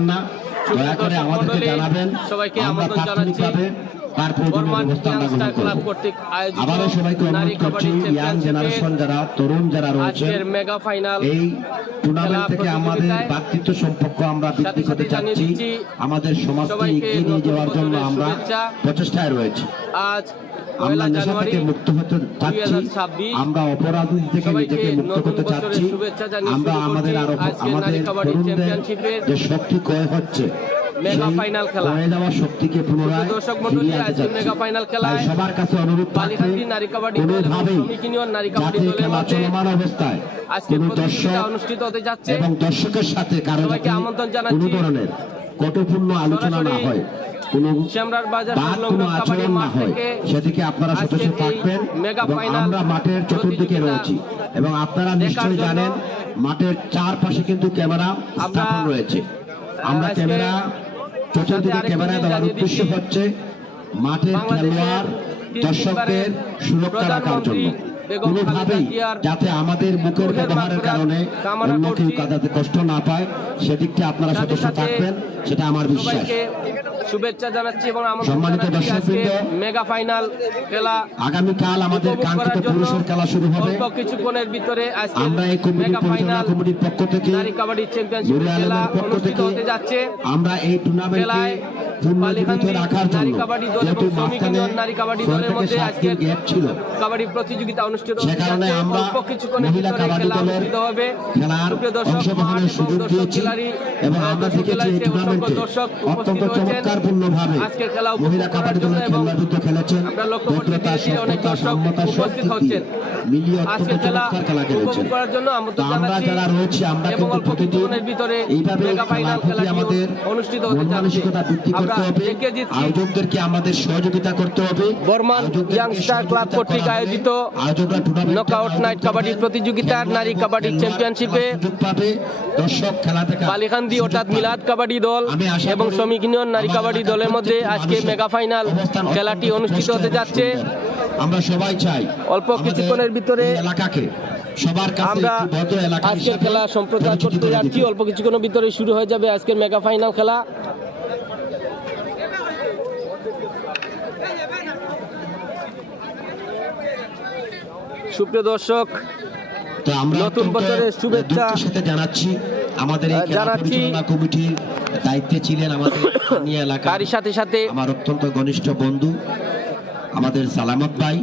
থাকেন না, দয়া করে আমাদেরকে জানাবেন। আমরা তাৎক্ষণিকভাবে তার প্রয়োজনীয় ব্যবস্থা আমরা গ্রহণ করব। আবারও সবাইকে অনুরোধ করছি, ইয়াং জেনারেশন যারা, তরুণ যারা রয়েছে, এই টুর্নামেন্ট থেকে আমাদের ব্যক্তিত্ব সম্পর্ক আমরা বৃদ্ধি করতে চাচ্ছি। আমাদের সমাজকে এগিয়ে নিয়ে যাওয়ার জন্য আমরা প্রচেষ্টায় রয়েছি। আমরা নেশা থেকে মুক্ত হতে চাচ্ছি, আমরা অপরাজনীতি থেকে নিজেকে মুক্ত করতে চাচ্ছি। আমরা আমাদের তরুণদের যে শক্তি ক্ষয় হচ্ছে, ক্ষয়ে যাওয়া শক্তিকে পুনরায় ফিরিয়ে আনতে চাচ্ছি। তাই সবার কাছে অনুরোধ থাকবে, কোনোভাবেই যাতে খেলা চলমান অবস্থায় কোনো দর্শক এবং দর্শকের সাথে কারো কোনো ধরনের কটূক্তি আলোচনা না হয়, কোনো আচরণ না হয়, সেদিকে আপনারা সচেতন থাকবেন। আমরা মাঠের চতুর্দিকে রয়েছি এবং আপনারা নিশ্চয়ই জানেন মাঠের চারপাশে কিন্তু ক্যামেরা স্থাপন রয়েছে। আমরা ক্যামেরা চতুর্দিকে ক্যামেরা দেওয়ার উদ্দেশ্য হচ্ছে মাঠের খেলোয়াড় দর্শকদের সুরক্ষা রাখার জন্য, কোনোভাবেই যাতে আমাদের মুখের ব্যবহারের কারণে অন্য কেউ কাদাতে কষ্ট না পায়, সেদিকটা আপনারা সতর্ক থাকবেন, সেটা আমার বিশ্বাস। শুভেচ্ছা জানাচ্ছি এবং সম্মানিত দর্শকবৃন্দ, মেগা ফাইনাল খেলা আগামীকাল আমাদের কাঙ্ক্ষিত পুরুষের খেলা শুরু হবে। কিছুক্ষণের ভিতরে আমরা এই কমিটির পক্ষ থেকে, নারী কাবাডি চ্যাম্পিয়নশিপ খেলা অনুষ্ঠিত হতে যাচ্ছে। আমরা এই টুর্নামেন্টকে পূর্ণজীবিত রাখার জন্য, যেহেতু মাঝখানে নারী কাবাডি দলের মধ্যে আজকে গ্যাপ ছিল, কাবাডি প্রতিযোগিতা অনুষ্ঠিত হতে সে কারণে আমরা মহিলা কাবাডি দলের খেলার অংশগ্রহণের সুযোগ দিয়েছি এবং আমরা দেখেছি এই টুর্নামেন্টে অত্যন্ত চমৎকারপূর্ণভাবে মহিলা কাবাডি দলের খেলোয়াড়রা খেলেছেন। ভদ্রতা, সভ্যতা, সম্মতা সব দিক দিয়ে মিলিয়ে অত্যন্ত চমৎকার খেলা খেলেছেন। আমরা যারা রয়েছি, আমরা কিন্তু প্রতিদিন এইভাবে খেলার প্রতি আমাদের মন মানসিকতা বৃদ্ধি করতে হবে। আয়োজকদেরকে আমাদের সহযোগিতা করতে হবে। বর্মান ইয়াংস্টার ক্লাব কর্তৃক আয়োজিত নকআউট নাইট কাবাডি প্রতিযোগিতার নারী কাবাডি চ্যাম্পিয়নশিপে দর্শক খেলা থেকে বালিখান্দি অর্থাৎ মিলাদ কাবাডি দল এবং শ্রমিক ইউনিয়ন নারী কাবাডি দলের মধ্যে আজকে মেগা ফাইনাল খেলাটি অনুষ্ঠিত হতে যাচ্ছে। আমরা সবাই চাই অল্প কিছুক্ষণের ভিতরে এলাকাকে সবার কাছে আমরা আজকের খেলা সম্প্রচার করতে যাচ্ছি। অল্প কিছুক্ষণের ভিতরে শুরু হয়ে যাবে আজকের মেগা ফাইনাল খেলা। সুপ্রিয় দর্শক, নতুন বছরের শুভেচ্ছা জানাচ্ছি। আমাদের এই পরিচালনা কমিটির দায়িত্বে ছিলেন আমাদের এলাকার সাথে সাথে আমার অত্যন্ত ঘনিষ্ঠ বন্ধু আমাদের সালামত ভাই।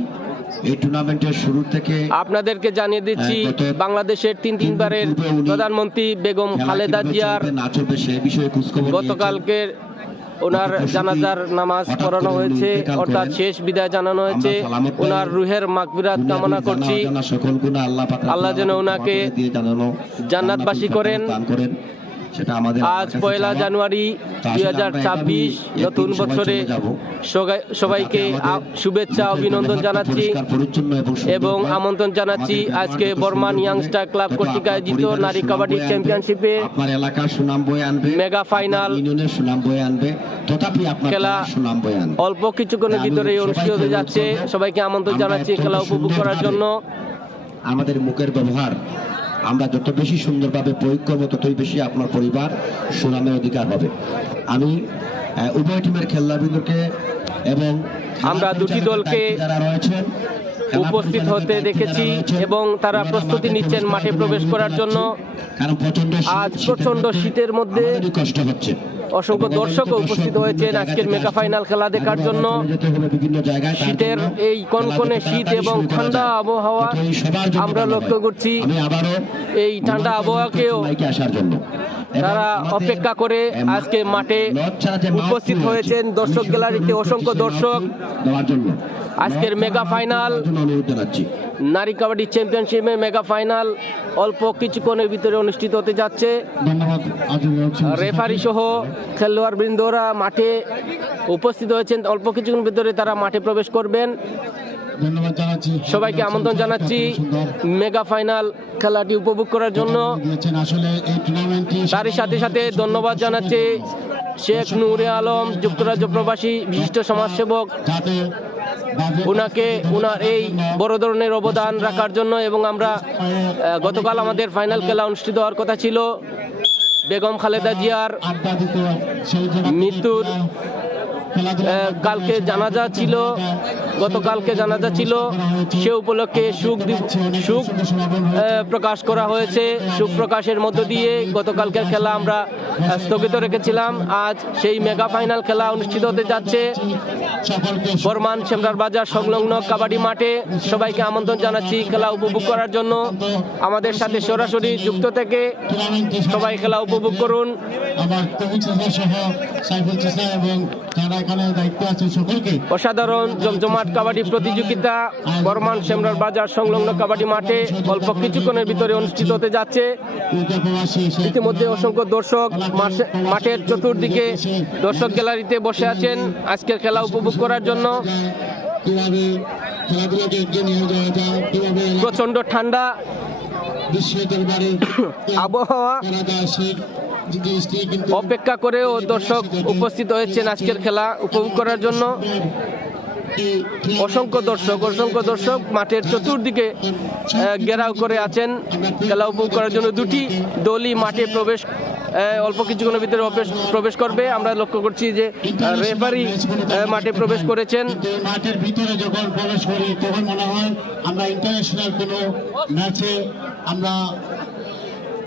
এই টুর্নামেন্টের শুরু থেকে আপনাদেরকে জানিয়ে দিচ্ছি, বাংলাদেশের তিনবারের প্রধানমন্ত্রী বেগম খালেদা জিয়ার গতকালকের ওনার জানাজার নামাজ পড়ানো হয়েছে, অর্থাৎ শেষ বিদায় জানানো হয়েছে। ওনার রুহের মাগফিরাত কামনা করছি। আল্লাহ যেন ওনাকে জান্নাতবাসী করেন। আজ ১ জানুয়ারি ২০২৬ নতুন বছরে সবাইকে শুভেচ্ছা অভিনন্দন জানাচ্ছি এবং আমন্ত্রণ জানাচ্ছি আজকে বর্মান ইয়াংস্টার ক্লাব কর্তৃক আয়োজিত নারী কাবাডি চ্যাম্পিয়নশিপে মেগা ফাইনাল খেলা অল্প কিছুক্ষণের ভিতরে অনুষ্ঠিত হতে যাচ্ছে। সবাইকে আমন্ত্রণ জানাচ্ছি খেলা উপভোগ করার জন্য। আমাদের মুখের ব্যবহার আমরা যত বেশি সুন্দরভাবে প্রয়োগ করবো, ততই বেশি আপনার পরিবার সুনামের অধিকার হবে। আমি উভয় টিমের খেলোয়াড়দেরকে এবং আমরা দুটি দলকে যারা রয়েছেন উপস্থিত হতে দেখেছি এবং তারা প্রস্তুতি নিচ্ছেন মাঠে প্রবেশ করার জন্য। আজ প্রচন্ড শীতের মধ্যে কষ্ট হচ্ছে। অসংখ্য দর্শক উপস্থিত হয়েছেন আজকের মেগা ফাইনাল খেলা দেখার জন্য। শীতের এই কনকনে শীত এবং ঠান্ডা আবহাওয়া আমরা লক্ষ্য করছি। এই ঠান্ডা আবহাওয়াকেও তারা অপেক্ষা করে আজকে মাঠে উপস্থিত হয়েছেন। দর্শক গ্যালারিতে অসংখ্য দর্শক। আজকের মেগা ফাইনাল নারী কাবাডি চ্যাম্পিয়নশিপে মেগা ফাইনাল অল্প কিছুক্ষণের ভিতরে অনুষ্ঠিত হতে যাচ্ছে। রেফারি সহ খেলোয়াড় বৃন্দরা মাঠে উপস্থিত হয়েছেন। অল্প কিছুক্ষণ ভিতরে তারা মাঠে প্রবেশ করবেন। সবাইকে আমন্ত্রণ জানাচ্ছি মেগা ফাইনাল খেলাটি উপভোগ করার জন্য। তারই সাথে সাথে ধন্যবাদ জানাচ্ছি শেখ নূরে আলম, যুক্তরাজ্য প্রবাসী বিশিষ্ট সমাজসেবক, উনার এই বড় ধরনের অবদান রাখার জন্য। এবং আমরা গতকাল আমাদের ফাইনাল খেলা অনুষ্ঠিত হওয়ার কথা ছিল, বেগম খালেদা জিয়ার আড্ডা দিত সেই জায়গা থেকে মৃত্যুর কালকে জানাজা ছিল, গতকালকে জানাজা ছিল, সে উপলক্ষে শোক প্রকাশ করা হয়েছে। শোক প্রকাশের মধ্য দিয়ে গতকালকের খেলা আমরা স্থগিত রেখেছিলাম। আজ সেই মেগা ফাইনাল খেলা অনুষ্ঠিত হতে যাচ্ছে বর্মান সেমরার বাজার সংলগ্ন কাবাডি মাঠে। সবাইকে আমন্ত্রণ জানাচ্ছি খেলা উপভোগ করার জন্য। আমাদের সাথে সরাসরি যুক্ত থেকে সবাই খেলা উপভোগ করুন। অসাধারণ জমজমাট কাবাডি প্রতিযোগিতা বর্মান সেমরার বাজার সংলগ্ন কাবাডি মাঠে অল্প কিছুক্ষণের ভিতরে অনুষ্ঠিত হতে যাচ্ছে। ইতিমধ্যে অসংখ্য দর্শক মাঠের চতুর্দিকে দর্শক গ্যালারিতে বসে আছেন আজকের খেলা উপভোগ করার জন্য। প্রচন্ড ঠান্ডা আবহাওয়া অপেক্ষা করেও দর্শক উপস্থিত হয়েছেন আজকের খেলা উপভোগ করার জন্য। অসংখ্য দর্শক মাঠের চতুর্দিকে ঘেরাও করে আছেন খেলা উপভোগ করার জন্য। দুটি দলই মাঠে প্রবেশ অল্প কিছুক্ষণের ভিতরে প্রবেশ করবে। আমরা লক্ষ্য করছি যে রেফারি মাঠে প্রবেশ করেছেন। মাঠের ভিতরে যখন প্রবেশ করি তখন মনে হয় আমরা ইন্টারন্যাশনাল কোনো ম্যাচে আমরা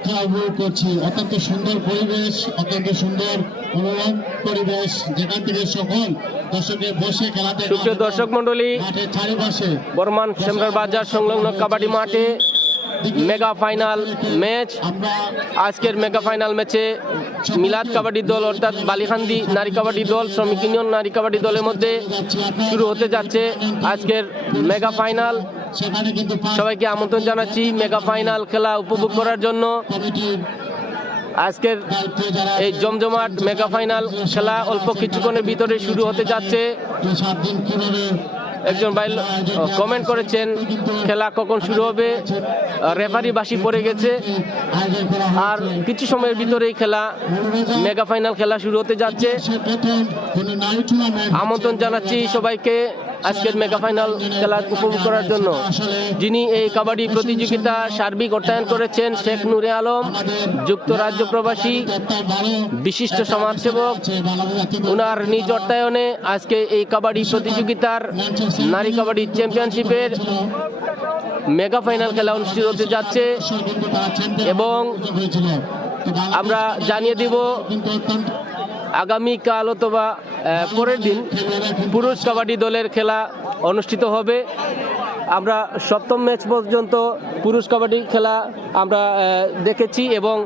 খেলা উপভোগ করছি। অত্যন্ত সুন্দর পরিবেশ, অত্যন্ত সুন্দর মনোরম পরিবেশ, যেখান থেকে সকল দর্শকের বসে খেলাতে। সুপ্রিয় দর্শক মন্ডলী, মাঠের চারিপাশে বর্মান সেমরার বাজার সংলগ্ন কাবাডি মাঠে মেগা ফাইনাল ম্যাচ। আজকের মেগা ফাইনাল ম্যাচে মিলাদ কাবাডি দল অর্থাৎ বালিখান্দি নারী কাবাডি দল শ্রমিক ইউনিয়ন নারী কাবাডি দলের মধ্যে শুরু হতে যাচ্ছে আজকের মেগা ফাইনাল। সবাইকে আমন্ত্রণ জানাচ্ছি মেগা ফাইনাল খেলা উপভোগ করার জন্য। আজকের এই জমজমাট মেগা ফাইনাল খেলা অল্প কিছুক্ষণের ভিতরে শুরু হতে যাচ্ছে। একজন ভাই কমেন্ট করেছেন খেলা কখন শুরু হবে, রেফারি বাসি পড়ে গেছে, আর কিছু সময়ের ভিতরেই খেলা মেগা ফাইনাল খেলা শুরু হতে যাচ্ছে। আমন্ত্রণ জানাচ্ছি সবাইকে আজকের মেগা ফাইনাল খেলা উপভোগ করার জন্য। যিনি এই কাবাডি প্রতিযোগিতা সার্বিক অর্থায়ন করেছেন শেখ নুরে আলম, যুক্তরাজ্য প্রবাসী বিশিষ্ট সমাজসেবক। ওনার নিজ অর্থায়নে আজকে এই কাবাডি প্রতিযোগিতার নারী কাবাডি চ্যাম্পিয়নশিপের মেগা ফাইনাল খেলা অনুষ্ঠিত হতে যাচ্ছে এবং আমরা জানিয়ে দিব আগামীকাল অথবা পরের দিন পুরুষ কাবাডি দলের খেলা অনুষ্ঠিত হবে। আমরা সপ্তম ম্যাচ পর্যন্ত পুরুষ কাবাডি খেলা আমরা দেখেছি এবং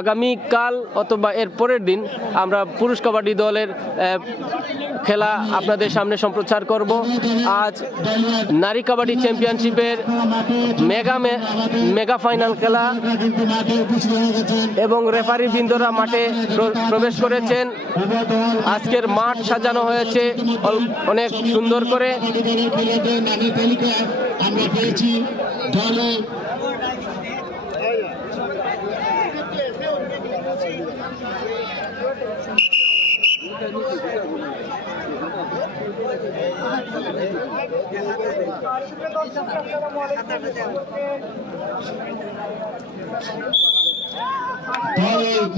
আগামীকাল অথবা এর পরের দিন আমরা পুরুষ কাবাডি দলের খেলা আপনাদের সামনে সম্প্রচার করব। আজ নারী কাবাডি চ্যাম্পিয়নশিপের মেগা ফাইনাল খেলা এবং রেফারি বৃন্দরা মাঠে প্রবেশ করেছেন। আজকের মাঠ সাজানো হয়েছে অনেক সুন্দর করে। আমরা পেয়েছি দলে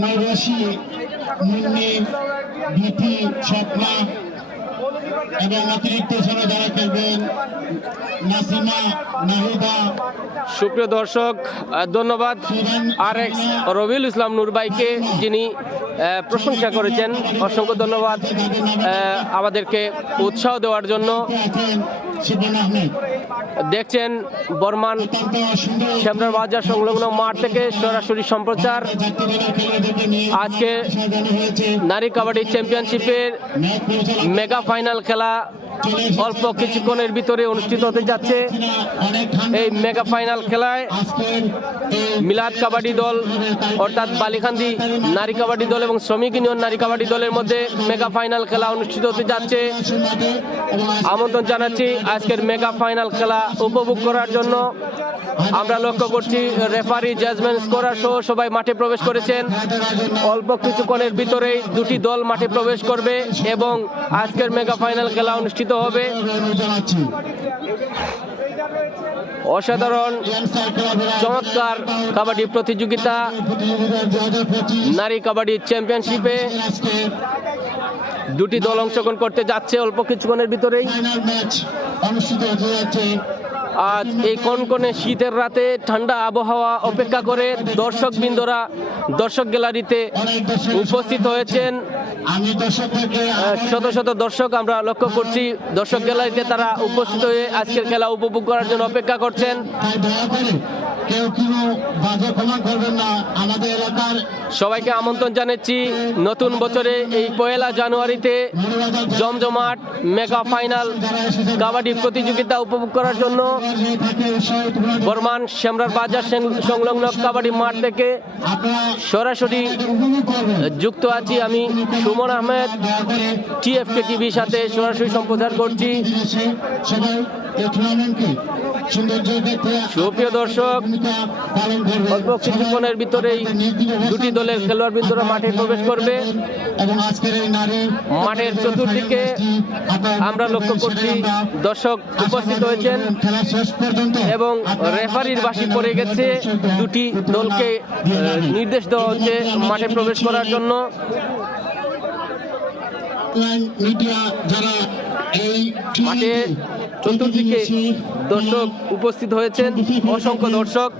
নৈরাশি, মুন্নি, ভীতি, স্বপ্না এবং অতিরিক্ত সময় যারা খেলবেন নাসিমা, নাহিদা। সুপ্রিয় দর্শক, ধন্যবাদ RX রবিউল ইসলাম নূর ভাইকে, যিনি প্রশংসা করেছেন। অসংখ্য ধন্যবাদ আমাদেরকে উৎসাহ দেওয়ার জন্য। দেখছেন বর্মান সেমরার বাজার সংলগ্ন মাঠ থেকে সরাসরি সম্প্রচার। আজকে নারী কাবাডি চ্যাম্পিয়নশিপের মেগা ফাইনাল খেলা অল্প কিছুক্ষণের ভিতরে অনুষ্ঠিত হতে যাচ্ছে। এই মেগা ফাইনাল খেলায় মিলাদ কাবাডি দল অর্থাৎ বালিখান্দি নারী কাবাডি দল এবং শ্রমিক ইউনিয়ন নারী কাবাডি দলের মধ্যে মেগা ফাইনাল খেলা অনুষ্ঠিত হতে যাচ্ছে। আমন্ত্রণ জানাচ্ছি আজকের মেগা ফাইনাল খেলা উপভোগ করার জন্য। আমরা লক্ষ্য করছি রেফারি, জাজমেন্ট, স্কোরার সহ সবাই মাঠে প্রবেশ করেছেন। অল্প কিছুক্ষণের ভিতরেই দুটি দল মাঠে প্রবেশ করবে এবং আজকের মেগা ফাইনাল খেলা অনুষ্ঠিত হবে। অসাধারণ চমৎকার কাবাডি প্রতিযোগিতা, নারী কাবাডি চ্যাম্পিয়নশিপে দুটি দল অংশগ্রহণ করতে যাচ্ছে অল্প কিছুক্ষণের ভিতরেই। আজ এই কনকনে শীতের রাতে ঠান্ডা আবহাওয়া উপেক্ষা করে দর্শকবৃন্দরা দর্শক গ্যালারিতে উপস্থিত হয়েছেন। শত শত দর্শক আমরা লক্ষ্য করছি দর্শক গ্যালারিতে তারা উপস্থিত হয়ে আজকের খেলা উপভোগ করার জন্য অপেক্ষা করছেন। সবাইকে আমন্ত্রণ জানাচ্ছি নতুন বছরে এই 1 জানুয়ারিতে জমজমাট মেগা ফাইনাল কাবাডি প্রতিযোগিতা উপভোগ করার জন্য বর্মান শ্যামরার বাজার সংলগ্ন কাবাডি মাঠ থেকে সরাসরি যুক্ত আছি আমি সুমন আহমেদ। টিএফকে টিভির সাথে সরাসরি সম্প্রচার করছি। সুপ্রিয় দর্শক, অল্প কিছুক্ষণের ভিতরেই দুটি দলের খেলোয়াড়বৃন্দরা মাঠে প্রবেশ করবে। মাঠের চতুর্দিকে আমরা লক্ষ্য করছি দর্শক উপস্থিত হয়েছেন এবং রেফারির বাঁশি পড়ে গেছে। দুটি দলকে নির্দেশ দেওয়া হচ্ছে মাঠে প্রবেশ করার জন্য। মাঠে চতুর্দিকে দর্শক উপস্থিত হয়েছেন, অসংখ্য দর্শক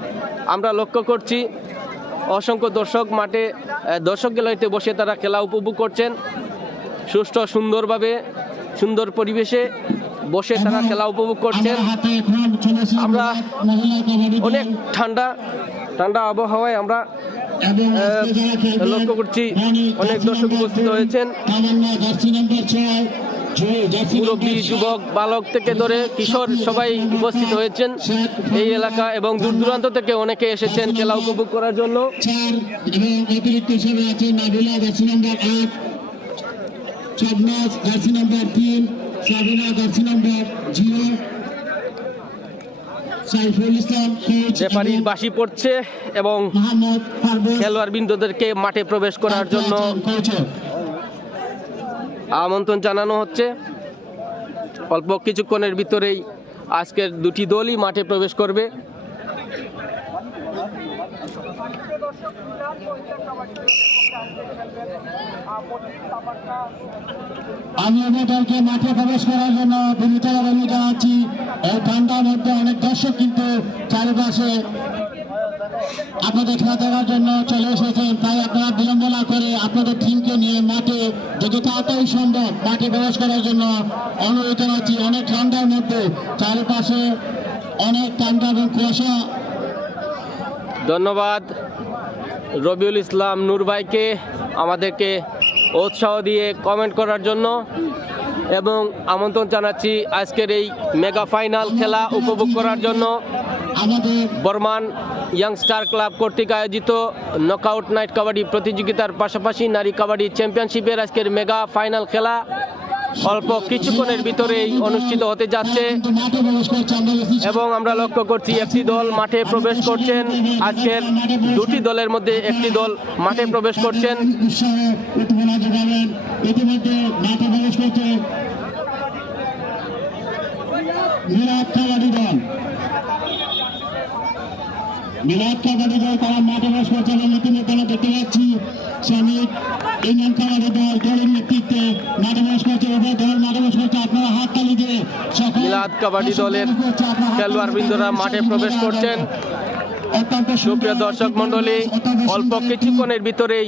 আমরা লক্ষ্য করছি। অসংখ্য দর্শক মাঠে দর্শক গ্যালারিতে বসে তারা খেলা উপভোগ করছেন। সুষ্ঠু সুন্দরভাবে সুন্দর পরিবেশে বসে তারা খেলা উপভোগ করছেন। আমরা অনেক ঠান্ডা আবহাওয়ায় আমরা লক্ষ্য করছি অনেক দর্শক উপস্থিত হয়েছেন। মুরব্বী, যুবক, বালক থেকে ধরে কিশোর সবাই উপস্থিত হয়েছেন এই এলাকা এবং দূর দূরান্ত থেকে অনেকে এসেছেন খেলা উপভোগ করার জন্য। রেফারির বাঁশি পড়ছে এবং খেলোয়াড়বৃন্দদেরকে মাঠে প্রবেশ করার জন্য আমন্ত্রণ জানানো হচ্ছে। অল্প কিছুক্ষণের ভিতরেই আজকের দুটি দলই মাঠে প্রবেশ করবে। আমি আমাদেরকে মাঠে প্রবেশ করার জন্য বিনীতভাবে অনুরোধ জানাচ্ছি। এই ঠান্ডার মধ্যে অনেক দর্শক কিন্তু চারিপাশে আপনাদের খেলা দেখার জন্য চলে এসেছেন, তাই আপনারা বিলম্ব না করে আপনাদের টিমকে নিয়ে মাঠে যত তাড়াতাড়ি সম্ভব মাঠে প্রবেশ করার জন্য অনুরোধ জানাচ্ছি। অনেক ঠান্ডার মধ্যে চারিপাশে অনেক ঠান্ডা এবং কুয়াশা। ধন্যবাদ রবিউল ইসলাম নূর ভাইকে আমাদেরকে উৎসাহ দিয়ে কমেন্ট করার জন্য এবং আমন্ত্রণ জানাচ্ছি আজকের এই মেগা ফাইনাল খেলা উপভোগ করার জন্য। বর্মান ইয়াংস্টার ক্লাব কর্তৃক আয়োজিত নকআউট নাইট কাবাডি প্রতিযোগিতার পাশাপাশি নারী কাবাডি চ্যাম্পিয়নশিপের আজকের মেগা ফাইনাল খেলা অল্প কিছুক্ষণের ভিতরেই অনুষ্ঠিত হতে যাচ্ছে এবং আমরা লক্ষ্য করছি একটি দল মাঠে প্রবেশ করছেন। আজকের দুটি দলের মধ্যে একটি দল মাঠে প্রবেশ করছেন। মিলাদ কাবাডি দল তারা মাঠে প্রবেশ করছেন। ইতিমধ্যে দেখতে পাচ্ছি শ্রমিক ইউনিয়ন কাবাডি দলের নেতৃত্বে মাঠে প্রবেশ করছে। উভয় দল মাঠে প্রবেশ করছে। আপনারা হাততালি দিয়ে মিলাদ কাবাডি দলের খেলোয়াড়বৃন্দরা মাঠে প্রবেশ করছেন। সুপ্রিয় দর্শক মন্ডলী, অল্প কিছুক্ষণের ভিতরেই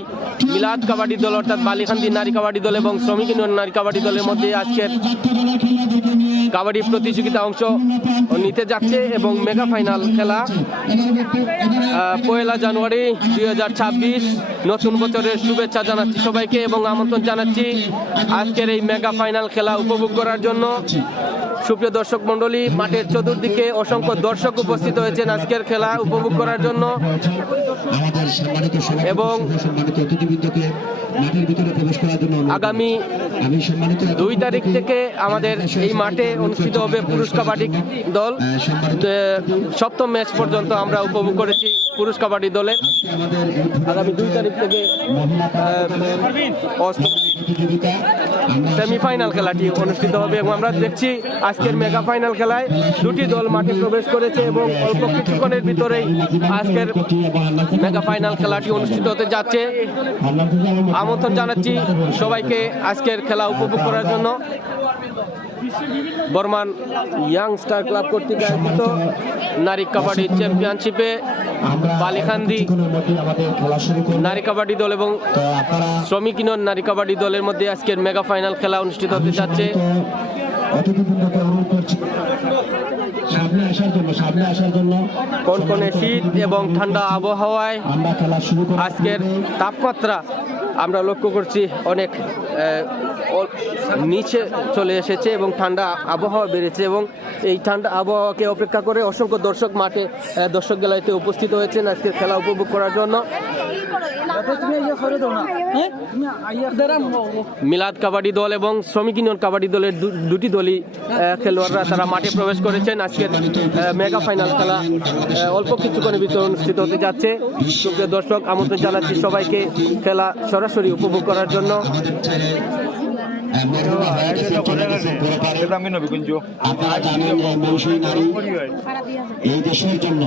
মিলাদ কাবাডি দল অর্থাৎ বালিখান্দি নারী কাবাডি দল এবং শ্রমিক ইউনিয়ন নারী কাবাডি দলের মধ্যে আজকের কাবাডি প্রতিযোগিতা অংশ নিতে যাচ্ছে এবং মেগা ফাইনাল খেলা 1 জানুয়ারি 2026 নতুন বছরের শুভেচ্ছা জানাচ্ছি সবাইকে এবং আমন্ত্রণ জানাচ্ছি আজকের এই মেগা ফাইনাল খেলা উপভোগ করার জন্য। সুপ্রিয় দর্শক মন্ডলী, মাঠের চতুর্দিকে অসংখ্য দর্শক উপস্থিত হয়েছেন আজকের খেলা উপভোগ করার জন্য এবং আগামী 2 তারিখ থেকে আমাদের এই মাঠে অনুষ্ঠিত হবে পুরুষ কাবাডি দল। 7ম ম্যাচ পর্যন্ত আমরা উপভোগ করেছি পুরুষ কাবাডি দলের। আগামী 2 তারিখ থেকে সেমিফাইনাল খেলাটি অনুষ্ঠিত হবে এবং আমরা দেখছি আজকের মেগা ফাইনাল খেলায় দুটি দল মাঠে প্রবেশ করেছে এবং অল্প কিছুক্ষণের ভিতরেই আজকের মেগা ফাইনাল খেলাটি অনুষ্ঠিত হতে যাচ্ছে। আমন্ত্রণ জানাচ্ছি সবাইকে আজকের খেলা উপভোগ করার জন্য। বর্মান ইয়াং স্টার ক্লাব কর্তৃক আয়োজিত নারী কাবাডি চ্যাম্পিয়নশিপে বালিখান্দি নারী কাবাডি দল এবং শ্রমিক ইউনিয়ন নারী কাবাডি দলের মধ্যে আজকের মেগা ফাইনাল খেলা অনুষ্ঠিত হতে যাচ্ছে। কনকনে শীত এবং ঠান্ডা আবহাওয়ায় আজকের তাপমাত্রা আমরা লক্ষ্য করছি অনেক নিচে চলে এসেছে এবং ঠান্ডা আবহাওয়া বেড়েছে এবং এই ঠান্ডা আবহাওয়াকে অপেক্ষা করে অসংখ্য দর্শক মাঠে দর্শক গেলাইতে উপস্থিত হয়েছেন আজকের খেলা উপভোগ করার জন্য। মিলাদ কাবাডি দল এবং শ্রমিক ইউনিয়ন কাবাডি দলের দুটি দলই খেলোয়াড়রা তারা মাঠে প্রবেশ করেছেন। আজকের মেগা ফাইনাল খেলা অল্প কিছুক্ষণের ভিতরে অনুষ্ঠিত হতে যাচ্ছে। সুপ্রিয় দর্শক, আমন্ত্রণ জানাচ্ছি সবাইকে খেলা সরাসরি উপভোগ করার জন্য। এই দেশের জন্য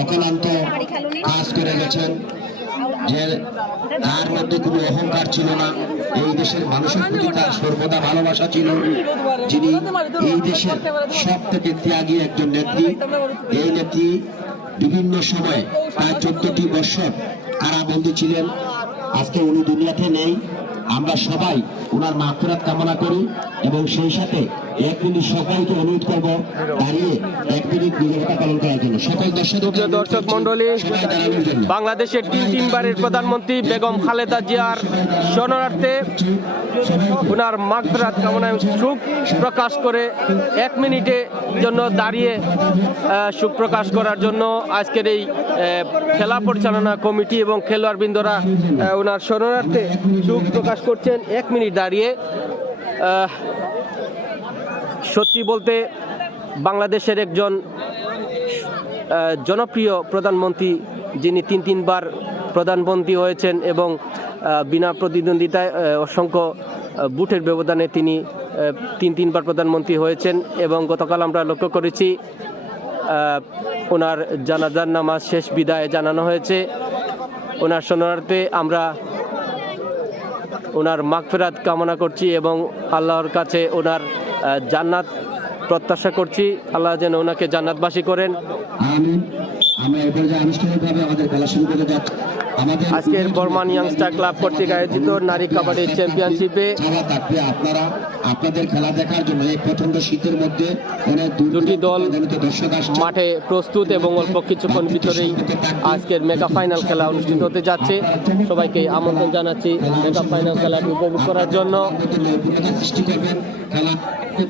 অক্লান্ত কাজ করে গেছেন, যে তার মধ্যে কোনো অহংকার ছিল না। এই দেশের মানুষের প্রতি তার সর্বদা ভালোবাসা ছিল। যিনি এই দেশের সব থেকে ত্যাগী একজন নেত্রী। এই নেত্রী বিভিন্ন সময় প্রায় 14টি বছর কারাবন্দী ছিলেন। আজকে উনি দুনিয়াতে নেই। আমরা সবাই ওনার মাগফিরাত কামনা করি এবং সেই সাথে 1 মিনিট সবাইকে অনুরোধ করব দাঁড়িয়ে 1 মিনিট নীরবতা পালন করার জন্য। সকল দর্শক মন্ডলী, বাংলাদেশের তিনবারের প্রধানমন্ত্রী বেগম খালেদা জিয়ার শরণার্থে ওনার মাগফিরাত কামনায় শোক প্রকাশ করে 1 মিনিটের জন্য দাঁড়িয়ে শোক প্রকাশ করার জন্য আজকের এই খেলা পরিচালনা কমিটি এবং খেলোয়াড়বৃন্দরা ওনার শরণার্থে শোক প্রকাশ করছেন 1 মিনিট দাঁড়িয়ে। সত্যি বলতে বাংলাদেশের একজন জনপ্রিয় প্রধানমন্ত্রী, যিনি তিনবার প্রধানমন্ত্রী হয়েছেন এবং বিনা প্রতিদ্বন্দ্বিতায় অসংখ্য ভোটের ব্যবধানে তিনি তিনবার প্রধানমন্ত্রী হয়েছেন এবং গতকাল আমরা লক্ষ্য করেছি ওনার জানাজার নামাজ শেষ বিদায় জানানো হয়েছে। ওনার শরণার্থে আমরা ওনার মাগফিরাত কামনা করছি এবং আল্লাহর কাছে ওনার জান্নাত প্রত্যাশা করছি। আল্লাহ যেন ওনাকে জান্নাতবাসী করেন। আমরা এই পর্যায়ে আনুষ্ঠানিকভাবে আমাদের খেলা শুরু করে যাচ্ছি। আজকের বর্মান ইয়াংস্টার ক্লাব কর্তৃক আয়োজিত নারী কাবাডি চ্যাম্পিয়নশিপে আপনারা আপনাদের খেলা দেখার জন্য এই প্রচন্ড শীতের মধ্যে দুটি দল মাঠে প্রস্তুত এবং অল্প কিছুক্ষণ ভিতরেই আজকের মেগা ফাইনাল খেলা অনুষ্ঠিত হতে যাচ্ছে। সবাইকে আমন্ত্রণ জানাচ্ছি মেগা ফাইনাল খেলাটি উপভোগ করার জন্য। সৃষ্টি করবেন, খেলা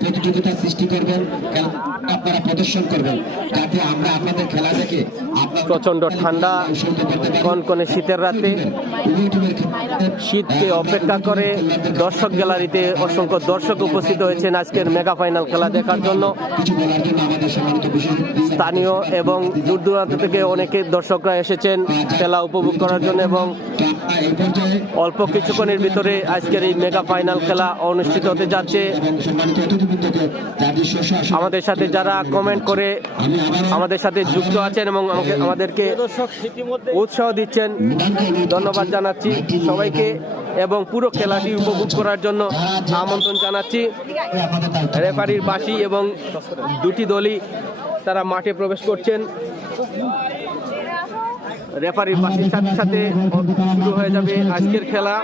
প্রতিযোগিতা সৃষ্টি করবেন, খেলা আপনারা প্রদর্শন করবেন, যাতে আমরা আপনাদের খেলা দেখে প্রচন্ড ঠান্ডা কনকনে শীতের রাতে শীতকে অপেক্ষা করে দর্শক গ্যালারিতে অসংখ্য দর্শক উপস্থিত হয়েছেন আজকের মেগা ফাইনাল খেলা দেখার জন্য। স্থানীয় এবং দূর দূরান্ত থেকে অনেকে দর্শকরা এসেছেন খেলা উপভোগ করার জন্য এবং অল্প কিছুক্ষণের ভিতরে আজকের এই মেগা ফাইনাল খেলা অনুষ্ঠিত হতে যাচ্ছে। আমাদের সাথে যারা কমেন্ট করে আমাদের সাথে যুক্ত আছেন এবং আমাদেরকে উৎসাহ দিচ্ছেন, ধন্যবাদ জানাচ্ছি সবাইকে এবং পুরো খেলাটি উপভোগ করার জন্য আমন্ত্রণ জানাচ্ছি। রেফারির বাঁশি এবং দুটি দলই তারা মাঠে প্রবেশ করছেন। রেফারির বাঁশির সাথে সাথে শুরু হয়ে যাবে আজকের খেলা।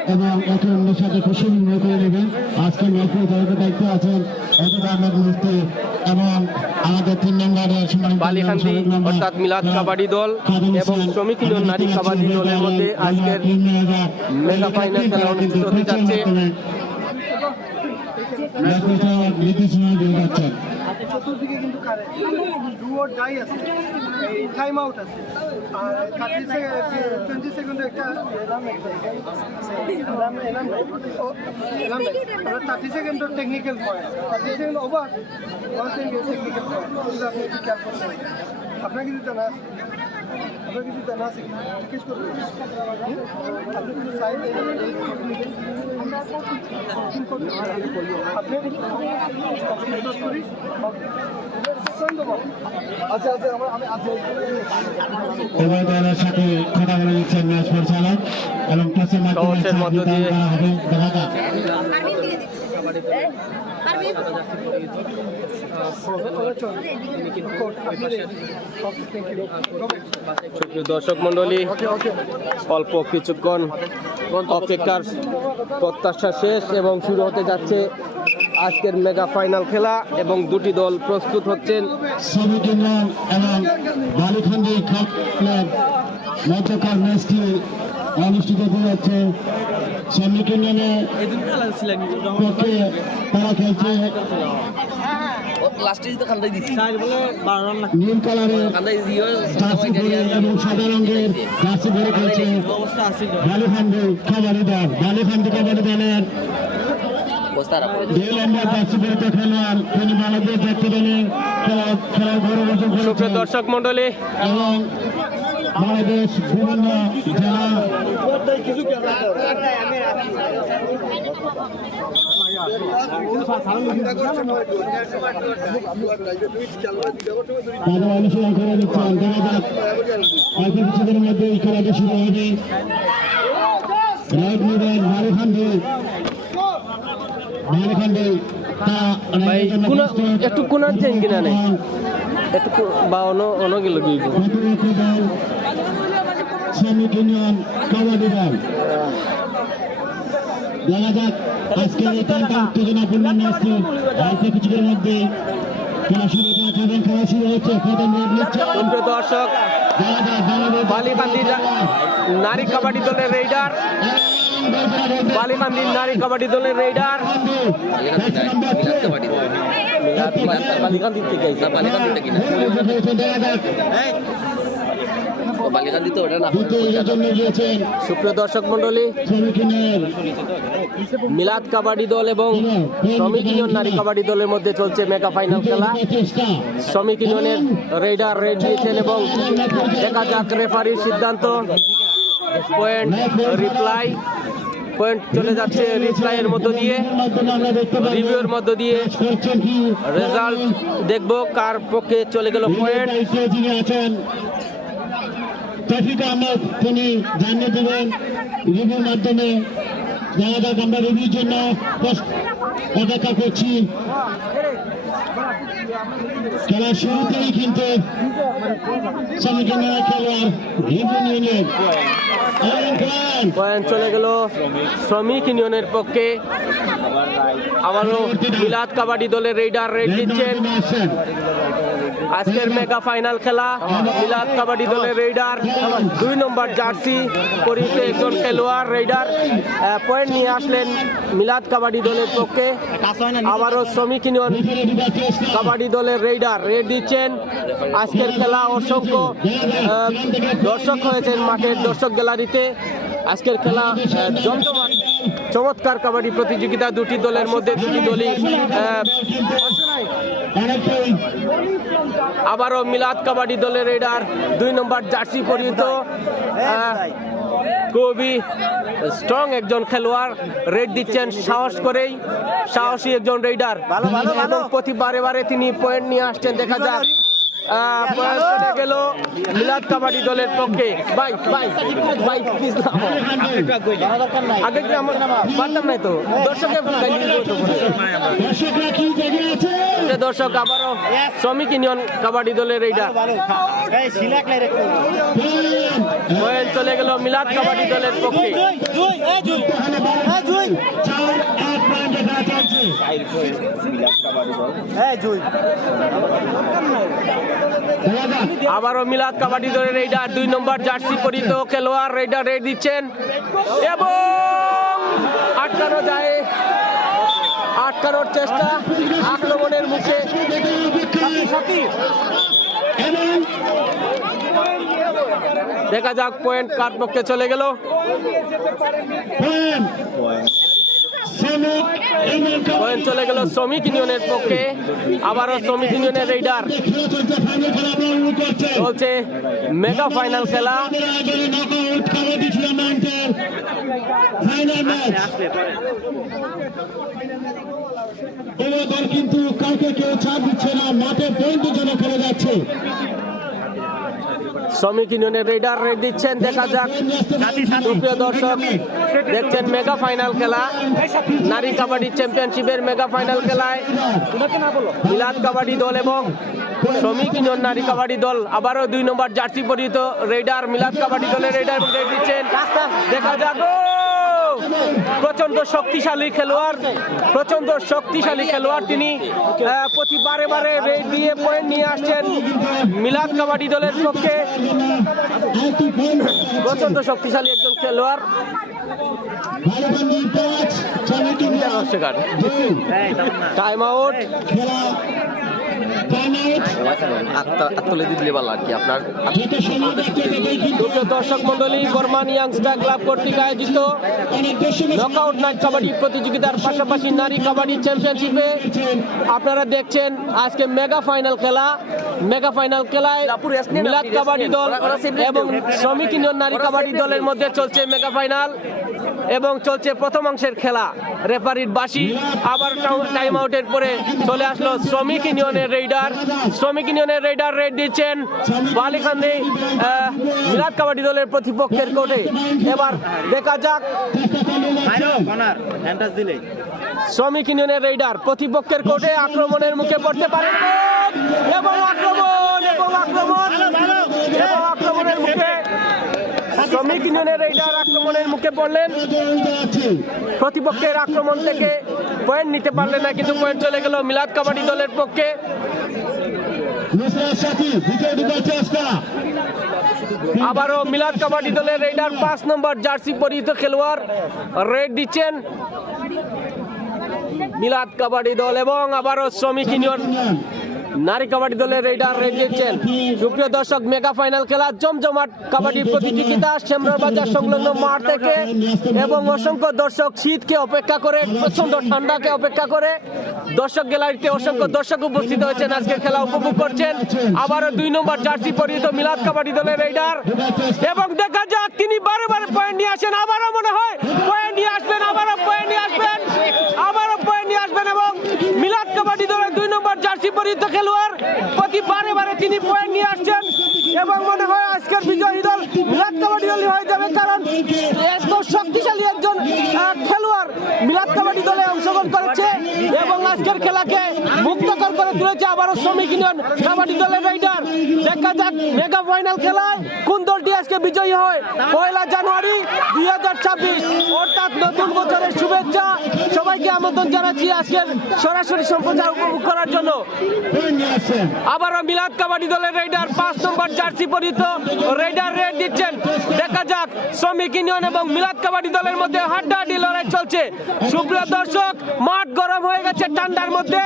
বালিখান্দি অর্থাৎ মিলাদ কাবাডি দল এবং শ্রমিক ইউনিয়ন নারী কাবাডি দলের মধ্যে আজকের মেগা ফাইনাল খেলা অনুষ্ঠিত হতে যাচ্ছে। চতুর্দিকে কিন্তু টাইম আউট আছে আর 20 সেকেন্ড একটা 30 second technical point 30 second over 1 second technical point আপনি খেয়াল করছেন। আপনাকে যদি জানা আছে জিজ্ঞেস করবেন আপনি কিন্তু সাইড করতে আপনি আচ্ছা আচ্ছা আমি উভয় দলের সাথে কথা বলে দিচ্ছেন ম্যাচ পরিচালক এবং ক্লাসের মাধ্যমে টসের মধ্য দিয়ে হবে দেখা যাক। সুপ্রিয় দর্শক মন্ডলী, অল্প কিছুক্ষণ অপেক্ষার প্রত্যাশা শেষ এবং শুরু হতে যাচ্ছে আজকের মেগা ফাইনাল খেলা এবং দুটি দল প্রস্তুত হচ্ছেন। শ্রমিক ইউনিয়ন এবং বালিখান্দি ক্লাব মধ্যকার ম্যাচটি অনুষ্ঠিত হচ্ছে। শ্রমিক ইউনিয়নের পক্ষে তারা খেলছে নীল কালারের জার্সি পরে এবং সাদা রঙের জার্সি পরে খেলছে বালিখান্দি কাবাডি দল। বালিখান্দি কাবাডি দলের 2 নম্বর জার্সি পরে খেলোয়াড় তিনি বাংলাদেশ জাতীয় দলে খেলার গৌরব অর্জন সুপ্রিয় করেছেন দর্শক মন্ডলী, এবং বাংলাদেশ বিভিন্ন জেলা তাদের অনুশীলন করে দিচ্ছেন। দেখা যাক অল্প কিছুদিনের মধ্যে এই খেলাটি শুরু হবে। রাইট মিডল বালিখান্দি ভাই একটু কোনার চেন কিনা নেই একটু বা অন্য গেল শ্রমিক ইউনিয়ন কাবাডি দল। দেখা যাক আজকে এই টানটা উত্তেজনাপূর্ণ ম্যাচটি অল্প কিছুদিনের মধ্যে খেলা শুরু হচ্ছে এবং খেলা শুরু হচ্ছে। সুপ্রিয় দর্শক, বালিখান্দি নারী কাবাডি দলের রেইডার, বালিখান্দির নারী কাবাডি দলের রেইডার বালিখান্দির থেকে সুপ্রিয় দর্শক মন্ডলী, মিলাদ কাবাডি দল এবং শ্রমিক ইউনিয়ন নারী কাবাডি দলের মধ্যে চলছে মেগা ফাইনাল খেলা। শ্রমিক ইউনিয়নের রেইডার রেড দিয়েছেন এবং দেখা যাক রেফারির সিদ্ধান্ত। পয়েন্ট রিপ্লাই পয়েন্ট চলে যাচ্ছে রিপ্লাইয়ের মধ্য দিয়ে, রিভিউর মধ্য দিয়ে রেজাল্ট দেখব কার পক্ষে চলে গেল পয়েন্ট। ট্রাফিক আহমেদ তিনি জানিয়ে দেবেন রিভিউর মাধ্যমে। দেখা যাক আমরা রিভিউর জন্য অপেক্ষা করছি। খেলার শুরুতেই কিন্তু শ্রমিক ইউনিয়নের খেলোয়াড় রিভিউ ইউনিয়ন পয়েন্ট চলে গেল শ্রমিক ইউনিয়নের পক্ষে। আবারও মিলাদ কাবাডি দলের রেইডার রেড দিচ্ছেন। আজকের মেগা ফাইনাল খেলা মিলাদ কাবাডি দলের রেইডার 2 নম্বর জার্সি পরিহিত একজন খেলোয়াড় রেইডার পয়েন্ট নিয়ে আসলেন মিলাদ কাবাডি দলের পক্ষে। আবারও শ্রমিক ইউনিয়ন কাবাডি দলের রেইডার রেড দিচ্ছেন। আজকের খেলা অসংখ্য দর্শক হয়েছেন মাঠের দর্শক গ্যালারিতে। আজকের খেলা জমজমাট চমৎকার কাবাডি প্রতিযোগিতা। দুটি দলের মধ্যে দুটি দলই আবারও মিলাদ কাবাডি দলের রেইডার 2 নম্বর জার্সি পরিহিত খুবই স্ট্রং একজন খেলোয়াড় রেড দিচ্ছেন সাহস করেই, সাহসী একজন রেইডার এবং প্রতিবারে তিনি পয়েন্ট নিয়ে আসছেন। দেখা যাক পয়েন্ট চলে গেল মিলাদ কাবাডি দলের পক্ষে। ভাই ভাই ভাই প্লিজ আগে কি আমার পারতাম নাই তো দর্শক আবারও শ্রমিক ইউনিয়ন কাবাডি দলের রেইডার পয়েন্ট চলে গেল মিলাদ কাবাডি দলের পক্ষে। আবারও মিলাদ কাবাডি দলের রেইডার 2 নম্বর জার্সি পরিহিত খেলোয়াড় রেইডার রেড দিচ্ছেন এবং আটকানো যায়, আটকানোর চেষ্টা আক্রমণের মুখে। দেখা যাক পয়েন্ট কার পক্ষে চলে গেল। পয়েন্ট চলে গেল শ্রমিক ইউনিয়নের পক্ষে। আবারও শ্রমিক ইউনিয়নের রেইডার চলছে মেগা ফাইনাল খেলা। আজকের ফাইনাল ম্যাচ। কোনো দল কিন্তু কাউকে কেউ ছাড় দিচ্ছে না, মাঠে পয়েন্টের জন্য খেলে যাচ্ছে। শ্রমিক ইউনিয়নের রেডার রেড দিচ্ছেন, দেখা যাক। সুপ্রিয় দর্শক, দেখছেন মেগা ফাইনাল খেলা, নারী কাবাডি চ্যাম্পিয়নশিপের মেগা ফাইনাল খেলায় মিলাদ কাবাডি দল এবং শ্রমিক ইউনিয়ন নারী কাবাডি দল আবারও 2 নম্বর জার্সি পরিহিত রেডার মিলাদ কাবাডি দলের রেডার রেড দিচ্ছেন, দেখা যাক। প্রচন্ড শক্তিশালী খেলোয়াড়, প্রচন্ড শক্তিশালী খেলোয়াড় তিনি, প্রতি বারে বারে রেড দিয়ে পয়েন্ট নিয়ে আসছেন মিলাদ কাবাডি দলের পক্ষে। প্রচন্ড শক্তিশালী একজন খেলোয়াড়। টাইম আউট, তুলে দিলে ভালো আর কি আপনার। দর্শক মন্ডলী, বর্মান ইয়াংস্টার ক্লাব কর্তৃক আয়োজিত নকআউট নাইট কাবাডি প্রতিযোগিতার পাশাপাশি নারী কাবাডি চ্যাম্পিয়নশিপে আপনারা দেখছেন আজকে মেগা ফাইনাল খেলা। মেগা ফাইনাল খেলায় মিলাদ কাবাডি দল এবং শ্রমিক ইউনিয়ন নারী কাবাডি দলের মধ্যে চলছে মেগা ফাইনাল এবং চলছে প্রথমাংশের খেলা। রেফারির বাঁশি, আবার টাইম আউটের পরে চলে আসলো শ্রমিক ইউনিয়নের রেডার। শ্রমিক ইউনিয়নের রেডার রেড দিচ্ছেন বালিখান্দি মিলাদ কাবাডি দলের প্রতিপক্ষের কোর্টে। এবার দেখা যাক শ্রমিক ইউনিয়নের রেডার প্রতিপক্ষের কোর্টে আক্রমণের মুখে পড়তে পারে এবং আক্রমণের মুখে শ্রমিক ইউনিয়নের রেডার আক্রমণের মুখে পড়লেন। প্রতিপক্ষের আক্রমণ থেকে পয়েন্ট নিতে পারলেন না, কিন্তু পয়েন্ট চলে গেল মিলাদ কাবাডি দলের পক্ষে। আবারও মিলাদ কাবাডি দলের রেডার 5 নম্বর জার্সি পরিহিত খেলোয়াড় রেড দিচ্ছেন মিলাদ কাবাডি দল এবং আবারও শ্রমিক ইউনিয়ন নারী কাবাডি দলের রেডার রেড দিচ্ছেন। সুপ্রিয় দর্শক, মেগা ফাইনাল খেলা জমজমাট কাবাডি প্রতিযোগিতা শ্যামরার বাজার সংলগ্ন মাঠ থেকে এবং অসংখ্য দর্শক শীতকে অপেক্ষা করে, প্রচন্ড ঠান্ডাকে অপেক্ষা করে দর্শক গ্যালারিতে অসংখ্য দর্শক উপস্থিত হয়েছেন, আজকের খেলা উপভোগ করছেন। আবারও 2 নম্বর জার্সি পরিহিত মিলাদ কাবাডি দলের রেডার এবং দেখা যাক তিনি বারে বারে পয়েন্ট নিয়ে আসেন, আবারও মনে হয় পয়েন্ট নিয়ে আসবেন, আবারও পয়েন্ট নিয়ে আসবেন, আবারও পয়েন্ট নিয়ে আসবেন এবং মিলাদ কাবাডি দলের 2 নম্বর জার্সি পরিহিত খেলোয়াড় প্রতি বারে বারে তিনি পয়েন্ট নিয়ে আসছেন এবং মনে হয় আজকের বিজয়ী দল মিলাদ কাবাডি দলই হয়ে যাবে, কারণ এত শক্তিশালী একজন খেলোয়াড় মিলাদ কাবাডি দলে অংশগ্রহণ করেছে এবং আজকের খেলাকে মুক্তকর করে তুলেছে আবারও শ্রমিক ইউনিয়ন কাবাডি দলের রাইডার। দেখা যাক মেগা ফাইনাল খেলায় কোন দলটি আজকে বিজয়ী হয়। 1 জানুয়ারি 2026 অর্থাৎ নতুন বছরের শুভেচ্ছা। সবাইকে আমন্ত্রণ জানাচ্ছি আজকের সরাসরি সম্প্রচার উপভোগ করার জন্য। আবারও মিলাদ কাবাডি দলের রেডার 5 নম্বর জার্সি পরিহিত রেডার রেড দিচ্ছেন। দেখা যাক শ্রমিক ইউনিয়ন এবং মিলাদ কাবাডি দলের মধ্যে হাড্ডাহাড্ডি লড়াই চলছে। সুপ্রিয় দর্শক, মাঠ গরম হয়ে গেছে ঠান্ডার মধ্যে।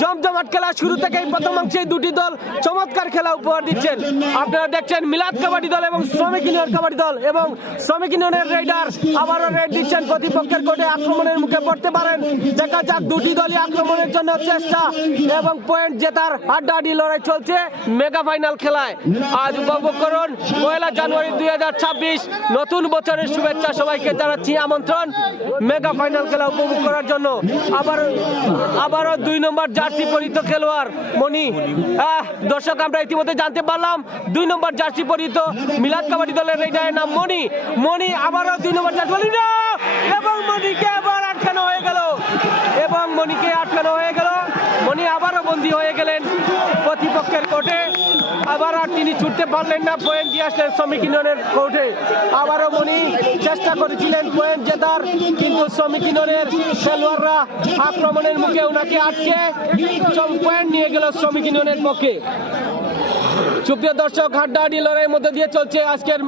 জমজমাট খেলা শুরু থেকেই প্রথমাংশে দুটি দল চমৎকার খেলা উপহার দিচ্ছেন। আপনারা দেখছেন মিলাদ কাবাডি দল এবং শ্রমিক ইউনিয়ন কাবাডি দল এবং শ্রমিক ইউনিয়নের রেডার আবারও রেড দিচ্ছেন। প্রতিপক্ষের কোর্টে আক্রমণের মুখে পড়তে পারেন। দেখা যাক দুটি দলই আক্রমণের জন্য চেষ্টা এবং পয়েন্ট জেতার হাড্ডাহাড্ডি লড়াই চলছে মেগা ফাইনাল খেলায়। আজ উপভোগ করুন 1 জানুয়ারি 2026 নতুন বছরের শুভেচ্ছা। সবাইকে জানাচ্ছি আমন্ত্রণ মেগা ফাইনাল খেলা উপভোগ করার জন্য। আবারও 2 নম্বর জার্সি পরিহিত খেলোয়াড় মনি। দর্শক, আমরা ইতিমধ্যে জানতে পারলাম 2 নম্বর জার্সি পরিহিত মিলাদ কাবাডি দলের রেডারের নাম মনি। মনি আবারও 2 নম্বর জার্সি এবং মনিকে আবার আটকানো হয়ে গেল এবং মনিকে আটকানো হয়ে গেল। মনি আবারও বন্দী হয়ে গেলেন প্রতিপক্ষের কোর্টে। আবার আর তিনি ছুটতে পারলেন না, পয়েন্ট দিয়ে আসলেন শ্রমিক ইউনিয়নের কোর্টে। আবারও মনি চেষ্টা করেছিলেন পয়েন্ট জেতার, কিন্তু শ্রমিক ইউনিয়নের খেলোয়াড়রা আক্রমণের মুখে ওনাকে আটকে পয়েন্ট নিয়ে গেল শ্রমিক ইউনিয়নের পক্ষে। সুপ্রিয় দর্শক, হাড্ডাহাড্ডি লড়াইয়ের মধ্যে দিয়ে চলছে আজকের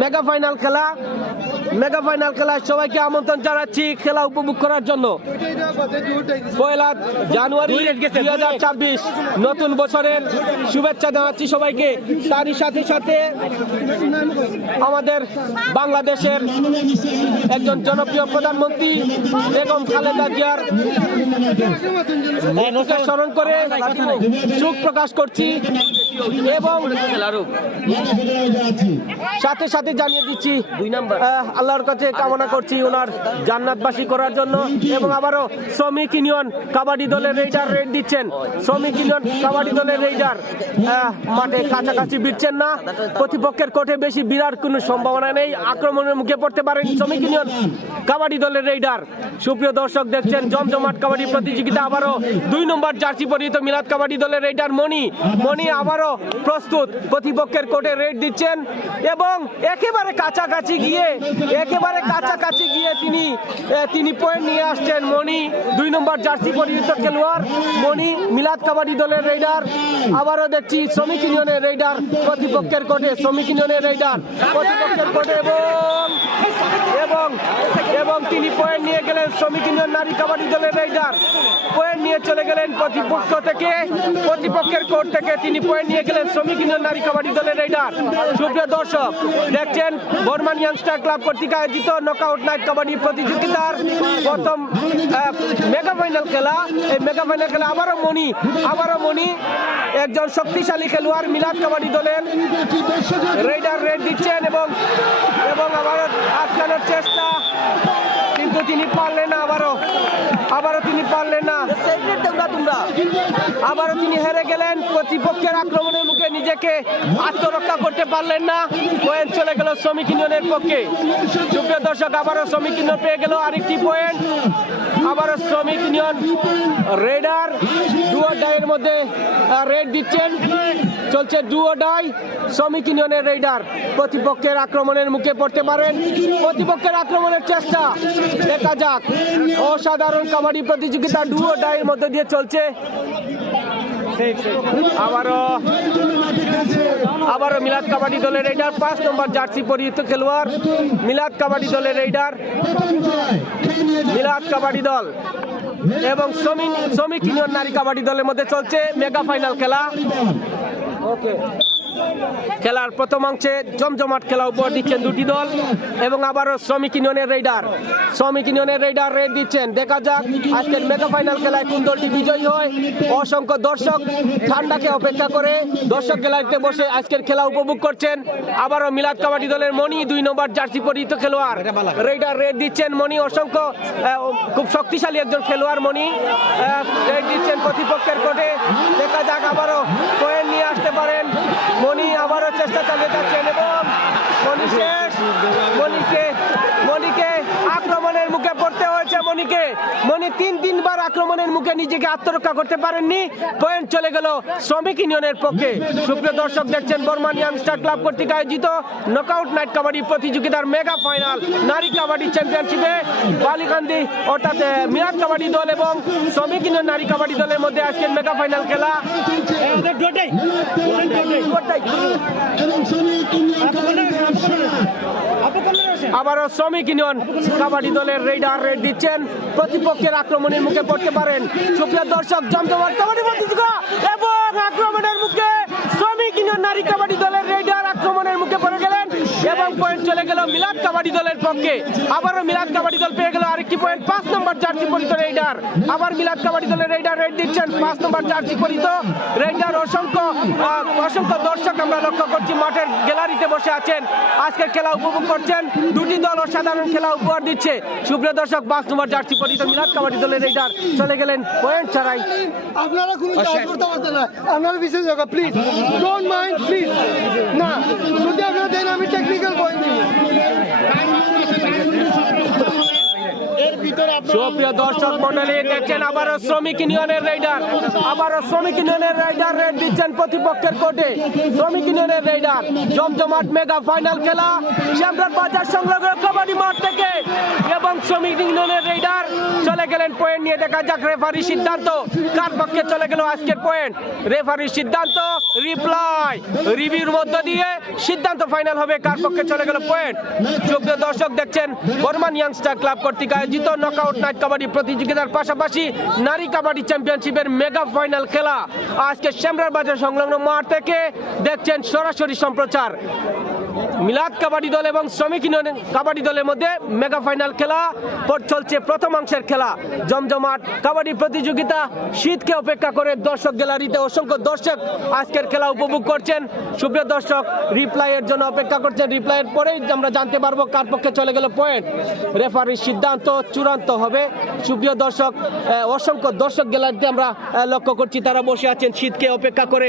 মেগা ফাইনাল খেলা। মেগা ফাইনাল খেলায় সবাইকে আমন্ত্রণ জানাচ্ছি খেলা উপভোগ করার জন্য। 1 জানুয়ারি 2026 নতুন বছরের শুভেচ্ছা জানাচ্ছি সবাইকে। তারই সাথে সাথে আমাদের বাংলাদেশের একজন জনপ্রিয় প্রধানমন্ত্রী বেগম খালেদা জিয়ার স্মরণ করে শোক প্রকাশ করছি এবং সাথে সাথে জানিয়ে দিচ্ছি 2 নম্বর আল্লাহর কাছে কামনা করছি ওনার জান্নাতবাসী করার জন্য। এবং আবারও শ্রমিক ইউনিয়ন কাবাডি দলের রেইডার রেড দিচ্ছেন। শ্রমিক ইউনিয়ন কাবাডি দলের রেইডার মাঠে কাছাকাছি বিটছেন না। প্রতিপক্ষের কোর্টে বেশি বিরাট কোনো সম্ভাবনা নেই, আক্রমণের মুখে পড়তে পারেন শ্রমিক ইউনিয়ন কাবাডি দলের রেইডার। সুপ্রিয় দর্শক দেখছেন জমজমাট কাবাডি প্রতিযোগিতা। আবারও 2 নম্বর জার্সি পরিহিত মিলাদ কাবাডি দলের রেইডার মনি আবারও প্রস্তুত, প্রতিপক্ষের কোর্টে রেড দিচ্ছেন এবং একেবারে কাছাকাছি গিয়ে তিনি পয়েন্ট নিয়ে আসছেন। মনি 2 নম্বর জার্সি পরিহিত খেলোয়াড় মনি মিলাদ কাবাডি দলের রেইডার। আবারও দেখছি শ্রমিক ইউনিয়নের রেইডার প্রতিপক্ষের কোর্টে, শ্রমিক ইউনিয়নের রেইডার প্রতিপক্ষের কোর্টে এবং তিনি পয়েন্ট নিয়ে গেলেন। শ্রমিক ইউনিয়ন নারী কাবাডি দলের রেইডার পয়েন্ট নিয়ে চলে গেলেন প্রতিপক্ষের কোর্ট থেকে তিনি পয়েন্ট নিয়ে গেলেন শ্রমিক ইউনিয়ন নারী কাবাডি দলের রেইডার। সুপ্রিয় দর্শক দেখছেন বর্মান ইয়াংস্টার ক্লাব কর্তৃক আয়োজিত নকআউট নাইট কাবাডি প্রতিযোগিতার প্রথম মেগা ফাইনাল খেলা। এই মেগা ফাইনাল খেলা আবারও মনি একজন শক্তিশালী খেলোয়াড় মিলাদ কাবাডি দলের রেইডার রেড দিচ্ছেন এবং আবারও আটকানোর চেষ্টা, কিন্তু তিনি পারলেন না। আবারও তিনি পারলেন না, আবারও তিনি হেরে গেলেন। প্রতিপক্ষের আক্রমণের মুখে নিজেকে আত্মরক্ষা করতে পারলেন না, পয়েন্ট চলে গেল শ্রমিক ইউনিয়নের পক্ষে। সুপ্রিয় দর্শক আবারও শ্রমিক ইউনিয়ন পেয়ে গেল আরেকটি পয়েন্ট। আবারও শ্রমিক ইউনিয়ন রেইডার ডুও ডাইয়ের মধ্যে রেড দিচ্ছেন, চলছে ডুও ডাই। শ্রমিক ইউনিয়নের রেইডার প্রতিপক্ষের আক্রমণের মুখে পড়তে পারেন, প্রতিপক্ষের আক্রমণের চেষ্টা দেখা যাক। অসাধারণ কাবাডি প্রতিযোগিতা ডুও ডাইয়ের মধ্যে দিয়ে চলছে। আবারও মিলাদ কাবাডি দলের রেইডার 5 নম্বর জার্সি পরিহিত খেলোয়াড় মিলাদ কাবাডি দলের রেইডার মিলাদ কাবাডি দল এবং শ্রমিক ইউনিয়ন নারী কাবাডি দলের মধ্যে চলছে মেগা ফাইনাল খেলা। খেলার প্রথম অংশে জমজমাট খেলা উপহার দিচ্ছেন দুটি দল এবং আবারও শ্রমিক ইউনিয়নের রেইডার রেড দিচ্ছেন। দেখা যাক আজকের মেগা ফাইনাল খেলায় কোন দলটি বিজয়ী হয়। অসংখ্য দর্শক ঠান্ডাকে অপেক্ষা করে দর্শক গ্যালারিতে বসে আজকের খেলা উপভোগ করছেন। আবারও মিলাদ কাবাডি দলের মনি 2 নম্বর জার্সি পরিহিত খেলোয়াড় রেইডার রেড দিচ্ছেন। মনি খুব শক্তিশালী একজন খেলোয়াড়। মনি রেড দিচ্ছেন প্রতিপক্ষের কোর্টে। দেখা যাক আবারও পয়েন্ট নিয়ে আসতে পারেন। মনি আবারও চেষ্টা চালিয়ে যাচ্ছেন এবং মনিকে আক্রমণের মুখে পড়তে হয়েছে। মনি তিনবার আক্রমণের মুখে নিজেকে আত্মরক্ষা করতে পারেননি, পয়েন্ট চলে গেল শ্রমিক ইউনিয়নের পক্ষে। সুপ্রিয় দর্শক দেখছেন বর্মান ইয়াংস্টার ক্লাব কর্তৃক আয়োজিত নকআউট নাইট কাবাডি প্রতিযোগিতার মেগা ফাইনাল নারী কাবাডি চ্যাম্পিয়নশিপে বালিকান্দি অর্থাৎ মিলাদ কাবাডি দল এবং শ্রমিক ইউনিয়ন নারী কাবাডি দলের মধ্যে আজকের মেগা ফাইনাল খেলা। আবারও শ্রমিক ইউনিয়ন কাবাডি দলের রেইডার রেড দিচ্ছেন, প্রতিপক্ষের আক্রমণের মুখে পড়তে পারেন। সুপ্রিয় দর্শক জমজমাট কাবাডি প্রতিযোগিতা এবং আক্রমণের মুখে শ্রমিক ইউনিয়ন নারী কাবাডি দলের রেইডার আক্রমণের মুখে পড়ে গেলেন এবং পয়েন্ট চলে গেল মিলাদ কাবাডি দলের পক্ষে। আবারও মিলাদ কাবাডি দল পেয়ে গেল আরেকটি পয়েন্ট। 5 নম্বর জার্সি পরিহিত রেইডার আবার মিলাদ কাবাডি দলের রেইডার রেড দিচ্ছেন। 5 নম্বর জার্সি পরিহিত রেইডার। অসংখ্য দর্শক আমরা লক্ষ্য করছি মাঠের গ্যালারিতে বসে আছেন, আজকের খেলা উপভোগ করছেন। দুটি দল অসাধারণ খেলা উপহার দিচ্ছে। সুপ্রিয় দর্শক 5 নম্বর জার্সি পরিহিত মিলাদ কাবাডি দলের রেইডার চলে গেলেন পয়েন্ট ছাড়াই। আপনারা কোনো চার্জ করতে পারতেন না, আপনারা বিশেষ জায়গা প্লিজ ডোন্ট মাইন্ড প্লিজ। না যদি আপনারা দেন আমি টেকনিক্যাল পয়েন্ট দিব। সুপ্রিয় দর্শক মন্ডলী দেখছেন আবারও শ্রমিক ইউনিয়নের রেইডার রেড দিচ্ছেন প্রতিপক্ষের কোর্টে। শ্রমিক ইউনিয়নের রেইডার জমজমাট মেগা ফাইনাল খেলা শ্যামরার বাজার সংলগ্ন কাবাডি মাঠ থেকে এবং শ্রমিক ইউনিয়নের রেইডার চলে গেলেন পয়েন্ট নিয়ে। দেখা যাক রেফারির সিদ্ধান্ত কার পক্ষে চলে গেল আজকের পয়েন্ট। রেফারির সিদ্ধান্ত রিভিউর মধ্য দিয়ে সিদ্ধান্ত ফাইনাল হবে কার পক্ষে চলে গেল পয়েন্ট। সুপ্রিয় দর্শক দেখছেন বর্মান ইয়াংস্টার ক্লাব কর্তৃক আয়োজিত নকআউট নাইট কাবাডি প্রতিযোগিতার পাশাপাশি নারী কাবাডি চ্যাম্পিয়নশিপের মেগা ফাইনাল খেলা আজকে শ্যামরার বাজার সংলগ্ন মাঠ থেকে দেখছেন সরাসরি সম্প্রচার। মিলাদ কাবাডি দল এবং শ্রমিক ইউনিয়ন কাবাডি দলের মধ্যে মেগা ফাইনাল খেলা চলছে। প্রথমাংশের খেলা জমজমাট কাবাডি প্রতিযোগিতা। শীতকে অপেক্ষা করে দর্শক গ্যালারিতে অসংখ্য দর্শক আজকের খেলা উপভোগ করছেন। সুপ্রিয় দর্শক, রিপ্লাইয়ের জন্য অপেক্ষা করছেন। রিপ্লাইয়ের পরেই আমরা জানতে পারবো কার পক্ষে চলে গেল পয়েন্ট। রেফারির সিদ্ধান্ত চূড়ান্ত হবে। সুপ্রিয় দর্শক, অসংখ্য দর্শক গ্যালারিতে আমরা লক্ষ্য করছি, তারা বসে আছেন শীতকে অপেক্ষা করে।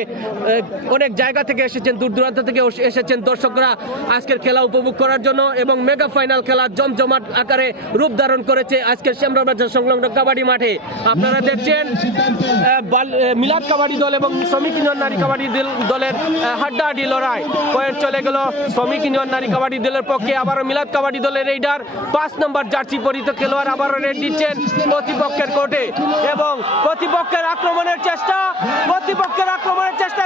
অনেক জায়গা থেকে এসেছেন, দূর দূরান্ত থেকে এসেছেন দর্শকরা আজকের খেলা উপভোগ করার জন্য। এবং মেগা ফাইনাল খেলা জমজমাট আকারে রূপ ধারণ করেছে আজকের শ্যামরাবাজার সংলগ্ন কাবাডি মাঠে। আপনারা দেখছেন মিলাদ কাবাডি দল এবং শ্রমিক ইউনিয়ন নারী কাবাডি দলের হাড্ডাহাড্ডি লড়াই। পয়েন্ট চলে গেল শ্রমিক ইউনিয়ন নারী কাবাডি দলের পক্ষে। আবারও মিলাদ কাবাডি দলের রেইডার 5 নম্বর জার্সি পরিহিত খেলোয়াড় আবারও রেড দিচ্ছেন প্রতিপক্ষের কোর্টে। এবং প্রতিপক্ষের আক্রমণের চেষ্টা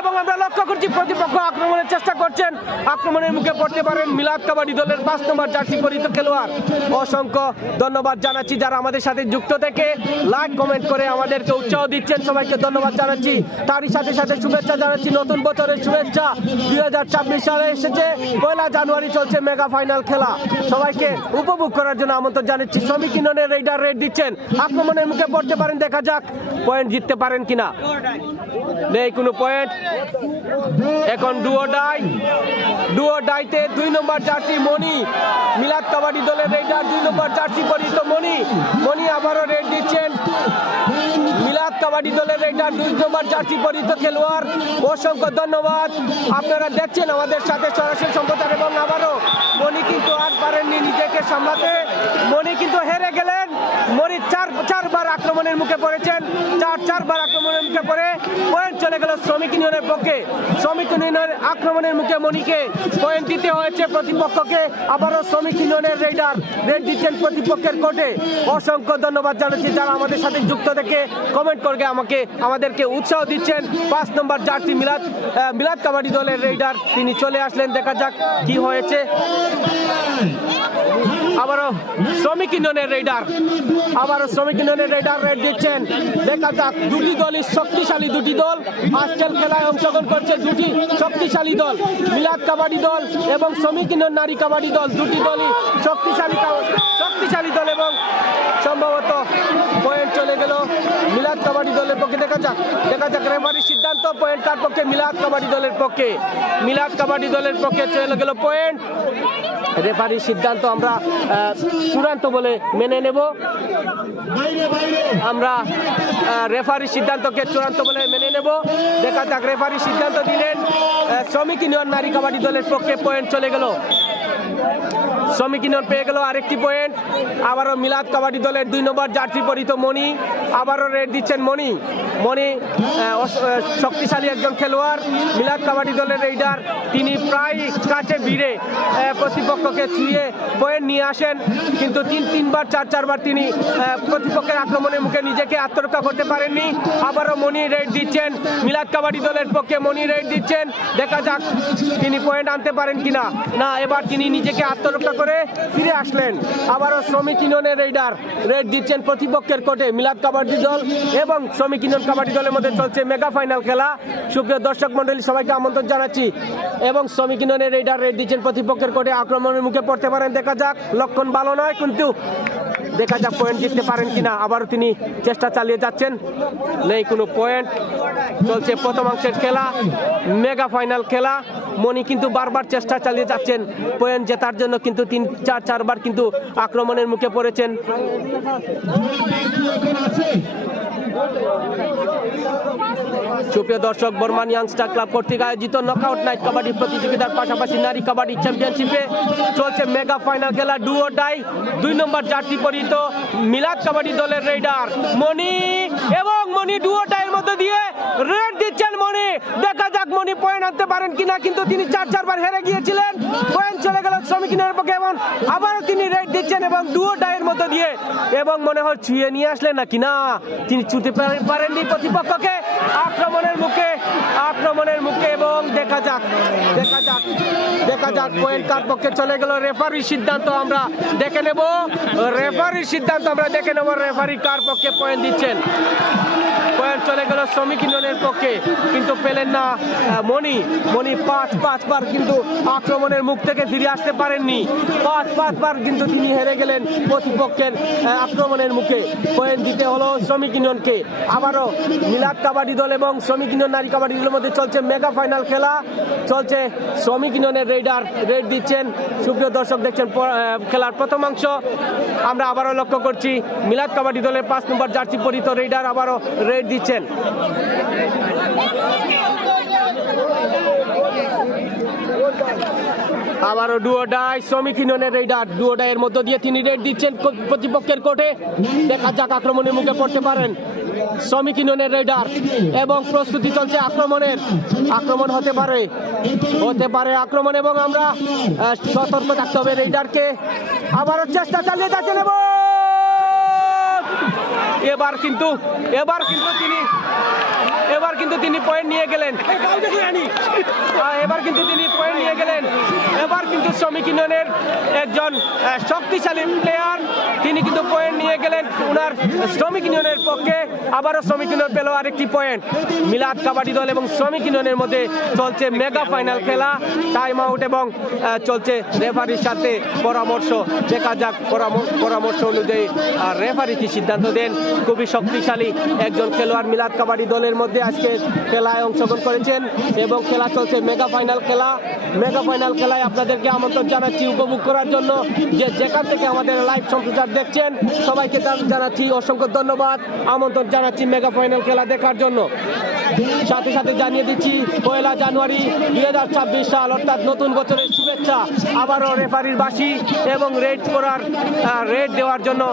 এবং আমরা লক্ষ্য করছি প্রতিপক্ষ আক্রমণের চেষ্টা করছেন। আক্রমণের মুখে পড়তে পারেন মিলাদ কাবাডি দলের 5 নম্বর জার্সি পরিহিত খেলোয়াড়। অসংখ্য ধন্যবাদ জানাচ্ছি যারা আমাদের সাথে যুক্ত থেকে লাইক কমেন্ট করে আমাদেরকে উৎসাহ দিচ্ছেন, সবাইকে ধন্যবাদ জানাচ্ছি। তারই সাথে সাথে শুভেচ্ছা জানাচ্ছি, নতুন বছরের শুভেচ্ছা। 2026 সালে এসেছে, 1 জানুয়ারি চলছে মেগা ফাইনাল খেলা। সবাইকে উপভোগ করার জন্য আমন্ত্রণ জানাচ্ছি। শ্রমিক ইউনিয়নের রেইডার রেড দিচ্ছেন, আক্রমণের মুখে পড়তে পারেন, দেখা যাক পয়েন্ট জিততে পারেন কিনা। নেই কোনো পয়েন্ট। এখন ডুও ডাইতে 2 নম্বর জার্সি মনি, মিলাদ কাবাডি দলের রেইডার 2 নম্বর জার্সি পরিহিত মনি আবারও রেড দিচ্ছেন। মিলাদ কাবাডি দলের রেইডার 2 নম্বর জার্সি পরিহিত খেলোয়াড়। অসংখ্য ধন্যবাদ। আপনারা দেখছেন আমাদের সাথে সরাসরি সম্প্রচার। এবং আবারও মনি কিন্তু আর পারেননি নিজেকে সামলাতে, মনি কিন্তু হেরে গেলেন। মনি চারবার আক্রমণের মুখে পড়েছেন, চারবার আক্রমণের মুখে পড়ে পয়েন্ট চলে গেল শ্রমিক ইউনিয়নের পক্ষে। শ্রমিক ইউনিয়নের আক্রমণের মুখে মনিকে পয়েন্ট দিতে হয়েছে প্রতিপক্ষকে। আবারও শ্রমিক ইউনিয়নের রেইডার রেড দিচ্ছেন প্রতিপক্ষের কোর্টে। অসংখ্য ধন্যবাদ জানাচ্ছি যারা আমাদের সাথে যুক্ত থেকে কমেন্ট করে আমাদেরকে উৎসাহ দিচ্ছেন। 5 নম্বর জার্সি মিলাদ কাবাডি দলের রেইডার তিনি চলে আসলেন, দেখা যাক কি হয়েছে। আবারও শ্রমিক ইউনিয়নের রেইডার রেড দিচ্ছেন, দেখা যাক। দুটি দলই শক্তিশালী, দুটি দল আজকের খেলায় অংশগ্রহণ করছে। দুটি শক্তিশালী দল, মিলাদ কাবাডি দল এবং শ্রমিক ইউনিয়ন নারী কাবাডি দল, দুটি দলই শক্তিশালী দল। এবং সম্ভবত পয়েন্ট চলে গেল মিলাদ কাবাডি দলের পক্ষে। দেখা যাক রেফারির সিদ্ধান্ত। পয়েন্ট কার পক্ষে? মিলাদ কাবাডি দলের পক্ষে চলে গেল পয়েন্ট। রেফারির সিদ্ধান্ত আমরা চূড়ান্ত বলে মেনে নেব। রেফারির সিদ্ধান্তকে চূড়ান্ত বলে মেনে নেব। দেখা যাক, রেফারির সিদ্ধান্ত দিলেন শ্রমিক ইউনিয়ন নারী কাবাডি দলের পক্ষে। পয়েন্ট চলে গেল, শ্রমিক ইউনিয়ন পেয়ে গেল আরেকটি পয়েন্ট। আবারও মিলাদ কাবাডি দলের 2 নম্বর জার্সি পরিহিত মনি আবারও রেড দিচ্ছেন। মনি শক্তিশালী একজন খেলোয়াড়, মিলাদ কাবাডি দলের রেইডার। তিনি প্রায় কাছে ভিড়ে প্রতিপক্ষকে ছুঁয়ে পয়েন্ট নিয়ে আসেন, কিন্তু তিনবার চারবার তিনি প্রতিপক্ষের আক্রমণের মুখে নিজেকে আত্মরক্ষা করতে পারেননি। আবারও মনি রেড দিচ্ছেন মিলাদ কাবাডি দলের পক্ষে। দেখা যাক তিনি পয়েন্ট আনতে পারেন কিনা। না, এবার তিনি নিজেকে আত্মরক্ষা করে ফিরে আসলেন। আবারও শ্রমিক ইউনিয়নের রেইডার রেড দিচ্ছেন প্রতিপক্ষের কোর্টে। মিলাদ কাবাডি দল এবং শ্রমিক ইউনিয়ন কাবাডি দলের মধ্যে চলছে মেগা ফাইনাল খেলা। সুপ্রিয় দর্শক মন্ডলী, সবাইকে আমন্ত্রণ জানাচ্ছি। এবং শ্রমিক ইউনিয়নের রেইডার রেড দিচ্ছেন প্রতিপক্ষের কোর্টে, আক্রমণের মুখে পড়তে পারেন, দেখা যাক। লক্ষণ ভালো নয়, কিন্তু দেখা যাক পয়েন্ট জিততে পারেন কিনা। আবারও তিনি চেষ্টা চালিয়ে যাচ্ছেন, নেই কোনো পয়েন্ট। চলছে প্রথমাংশের খেলা, মেগা ফাইনাল খেলা। মনি কিন্তু বারবার চেষ্টা চালিয়ে যাচ্ছেন পয়েন্ট জেতার জন্য, কিন্তু 3-4বার কিন্তু আক্রমণের মুখে পড়েছেন। সুপ্রিয় দর্শক, বর্মান ইয়াংস্টার ক্লাব কর্তৃক আয়োজিত নকআউট নাইট কাবাডি প্রতিযোগিতার পাশাপাশি নারী কাবাডি চ্যাম্পিয়নশিপে চলছে মেগা ফাইনাল খেলা। ডুও ডাই 2 নম্বর জার্সি পরিহিত মিলাদ কাবাডি দলের রেইডার মনি ডুও ডাইয়ের মধ্যে দিয়ে রেড দিচ্ছেন মনি। দেখা যাক মনি পয়েন্ট আনতে পারেন কিনা, কিন্তু তিনি 4বার হেরে গিয়েছিলেন। পয়েন্ট চলে গেল শ্রমিক ইউনিয়নের পক্ষে এবং আবারও তিনি রেড দিচ্ছেন এবং ডুও ডাইয়ের মধ্যে দিয়ে, এবং মনে হয় ছুঁয়ে নিয়ে আসলেন নাকি না, তিনি ছুঁতে পারেননি প্রতিপক্ষকে। আক্রমণের মুখে এবং দেখা যাক পয়েন্ট কার পক্ষে চলে গেল। রেফারির সিদ্ধান্ত আমরা দেখে নেব, রেফারি কার পক্ষে পয়েন্ট দিচ্ছেন। পয়েন্ট চলে গেল শ্রমিক ইউনিয়নের পক্ষে, কিন্তু পেলেন না মণি। 5বার কিন্তু আক্রমণের মুখ থেকে ফিরে আসতে পারেননি। 5বার কিন্তু তিনি হেরে গেলেন প্রতিপক্ষের আক্রমণের মুখে। পয়েন্ট দিতে হলো শ্রমিক ইউনিয়নকে। আবারও মিলাদ কাবাডি দল এবং শ্রমিক ইউনিয়ন নারী কাবাডি দলের মধ্যে চলছে মেগা ফাইনাল খেলা। চলছে শ্রমিক ইউনিয়নের রেডার রেড দিচ্ছেন। সুপ্রিয় দর্শক দেখছেন খেলার প্রথমাংশ। আমরা আবারও লক্ষ্য করছি মিলাদ কাবাডি দলের 5 নম্বর জার্সি পরিহিত রেডার আবারও রেড দিচ্ছেন। আবারও ডুওডাই শ্রমিক ইউনিয়নের রেডার, ডুওডাইয়ের মধ্য দিয়ে তিনি রেড দিচ্ছেন প্রতিপক্ষের কোর্টে। দেখা যাক আক্রমণের মুখে পড়তে পারেন শ্রমিক ইউনিয়নের রেডার, এবং প্রস্তুতি চলছে আক্রমণ হতে পারে আক্রমণ, এবং আমরা সতর্ক থাকতে হবে রেডারকে। আবারও চেষ্টা চালিয়ে যাচ্ছেন এবং এবার কিন্তু তিনি পয়েন্ট নিয়ে গেলেন। এবার কিন্তু শ্রমিক ইউনিয়নের একজন শক্তিশালী প্লেয়ার, তিনি কিন্তু পয়েন্ট নিয়ে গেলেন উনার শ্রমিক ইউনিয়নের পক্ষে। আবারও শ্রমিক ইউনিয়ন পেল আরেকটি পয়েন্ট। মিলাদ কাবাডি দল এবং শ্রমিক ইউনিয়নের মধ্যে চলছে মেগা ফাইনাল খেলা। টাইম আউট এবং চলছে রেফারির সাথে পরামর্শ। দেখা যাক পরামর্শ অনুযায়ী রেফারি কি সিদ্ধান্ত দেন। খুবই শক্তিশালী একজন খেলোয়াড় মিলাদ কাবাডি দলের মধ্যে আজকে খেলায় অংশগ্রহণ করেছেন, এবং খেলা চলছে মেগা ফাইনাল খেলায় আপনাদেরকে আমন্ত্রণ জানাচ্ছি উপভোগ করার জন্য। যেখান থেকে আমাদের লাইভ সম্প্রচার দেখছেন সবাইকে জানাচ্ছি অসংখ্য ধন্যবাদ, আমন্ত্রণ জানাচ্ছি মেগা ফাইনাল খেলা দেখার জন্য। সাথে সাথে জানিয়ে দিচ্ছি 1 জানুয়ারি 2026 সাল অর্থাৎ নতুন বছরের শুভেচ্ছা। আবারও রেফারির বাঁশি এবং রেড দেওয়ার জন্য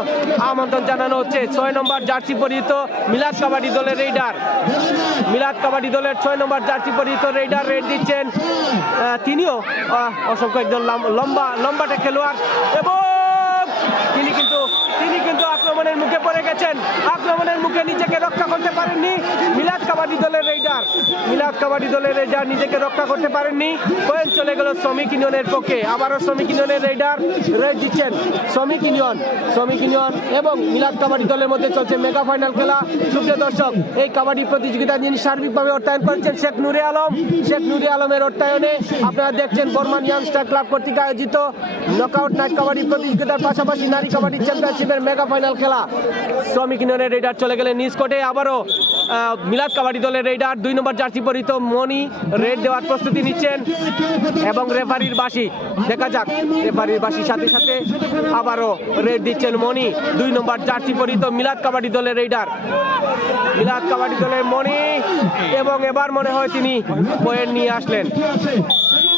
আমন্ত্রণ জানানো হচ্ছে 6 নম্বর জার্সি পরিহিত মিলাদ কাবাডি দলের রেডার। মিলাদ কাবাডি দলের 6 নম্বর জার্সি পরিহিত রেডার রেড দিচ্ছেন। তিনিও অসংখ্য একজন লম্বাটে খেলোয়াড়, এবং তিনি কিন্তু আক্রমণের মুখে পড়ে গেছেন। আক্রমণের মুখে নিজেকে রক্ষা করতে পারেননি মিলাদ কাবাডি দলের রেডার নিজেকে রক্ষা করতে পারেননি। পয়েন্ট চলে গেল শ্রমিক ইউনিয়নের পক্ষে। আবারও শ্রমিক ইউনিয়নের রেডার রেড দিচ্ছেন। শ্রমিক ইউনিয়ন এবং মিলাদ কাবাডি দলের মধ্যে চলছে মেগা ফাইনাল খেলা। সুপ্রিয় দর্শক, এই কাবাডি প্রতিযোগিতা যিনি সার্বিকভাবে অর্থায়ন করেছেন শেখ নুরে আলমের অর্থায়নে আপনারা দেখছেন বর্মান ইয়াংস্টার ক্লাব কর্তৃক আয়োজিত নকআউট নাইট কাবাডি প্রতিযোগিতার পাশাপাশি নারী কাবাডি চ্যাম্পিয়নশিপের মেগা ফাইনাল খেলা। শ্রমিক ইউনিয়নের রেডার চলে গেলেন নিজ কোর্টে। আবারও মিলাদ কাবাডি দলের রেডার 2 নম্বর জার্সি পরিহিত মনি রেড দেওয়ার প্রস্তুতি নিচ্ছেন, এবং রেফারির বাঁশি। দেখা যাক রেফারির বাঁশির সাথে সাথে আবারও রেড দিচ্ছেন মনি, 2 নম্বর জার্সি পরিহিত মিলাদ কাবাডি দলের রেডার, মিলাদ কাবাডি দলের মনি, এবং এবার মনে হয় তিনি পয়েন্ট নিয়ে আসলেন।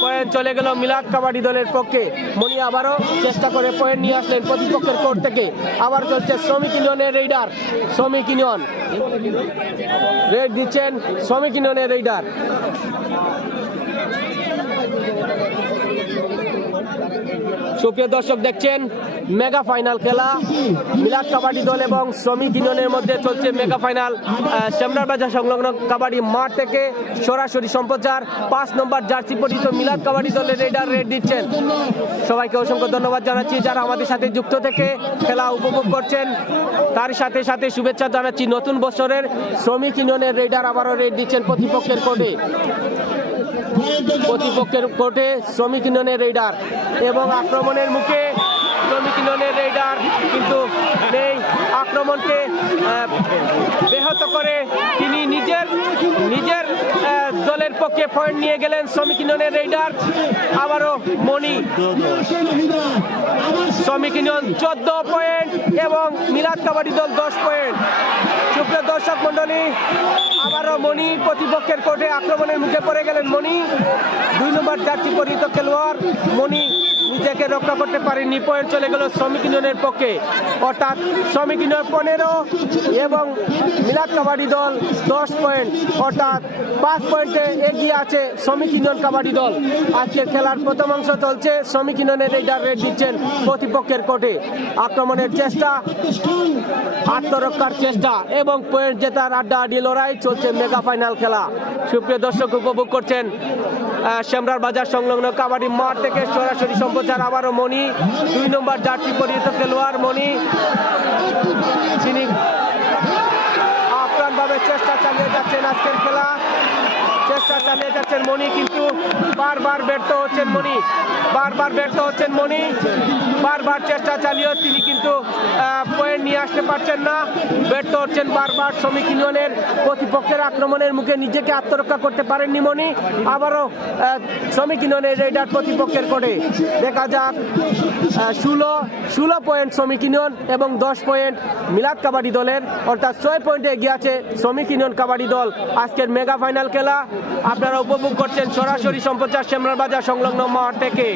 পয়েন্ট চলে গেল মিলাদ কাবাডি দলের পক্ষে। মনি আবারও চেষ্টা করে পয়েন্ট নিয়ে আসলেন প্রতিপক্ষের কোর্ট থেকে। আবার চলছে শ্রমিক ইউনিয়নের রেডার, শ্রমিক ইউনিয়ন রেড দিচ্ছেন শ্রমিক ইউনিয়নের রেডার। সুপ্রিয় দর্শক দেখছেন মেগা ফাইনাল খেলা। মিলাদ কাবাডি দল এবং শ্রমিক ইউনিয়নের মধ্যে চলছে মেগা ফাইনাল। শ্যামরার বাজার সংলগ্ন কাবাডি মাঠ থেকে সরাসরি সম্প্রচার। 5 নম্বর জার্সি পরিহিত মিলাদ কাবাডি দলের রেডার রেড দিচ্ছেন। সবাইকে অসংখ্য ধন্যবাদ জানাচ্ছি যারা আমাদের সাথে যুক্ত থেকে খেলা উপভোগ করছেন। তার সাথে সাথে শুভেচ্ছা জানাচ্ছি নতুন বছরের। শ্রমিক ইউনিয়নের রেডার আবারও রেড দিচ্ছেন প্রতিপক্ষের কোর্টে শ্রমিক ইউনিয়নের রেডার, এবং আক্রমণের মুখে শ্রমিক ইউনিয়নের রেডার কিন্তু এই আক্রমণকে ব্যাহত করে তিনি নিজের দলের পক্ষে পয়েন্ট নিয়ে গেলেন শ্রমিক ইউনিয়নের রেডার। আবারও মনি, শ্রমিক ইউনিয়ন 14 পয়েন্ট এবং মিলাদ কাবাডি দল 10 পয়েন্ট। সুপ্রিয় দর্শক মন্ডলী, আবারও মনি প্রতিপক্ষের কোর্টে আক্রমণের মুখে পড়ে গেলেন। মনি 2 নম্বর জার্সি পরিহিত খেলোয়াড় মনি নিজেকে রক্ষা করতে পারেননি। পয়েন্ট চলে গেল শ্রমিক ইউনিয়নের পক্ষে, অর্থাৎ শ্রমিক ইউনিয়ন 15 এবং মিলাদ কাবাডি দল 10 পয়েন্ট, অর্থাৎ 5 পয়েন্টে এগিয়ে আছে শ্রমিক ইউনিয়ন কাবাডি দল। আজকের খেলার প্রথম অংশ চলছে। শ্রমিক ইউনিয়নের রেডার রেড দিচ্ছেন প্রতিপক্ষের কোর্টে। আক্রমণের চেষ্টা, আত্মরক্ষার চেষ্টা এবং পয়েন্ট জেতার আড্ডাআড্ডি লড়াই চলছে। মেগা ফাইনাল খেলা সুপ্রিয় দর্শক উপভোগ করছেন শ্যামরার বাজার সংলগ্ন কাবাডি মাঠ থেকে সরাসরি সম্প্রচার। আবারও মণি 2 নম্বর জার্সি পরিহিত খেলোয়াড় মণি তিনি আপ্রাণভাবে চেষ্টা চালিয়ে যাচ্ছেন। আজকের খেলা চেষ্টা চালিয়ে যাচ্ছেন মণি, কিন্তু বারবার ব্যর্থ হচ্ছেন মণি, বারবার ব্যর্থ হচ্ছেন মণি। বারবার চেষ্টা চালিয়েও তিনি কিন্তু পয়েন্ট নিয়ে আসতে পারছেন না, ব্যর্থ হচ্ছেন বারবার। শ্রমিক ইউনিয়নের প্রতিপক্ষের আক্রমণের মুখে নিজেকে আত্মরক্ষা করতে পারেননি মণি। আবারও শ্রমিক ইউনিয়নের রেডার প্রতিপক্ষের কোর্টে। দেখা যাক 16 পয়েন্ট শ্রমিক ইউনিয়ন এবং 10 পয়েন্ট মিলাদ কাবাডি দলের, অর্থাৎ 6 পয়েন্টে এগিয়ে আছে শ্রমিক ইউনিয়ন কাবাডি দল। আজকের মেগা ফাইনাল খেলা আপনারা উপভোগ করছেন সরাসরি সম্প্রচার শ্যামরার বাজার সংলগ্ন মাঠ থেকে।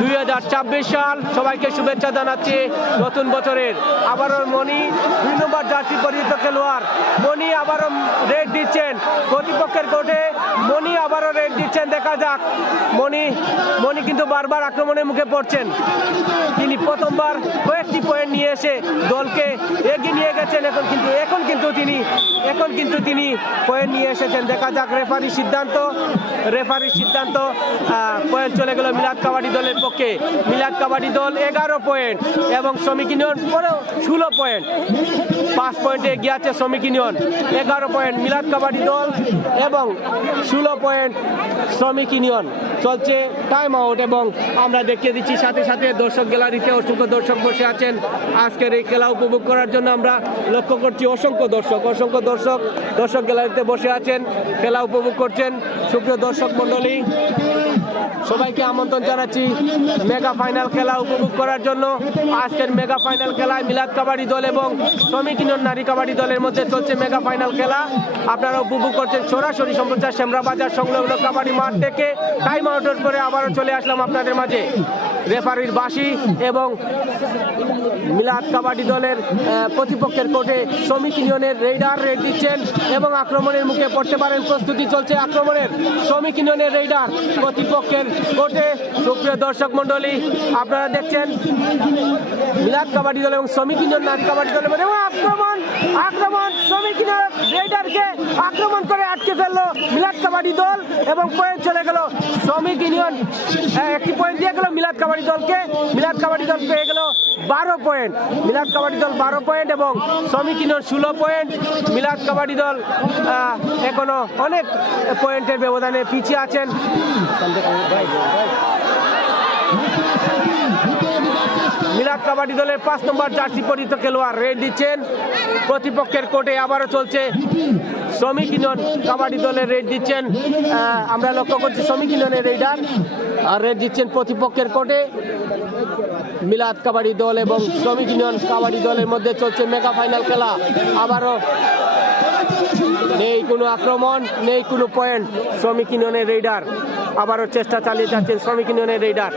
2024 সাল, সবাইকে শুভেচ্ছা জানাচ্ছি নতুন বছরের। আবারও মণি 2 নম্বর জার্সি পরিহিত খেলোয়াড় মণি আবারও রেড দিচ্ছেন প্রতিপক্ষের কোর্টে। মণি আবারও রেড দিচ্ছেন। দেখা যাক মণি কিন্তু বারবার আক্রমণের মুখে পড়ছেন। তিনি প্রথমবার কয়েকটি পয়েন্ট নিয়ে এসে দলকে এগিয়ে নিয়ে গেছেন, এখন কিন্তু তিনি পয়েন্ট নিয়ে এসেছেন। দেখা যাক রেফারির সিদ্ধান্ত। পয়েন্ট চলে গেল মিলাদ কাবাডি দলের পক্ষে। মিলাদ কাবাডি দল 11 পয়েন্ট এবং শ্রমিক ইউনিয়ন 16 পয়েন্ট। 5 পয়েন্টে এগিয়ে আছে শ্রমিক ইউনিয়ন, 11 পয়েন্ট মিলাদ কাবাডি দল এবং 16 পয়েন্ট শ্রমিক ইউনিয়ন। চলছে টাইম আউট এবং আমরা দেখিয়ে দিচ্ছি সাথে সাথে দর্শক গ্যালারিতে অসংখ্য দর্শক বসে আছেন। আজকের এই খেলা উপভোগ করার জন্য আমরা লক্ষ্য করছি অসংখ্য দর্শক গ্যালারিতে বসে আছেন, খেলা উপভোগ করছেন। সুপ্রিয় দর্শক মণ্ডলী, সবাইকে আমন্ত্রণ জানাচ্ছি মেগা ফাইনাল খেলা উপভোগ করার জন্য। আজকের মেগা ফাইনাল খেলায় মিলাদ কাবাডি দল এবং শ্রমিক ইউনিয়ন নারী কাবাডি দলের মধ্যে চলছে মেগা ফাইনাল খেলা। আপনারা উপভোগ করছেন সরাসরি সম্প্রচার শ্যামরা বাজার সংলগ্ন কাবাডি মাঠ থেকে। টাইম আউটের পরে আবারও চলে আসলাম আপনাদের মাঝে। রেফারির বাঁশি এবং মিলাদ কাবাডি দলের প্রতিপক্ষের কোর্টে শ্রমিক ইউনিয়নের রেডার রেড দিচ্ছেন এবং আক্রমণের মুখে পড়তে পারেন। প্রস্তুতি চলছে আক্রমণের। শ্রমিক ইউনিয়নের রেডার প্রতিপক্ষের কোর্টে। সুপ্রিয় দর্শক মণ্ডলী, আপনারা দেখছেন মিলাদ কাবাডি দল এবং শ্রমিক ইউনিয়ন নারী কাবাডি দলের মধ্যে আক্রমণ শ্রমিক ইউনিয়ন রেডারকে আক্রমণ করে আটকে ফেললো মিলাদ কাবাডি দল এবং পয়েন্ট চলে গেল শ্রমিক ইউনিয়ন। একটি পয়েন্ট দিয়ে গেল মিলাদ কাবাডি দলকে। মিলাদ কাবাডি দল পেয়ে গেল 12 পয়েন্ট। মিলাদ কাবাডি দল 12 পয়েন্ট এবং শ্রমিক ইউনিয়ন 16 পয়েন্ট। মিলাদ কাবাডি দল এখনো অনেক পয়েন্টের ব্যবধানে পিছিয়ে আছেন। মিলাদ কাবাডি দলের 5 নম্বর জার্সি পরিহিত খেলোয়াড় রেড দিচ্ছেন প্রতিপক্ষের কোর্টে। আবারও চলছে শ্রমিক ইউনিয়ন কাবাডি দলের রেড দিচ্ছেন। আমরা লক্ষ্য করছি শ্রমিক ইউনিয়নের রেডার আর রেড দিচ্ছেন প্রতিপক্ষের কোর্টে। মিলাদ কাবাডি দল এবং শ্রমিক ইউনিয়ন কাবাডি দলের মধ্যে চলছে মেগা ফাইনাল খেলা। আবারও নেই কোনো আক্রমণ, নেই কোনো পয়েন্ট। শ্রমিক ইউনিয়নের রেডার আবারও চেষ্টা চালিয়ে যাচ্ছেন শ্রমিক ইউনিয়নের রেডার।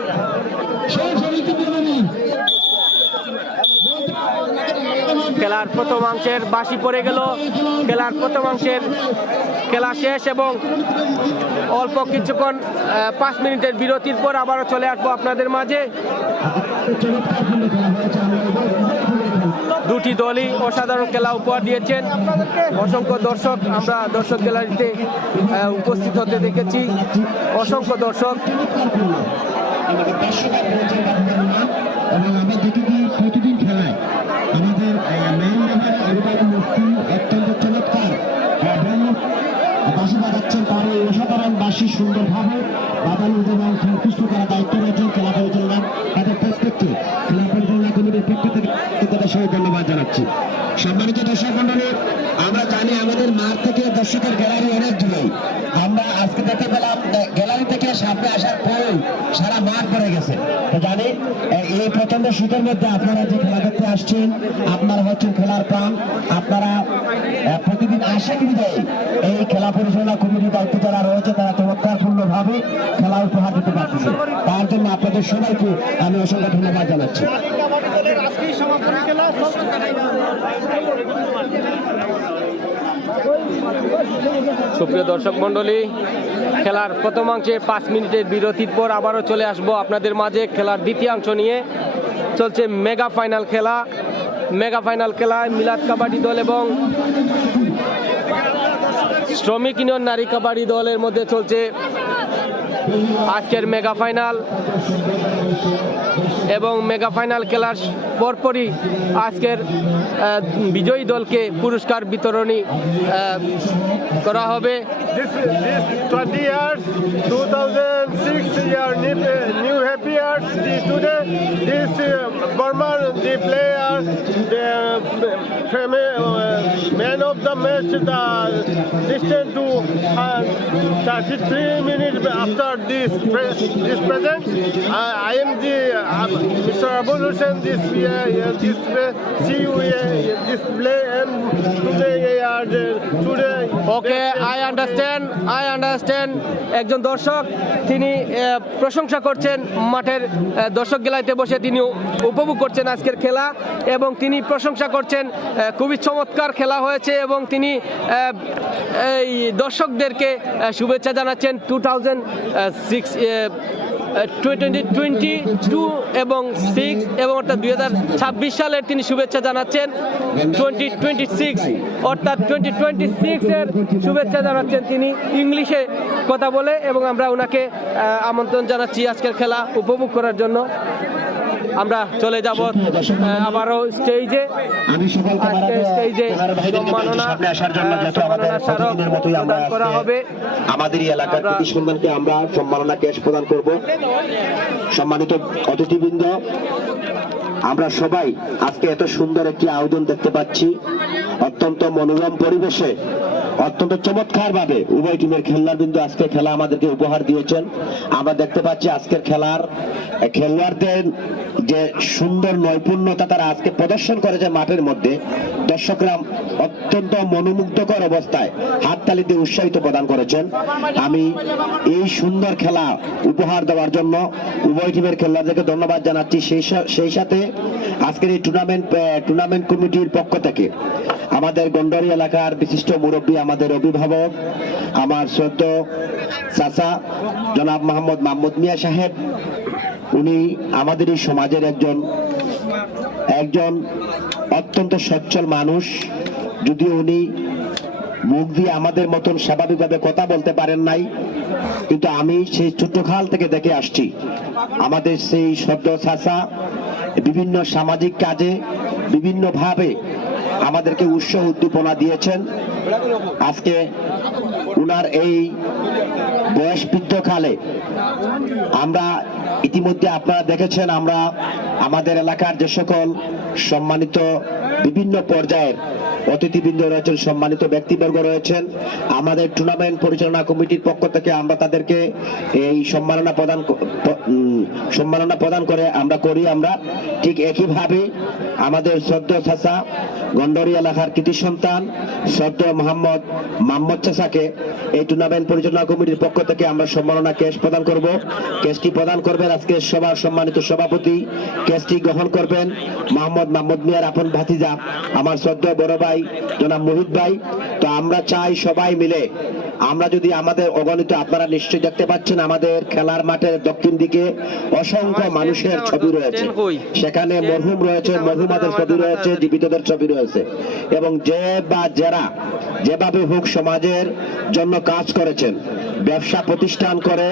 খেলার প্রথম অংশের বাঁশি পড়ে গেল। খেলার প্রথম অংশের খেলা শেষ এবং অল্প কিছুক্ষণ 5 মিনিটের বিরতির পর আবারও চলে আসবো আপনাদের মাঝে। দুটি দলই অসাধারণ খেলা উপহার দিয়েছেন। অসংখ্য দর্শক আমরা দর্শক গ্যালারিতে উপস্থিত হতে দেখেছি। অসংখ্য দর্শক। প্রতিদিন খেলায় আমাদের অত্যন্ত চমৎকার বাঁশি বাজাচ্ছেন। তার এই অসাধারণ বাঁশি সুন্দরভাবে বাজানো এবং সন্তুষ্ট করা দায়িত্ব রয়েছেন খেলা পরিচালনা তাদের প্রত্যেককে খেলা পরিচালনা কমিটির পক্ষ থেকে ধন্যবাদ জানাচ্ছি। সম্মানিত দর্শক মন্ডলী, আমরা জানি আমাদের মাঠ থেকে দর্শকের গ্যালারি অনেক দূরে। আমরা আজকে দেখতে পেলাম গ্যালারি থেকে সামনে আসার পর সারা মাঠ ভরে গেছে। তো জানি এই প্রচন্ড শীতের মধ্যে আপনারা যে খেলা দেখতে আসছেন, আপনারা হচ্ছেন খেলার প্রাণ। আপনারা প্রতিদিন আশা বিদায় এই খেলা পরিচালনা কমিটির দায়িত্ব যারা রয়েছে তারা চমৎকারপূর্ণভাবে খেলা উপহার দিতে পারবে। তার জন্য আপনাদের সবাইকে আমি অসংখ্য ধন্যবাদ জানাচ্ছি। সুপ্রিয় দর্শক মণ্ডলী, খেলার প্রথমাংশে 5 মিনিটের বিরতির পর আবারও চলে আসবো আপনাদের মাঝে খেলার দ্বিতীয়াংশ নিয়ে। চলছে মেগা ফাইনাল খেলা। মেগা ফাইনাল খেলায় মিলাদ কাবাডি দল এবং শ্রমিক ইউনিয়ন নারী কাবাডি দলের মধ্যে চলছে আজকের মেগা ফাইনাল। এবং মেগা ফাইনাল খেলার পরপরই আজকের বিজয়ী দলকে পুরস্কার বিতরণী করা হবে। This 20 years, 2006 year new happy years. Today, this Burman, the player, the man of the match, the distance to 33 minutes after this present. I am the Mr. Abul Hussain. This see you this play and today. Okay, I understand. একজন দর্শক তিনি প্রশংসা করছেন, মাঠের দর্শক গেলাইতে বসে তিনি উপভোগ করছেন আজকের খেলা এবং তিনি প্রশংসা করছেন খুবই চমৎকার খেলা হয়েছে এবং তিনি এই দর্শকদেরকে শুভেচ্ছা জানাচ্ছেন 2022 এবং 6 এবং অর্থাৎ 2026 সালের তিনি শুভেচ্ছা জানাচ্ছেন। 2026 অর্থাৎ 2026 এর শুভেচ্ছা জানাচ্ছেন তিনি ইংলিশে কথা বলে এবং আমরা ওনাকে আমন্ত্রণ জানাচ্ছি আজকের খেলা উপভোগ করার জন্য। আমরা চলে যাব আবারও স্টেজে। আজকে স্টেজে সম্মাননা প্রদান করা হবে। আমাদের এই এলাকার কৃতি সন্ধানকে আমরা সম্মাননা ক্যাশ প্রদান করব। সম্মানিত অতিথিবৃন্দ, আমরা সবাই আজকে এত সুন্দর একটি আয়োজন দেখতে পাচ্ছি। অত্যন্ত মনোরম পরিবেশে অত্যন্ত চমৎকার ভাবে উভয় টিমের খেলোয়াড় বিন্দু আজকে খেলা আমাদেরকে উপহার দিয়েছেন। আমরা দেখতে পাচ্ছি আজকের খেলার খেলোয়াড়দের যে সুন্দর নৈপুণ্যতা তারা আজকে প্রদর্শন করেছে মাঠের মধ্যে। দর্শকরা অত্যন্ত মনোমুগ্ধকর অবস্থায় হাততালি দিয়ে উৎসাহিত প্রদান করেছেন। আমি এই সুন্দর খেলা উপহার দেওয়ার জন্য উভয় টিমের খেলোয়াড়দেরকে ধন্যবাদ জানাচ্ছি। সেই সাথে আজকের এই টুর্নামেন্ট কমিটির পক্ষ থেকে আমাদের গন্ডারি এলাকার বিশিষ্ট মুরব্বী, আমাদের অভিভাবক, আমার শ্রদ্ধেয় চাচা জনাব মোহাম্মদ মাহমুদ মিয়া সাহেব, উনি আমাদের এই সমাজের একজন অত্যন্ত সচ্ছল মানুষ। যদিও উনি মুখ দিয়ে আমাদের মতন স্বাভাবিকভাবে কথা বলতে পারেন নাই, কিন্তু আমি সেই ছোট্টখাল থেকে দেখে আসছি আমাদের সেই সদ্য চাচা বিভিন্ন সামাজিক কাজে বিভিন্নভাবে আমাদেরকে উৎসাহ উদ্দীপনা দিয়েছেন। আজকে উনার এই বয়স বৃদ্ধকালে আমরা ইতিমধ্যে আপনারা দেখেছেন, আমরা আমাদের এলাকার যে সকল সম্মানিত বিভিন্ন পর্যায়ের অতিথিবৃন্দ রয়েছেন, সম্মানিত ব্যক্তিবর্গ রয়েছেন, আমাদের টুর্নামেন্ট পরিচালনা কমিটির পক্ষ থেকে আমরা তাদেরকে এই সম্মাননা প্রদান করে আমরা করি। আমরা ঠিক একইভাবে আমাদের শ্রদ্ধেয় চাচা গন্ডারি এলাকার কৃতি সন্তান শ্রদ্ধেয় মোহাম্মদ মাহমুদ চাচাকে এই টুর্নামেন্ট পরিচালনা কমিটির পক্ষ থেকে আমরা সম্মাননা ক্যাশ প্রদান করব। ক্যাশটি প্রদান করবেন আজকে সবার সম্মানিত সভাপতি। ক্যাশটি গ্রহণ করবেন মোহাম্মদ মাহমুদ মিয়ার আপন ভাতিজা আমার শ্রদ্ধেয় বড় ভাই জনাব মোহিত ভাই। তো আমরা চাই সবাই মিলে আমরা যদি আমাদের অগণিত, আপনারা নিশ্চয়ই দেখতে পাচ্ছেন আমাদের খেলার মাঠের দক্ষিণ দিকে অসংখ্য মানুষের ছবি রয়েছে, সেখানে মরহুম রয়েছে, মরহুমাদের ছবি রয়েছে, জীবিতদের ছবি রয়েছে এবং যে বা যারা যেভাবে হোক সমাজের জন্য কাজ করেছেন, ব্যবসা প্রতিষ্ঠান করে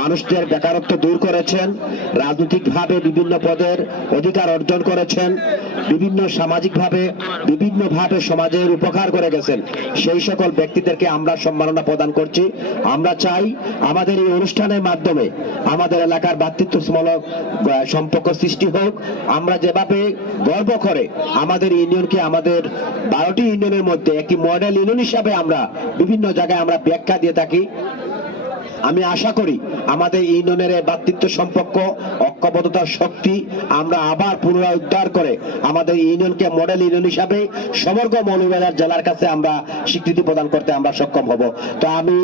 মানুষদের বেকারত্ব দূর করেছেন, রাজনৈতিকভাবে বিভিন্ন পদের অধিকার অর্জন করেছেন, বিভিন্ন সামাজিকভাবে বিভিন্নভাবে সমাজের উপকার করে গেছেন, সেই সকল ব্যক্তিদেরকে আমরা সম্মাননা প্রদান করছি। আমরা চাই আমাদের এই অনুষ্ঠানের মাধ্যমে আমাদের এলাকার ভ্রাতৃত্বমূলক সম্পর্ক সৃষ্টি হোক। আমরা যেভাবে গর্ব করে আমাদের ইউনিয়নকে, আমাদের 12টি ইউনিয়নের মধ্যে একটি মডেল ইউনিয়ন হিসাবে আমরা বিভিন্ন জায়গায় আমরা ব্যাখ্যা দিয়ে থাকি। আমি আশা করি আমাদের ইউনিয়নের এই ভ্রাতৃত্ব সম্পর্ক, ঐক্যবদ্ধতার শক্তি আমরা আবার পুনরুদ্ধার করে আমাদের ইউনিয়নকে মডেল ইউনিয়ন হিসাবে সমগ্র মৌলভীবাজার জেলার কাছে আমরা স্বীকৃতি প্রদান করতে আমরা সক্ষম হব। তো আমি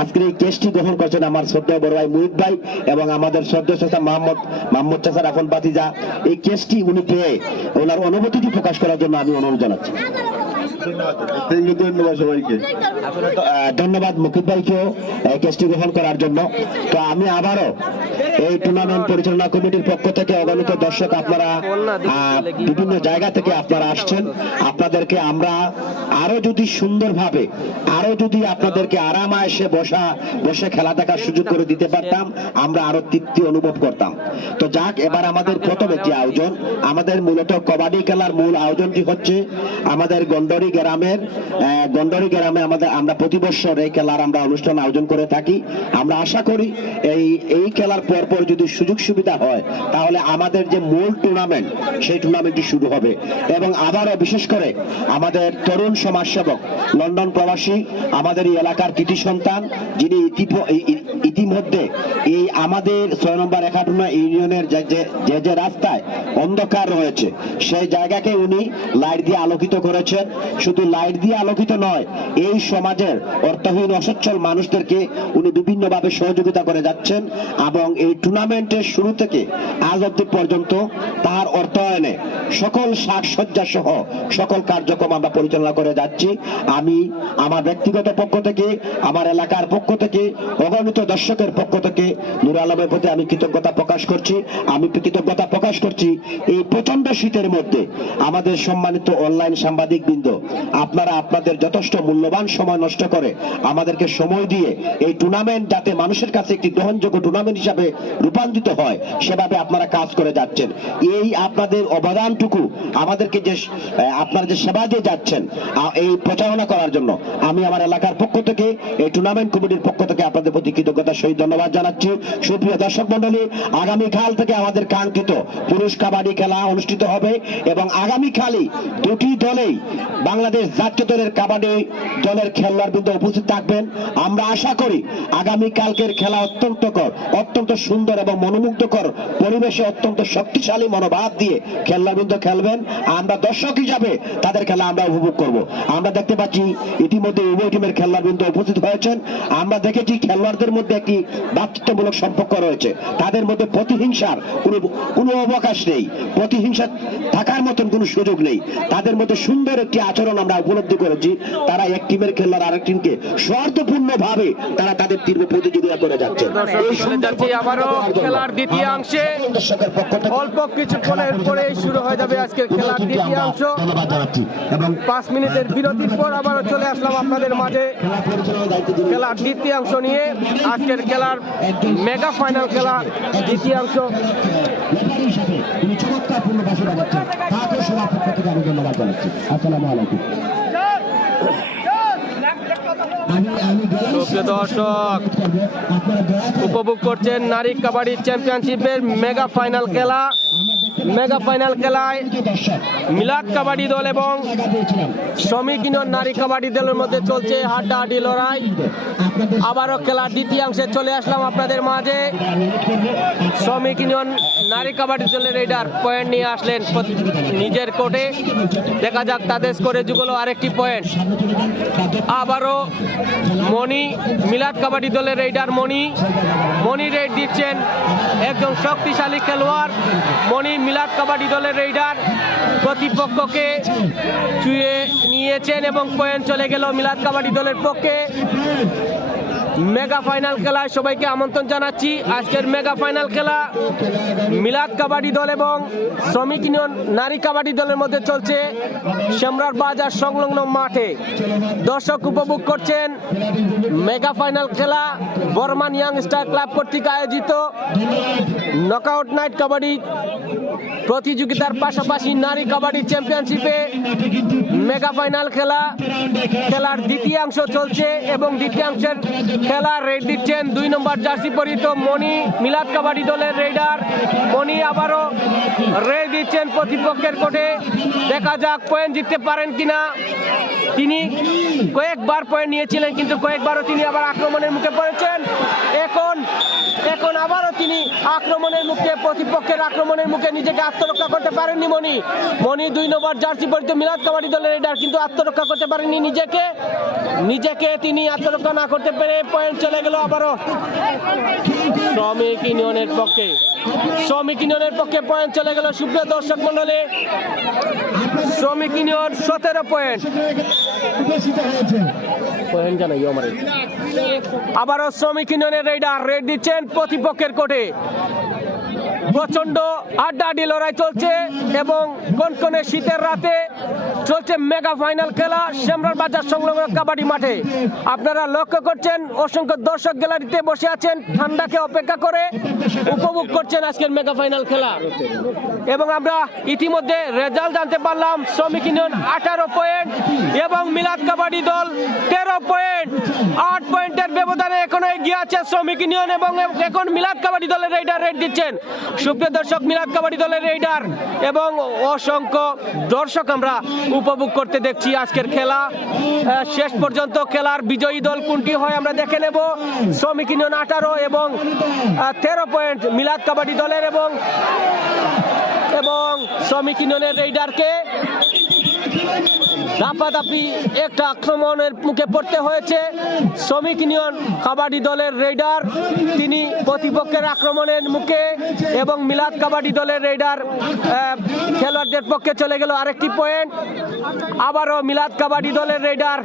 আজকের এই কেসটি গ্রহণ করছেন আমার শ্রদ্ধেয় বড় ভাই মুহিত ভাই এবং আমাদের শ্রদ্ধেয় চাচা মোহাম্মদ চাচার আপন ভাতিজা। এই কেসটি উনি পেয়ে ওনার অনুভূতিটি প্রকাশ করার জন্য আমি অনুরোধ জানাচ্ছি। ধন্যবাদ সবাইকে, ধন্যবাদ মুকিত ভাইকেও এই কেসটি গ্রহণ করার জন্য। তো আমি আবারও এই টুর্নামেন্ট পরিচালনা কমিটির পক্ষ থেকে অগণিত দর্শক, আপনারা বিভিন্ন জায়গা থেকে আপনারা আসছেন, আপনাদেরকে আমরা আরো যদি সুন্দরভাবে, আরো যদি আপনাদেরকে আরামে এসে বসে খেলা দেখার সুযোগ করে দিতে পারতাম, আমরা আরো তৃপ্তি অনুভব করতাম। তো যাক, এবার আমাদের প্রথম একটি আয়োজন, আমাদের মূলত কবাডি খেলার মূল আয়োজনটি হচ্ছে আমাদের গন্ডরি গ্রামে আমরা প্রতি বছর এই খেলার আমরা অনুষ্ঠান আয়োজন করে থাকি। আমরা আশা করি এই খেলার পর যদি সুযোগ সুবিধা হয় তাহলে আমাদের যে মূল টুর্নামেন্ট সেই টুর্নামেন্টটি শুরু হবে। এবং আবারও বিশেষ করে আমাদের তরুণ সমাজসেবক, লন্ডন প্রবাসী, আমাদের এই এলাকার কৃতি সন্তান, যিনি ইতিমধ্যে এই আমাদের 6 নম্বর একাডেমি ইউনিয়নের যে রাস্তায় অন্ধকার রয়েছে সেই জায়গাকে উনি লাইট দিয়ে আলোকিত করেছেন। শুধু লাইট দিয়ে আলোকিত নয়, এই সমাজের অর্থহীন অসচ্ছল মানুষদেরকে উনি বিভিন্নভাবে সহযোগিতা করে যাচ্ছেন এবং এই টুর্নামেন্টের শুরু থেকে আজ অবধি পর্যন্ত তার অর্থায়নে সকল সাজসজ্জা সহ সকল কার্যক্রম আমরা পরিচালনা করে যাচ্ছি। আমি আমার ব্যক্তিগত পক্ষ থেকে, আমার এলাকার পক্ষ থেকে, অগণিত দর্শকের পক্ষ থেকে নূর আলমের প্রতি আমি কৃতজ্ঞতা প্রকাশ করছি। এই প্রচন্ড শীতের মধ্যে আমাদের সম্মানিত অনলাইন সাংবাদিক বৃন্দ, আপনারা আপনাদের যথেষ্ট মূল্যবান সময় নষ্ট করে আমাদেরকে সময় দিয়ে এই টুর্নামেন্ট যাতে মানুষের কাছে একটি গ্রহণযোগ্য টুর্নামেন্ট হিসাবে রূপান্তরিত হয় সেভাবে আপনারা কাজ করে যাচ্ছেন। এই আপনাদের অবদানটুকু আমাদেরকে আপনারা যে সেবা দিয়ে যাচ্ছেন এই প্রচারণা করার জন্য আমি আমার এলাকার পক্ষ থেকে, এই টুর্নামেন্ট কমিটির পক্ষ থেকে আপনাদের প্রতি কৃতজ্ঞতার সহিত ধন্যবাদ জানাচ্ছি। সুপ্রিয় দর্শক মন্ডলী, আগামীকাল থেকে আমাদের কাঙ্ক্ষিত পুরুষ কাবাডি খেলা অনুষ্ঠিত হবে এবং আগামীকালই দুটি দলেই বাংলাদেশ জাতীয় দলের কাবাডি দলের খেলোয়াড়বৃন্দ উপস্থিত থাকবেন। আমরা আশা করি আগামীকালকের খেলা অত্যন্ত সুন্দর এবং মনোমুগ্ধকর পরিবেশে অত্যন্ত শক্তিশালী মনোভাব দিয়ে খেলোয়াড়বৃন্দ খেলবেন। আমরা দর্শক হিসাবে তাদের খেলা আমরা উপভোগ করব। আমরা দেখতে পাচ্ছি ইতিমধ্যে উভয় টিমের খেলোয়াড়বৃন্দ উপস্থিত হয়েছেন। আমরা দেখেছি খেলোয়াড়দের মধ্যে একটি ভ্রাতৃত্বমূলক সম্পর্ক রয়েছে, তাদের মধ্যে প্রতিহিংসার কোনো অবকাশ নেই, প্রতিহিংসা থাকার মতন কোনো সুযোগ নেই। তাদের মধ্যে সুন্দর একটি আচরণ আমরা উপলব্ধি করেছি। তারা এক টিমের খেলোয়াড় আরেক টিমকে স্বার্থপূর্ণ ভাবে তারা তাদের তীব্র প্রতিযোগিতা করে যাচ্ছে। আবারও খেলার দ্বিতীয়াংশে অল্প কিছুক্ষণের পরে শুরু হয়ে যাবে আজকের খেলার দ্বিতীয়াংশ। 5 মিনিটের বিরতির পর আবারও চলে আসলাম আপনাদের মাঝে খেলার দ্বিতীয়াংশ নিয়ে। আজকের খেলার মেগা ফাইনাল খেলা দ্বিতীয়াংশ। দর্শক উপভোগ করছেন নারী কাবাডি চ্যাম্পিয়নশিপের মেগা ফাইনাল খেলা। মেগা ফাইনাল খেলায় মিলাদ কাবাডি দল এবং শ্রমিক ইউনিয়ন নারী কাবাডি দলের মধ্যে চলছে হাড্ডাহাড্ডি লড়াই। আবারও খেলার দ্বিতীয়াংশে চলে আসলাম আপনাদের মাঝে। শ্রমিক ইউনিয়ন নারী কাবাডি দলের রেডার পয়েন্ট নিয়ে আসলেন নিজের কোর্টে। দেখা যাক তাদের স্কোরে যুগলো আরেকটি পয়েন্ট। আবারও মণি মিলাদ কাবাডি দলের রেডার মণি রেড দিচ্ছেন, একজন শক্তিশালী খেলোয়াড় মণি মিলাদ কাবাডি দলের রেডার প্রতিপক্ষকে ছুঁয়ে নিয়েছেন এবং পয়েন্ট চলে গেল মিলাদ কাবাডি দলের পক্ষে। মেগা ফাইনাল খেলায় সবাইকে আমন্ত্রণ জানাচ্ছি। আজকের মেগা ফাইনাল খেলা মিলাদ কাবাডি দল এবং শ্রমিক ইউনিয়ন নারী কাবাডি দলের মধ্যে চলছে শ্যামরার বাজার সংলগ্ন মাঠে। দর্শক উপভোগ করছেন মেগা ফাইনাল খেলা বর্মান ইয়াং স্টার ক্লাব কর্তৃক আয়োজিত নকআউট নাইট কাবাডি প্রতিযোগিতার পাশাপাশি নারী কাবাডি চ্যাম্পিয়নশিপে মেগা ফাইনাল খেলার দ্বিতীয়াংশ চলছে এবং দ্বিতীয়াংশের খেলা রেড দিচ্ছেন 2 নম্বর জার্সি পরিহিত মণি, মিলাদ কাবাডি দলের রেডার মণি আবারও রেড দিচ্ছেন প্রতিপক্ষের কোর্টে। দেখা যাক পয়েন্ট জিততে পারেন কিনা। তিনি কয়েকবার পয়েন্ট নিয়েছিলেন, কিন্তু কয়েকবারও তিনি আবার আক্রমণের মুখে পড়েছেন। এখন আবারও তিনি আক্রমণের মুখে, প্রতিপক্ষের আক্রমণের মুখে নিজেকে আত্মরক্ষা করতে পারেননি মণি 2 নম্বর জার্সি পরিহিত মিলাদ কাবাডি দলের রেডার, কিন্তু আত্মরক্ষা করতে পারেননি নিজেকে তিনি আত্মরক্ষা না করতে পেরে পয়েন্ট চলে গেল আবারও শ্রমিক ইউনিয়নের পক্ষে পয়েন্ট চলে গেল। সুপ্রিয় দর্শক মন্ডলী, শ্রমিক ইউনিয়ন 17 পয়েন্ট জানাই আমার। আবারও শ্রমিক ইউনিয়নের রেডার রেড দিচ্ছেন প্রতিপক্ষের কোর্টে। প্রচন্ড আড্ডাআড্ডি লড়াই চলছে এবং কনকনে শীতের রাতে চলছে মেগা ফাইনাল খেলা শ্যামরার বাজার সংলগ্ন কাবাডি মাঠে। আপনারা লক্ষ্য করছেন অসংখ্য দর্শক গ্যালারিতে বসে আছেন, ঠান্ডাকে অপেক্ষা করে উপভোগ করছেন আজকের মেগা ফাইনাল খেলা। এবং আমরা ইতিমধ্যে রেজাল্ট জানতে পারলাম, শ্রমিক ইউনিয়ন 18 পয়েন্ট এবং মিলাদ কাবাডি দল 13 পয়েন্ট। 8 পয়েন্টের ব্যবধানে এখনো এগিয়ে আছে শ্রমিক ইউনিয়ন এবং এখন মিলাদ কাবাডি দলের রেডার রেড দিচ্ছেন। সুপ্রিয় দর্শক, মিলাদ কাবাডি দলের রেডার এবং অসংখ্য দর্শক আমরা উপভোগ করতে দেখছি আজকের খেলা। শেষ পর্যন্ত খেলার বিজয়ী দল কোনটি হয় আমরা দেখে নেব। শ্রমিক ইউনিয়ন 18 এবং 13 পয়েন্ট মিলাদ কাবাডি দলের এবং শ্রমিক ইউনিয়নের রেডারকে দাপাদাপি একটা আক্রমণের মুখে পড়তে হয়েছে। শ্রমিক ইউনিয়ন কাবাডি দলের রেডার তিনি প্রতিপক্ষের আক্রমণের মুখে এবং মিলাদ কাবাডি দলের রেডার খেলোয়াড়দের পক্ষে চলে গেল আরেকটি পয়েন্ট। আবারও মিলাদ কাবাডি দলের রেডার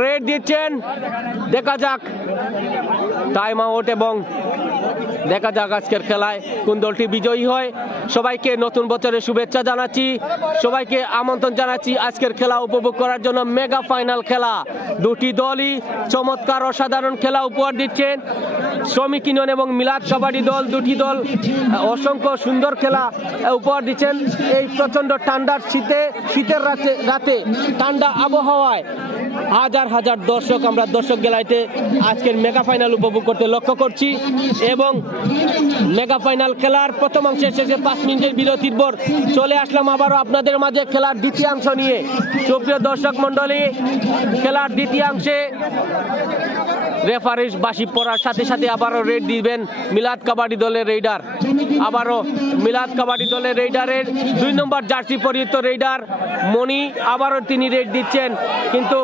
রেড দিচ্ছেন। দেখা যাক টাইম আউট এবং দেখা যাক আজকের খেলায় কোন দলটি বিজয়ী হয়। সবাইকে নতুন বছরের শুভেচ্ছা জানাচ্ছি, সবাইকে আমন্ত্রণ জানাচ্ছি আজকের খেলা উপভোগ করার জন্য। মেগা ফাইনাল খেলা, দুটি দলই চমৎকার অসাধারণ খেলা উপহার দিচ্ছেন। শ্রমিক ইউনিয়ন এবং মিলাদ কাবাডি দল, দুটি দল অসংখ্য সুন্দর খেলা উপহার দিচ্ছেন। এই প্রচন্ড ঠান্ডার শীতের রাতে ঠান্ডা আবহাওয়ায় হাজার হাজার দর্শক আমরা দর্শক গ্যালারিতে আজকের মেগা ফাইনাল উপভোগ করতে লক্ষ্য করছি। এবং মেগা ফাইনাল খেলার প্রথমাংশের শেষে 5 মিনিটের বিরতির পর চলে আসলাম আবারও আপনাদের মাঝে খেলার দ্বিতীয়াংশ নিয়ে। সুপ্রিয় দর্শক মন্ডলী, খেলার দ্বিতীয়াংশে রেফারির বাঁশি পড়ার সাথে সাথে আবারও রেড দিবেন মিলাদ কাবাডি দলের রেডার। আবারও মিলাদ কাবাডি দলের রেডারের 2 নম্বর জার্সি পরিহিত রেডার মণি আবারও তিনি রেড দিচ্ছেন, কিন্তু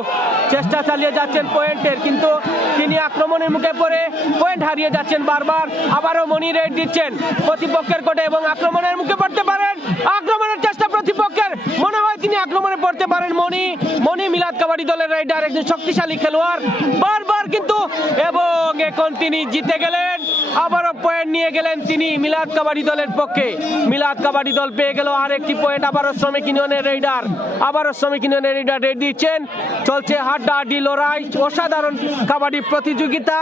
চেষ্টা চালিয়ে যাচ্ছেন পয়েন্টের, কিন্তু তিনি আক্রমণের মুখে পড়ে পয়েন্ট হারিয়ে যাচ্ছেন বারবার। আবারও মণি রেড দিচ্ছেন প্রতিপক্ষের কোর্টে এবং আক্রমণের মুখে পড়তে পারেন। আক্রমণের চেষ্টা প্রতিপক্ষের, মনে হয় তিনি আক্রমণে পড়তে পারেন মণি মিলাদ কাবাডি দলের রেডার একজন শক্তিশালী খেলোয়াড় বারবার, কিন্তু এবং এখন তিনি জিতে গেলেন। আবারও পয়েন্ট নিয়ে গেলেন তিনি মিলাদ কাবাডি দলের পক্ষে। মিলাদ কাবাডি দল পেয়ে গেল আরেকটি পয়েন্ট। আবারও শ্রমিক ইউনিয়নের রেডার রেড দিচ্ছেন। চলছে হাড্ডাহাড্ডি লড়াই, অসাধারণ কাবাডি প্রতিযোগিতা,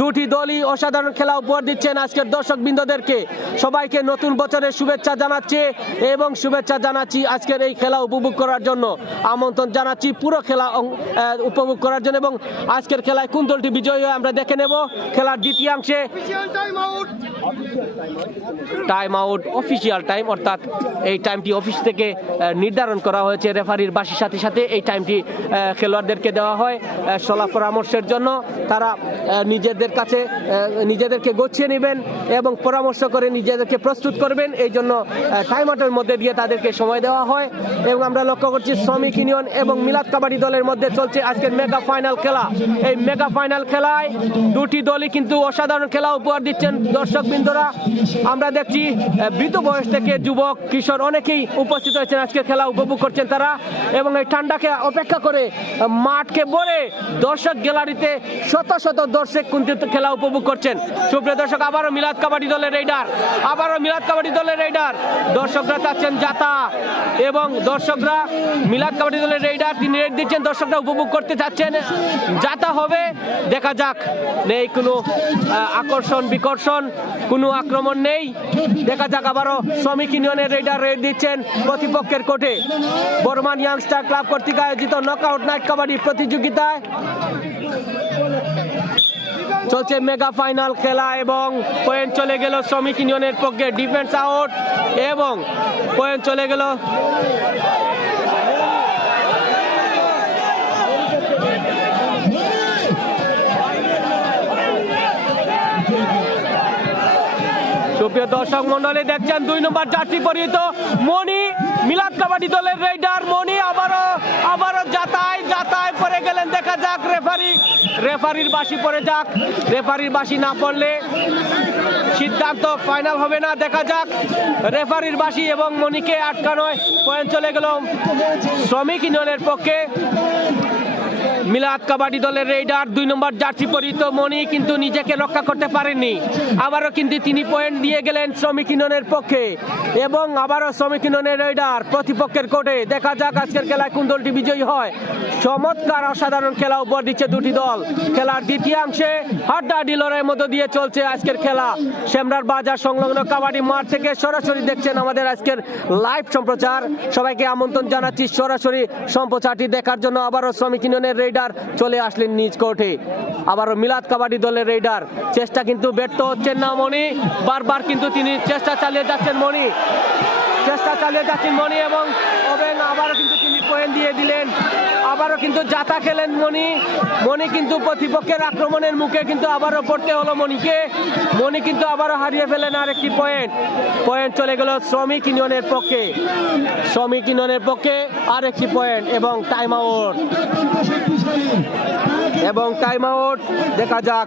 দুটি দলই অসাধারণ খেলা উপহার দিচ্ছেন আজকের দর্শক বৃন্দদেরকে। সবাইকে নতুন বছরের শুভেচ্ছা জানাচ্ছি এবং শুভেচ্ছা জানাচ্ছি আজকের এই খেলা উপভোগ করার জন্য। আমন্ত্রণ জানাচ্ছি পুরো খেলা উপভোগ করার জন্য এবং আজকের খেলায় কোন দলটি বিজয়ী হয় আমরা দেখে নেব। খেলার দ্বিতীয়াংশে টাইম আউট, অফিসিয়াল টাইম, অর্থাৎ এই টাইমটি অফিস থেকে নির্ধারণ করা হয়েছে রেফারির বাঁশির সাথে সাথে। এই টাইমটি খেলোয়াড়দেরকে দেওয়া হয় সলা পরামর্শের জন্য। তারা নিজেদেরকে গুছিয়ে নেবেন এবং পরামর্শ করে নিজেদেরকে প্রস্তুত করবেন, এই জন্য টাইম আউটের মধ্যে দিয়ে তাদেরকে সময় দেওয়া হয়। এবং আমরা লক্ষ্য করছি শ্রমিক ইউনিয়ন এবং মিলাদ কাবাডি দলের মধ্যে চলছে আজকের মেগা ফাইনাল খেলা। এই মেগা ফাইনাল খেলায় দুটি দলই কিন্তু অসাধারণ খেলা উপহার দিচ্ছেন দর্শকবৃন্দরা। আমরা দেখছি বৃদ্ধ বয়স থেকে যুবক কিশোর অনেকেই উপস্থিত হয়েছেন আজকের খেলা উপভোগ করছেন তারা, এবং এই ঠান্ডাকে অপেক্ষা করে মাঠকে ভরে দর্শক গ্যালারিতে শত শত দর্শক কিন্তু খেলা উপভোগ করছেন। সুপ্রিয় দর্শক, আবারও মিলাদ কাবাডি দলের রেডার, দর্শকরা চাচ্ছেন জাতা এবং দর্শকরা মিলাদ কাবাডি দলের রেডার তিনি রেড দিচ্ছেন, দর্শকরা উপভোগ করতে চাচ্ছেন জাতা হবে। দেখা যাক, নেই কোনো আকর্ষণ বিকর্ষণ, কোনো আক্রমণ নেই। দেখা যাক, আবারও শ্রমিক ইউনিয়নের রেডার রেড দিচ্ছেন প্রতিপক্ষের কোর্টে। বর্মান ইয়াংস্টার ক্লাব কর্তৃক আয়োজিত নকআউট নাইট কাবাডি প্রতিযোগিতায় চলছে মেগা ফাইনাল খেলা এবং পয়েন্ট চলে গেল শ্রমিক ইউনিয়নের পক্ষে। ডিফেন্স আউট এবং পয়েন্ট চলে গেল সুপ্রিয় দর্শক মন্ডলী দেখছেন 2 নম্বর জার্সি পরিহিত মনি মিলাদ কাবাডি দলের রেইডার মনি আবারও যাতায় পড়ে গেলেন। দেখা যাক রেফারির বাঁশি পড়ে যাক, রেফারির বাঁশি না পড়লে সিদ্ধান্ত ফাইনাল হবে না। দেখা যাক রেফারির বাঁশি এবং মনিকে আটকানোয় পয়েন্ট চলে গেল শ্রমিক ইউনিয়নের পক্ষে। মিলাদ কাবাডি দলের রেইডার 2 নম্বর জার্সি পরিহিত মনি কিন্তু নিজেকে রক্ষা করতে পারেননি, আবারও কিন্তু তিনি পয়েন্ট দিয়ে গেলেন শ্রমিক ইউনিয়নের পক্ষে এবং আবারও শ্রমিক ইউনিয়নের রেইডার প্রতিপক্ষের কোর্টে। দেখা যাক আজকের খেলায় কোন দলটি বিজয়ী হয়। চমৎকার অসাধারণ খেলা উপহার দিচ্ছে দুটি দল। খেলার দ্বিতীয়াংশে হাড্ডাহাড্ডি লড়াইয়ের মধ্য দিয়ে চলছে আজকের খেলা। সেমরার বাজার সংলগ্ন কাবাডি মাঠ থেকে সরাসরি দেখছেন আমাদের আজকের লাইভ সম্প্রচার। সবাইকে আমন্ত্রণ জানাচ্ছি সরাসরি সম্প্রচারটি দেখার জন্য। আবারও শ্রমিক ইউনিয়নের রেইডার চলে আসলেন নিজ কোর্টে। আবারও মিলাদ কাবাডি দলের রেইডার চেষ্টা কিন্তু ব্যর্থ হচ্ছেন না মনি, বারবার কিন্তু তিনি চেষ্টা চালিয়ে যাচ্ছেন মনি এবং আবারও কিন্তু তিনি পয়েন্ট দিয়ে দিলেন। আবারও কিন্তু জাতা খেলেন মনি কিন্তু প্রতিপক্ষের আক্রমণের মুখে কিন্তু আবারও পড়তে হলো মনিকে। মনি কিন্তু আবারও হারিয়ে ফেলেন আরেকটি পয়েন্ট চলে গেল শ্রমিক ইউনিয়নের পক্ষে আরেকটি পয়েন্ট এবং টাইম আউট দেখা যাক।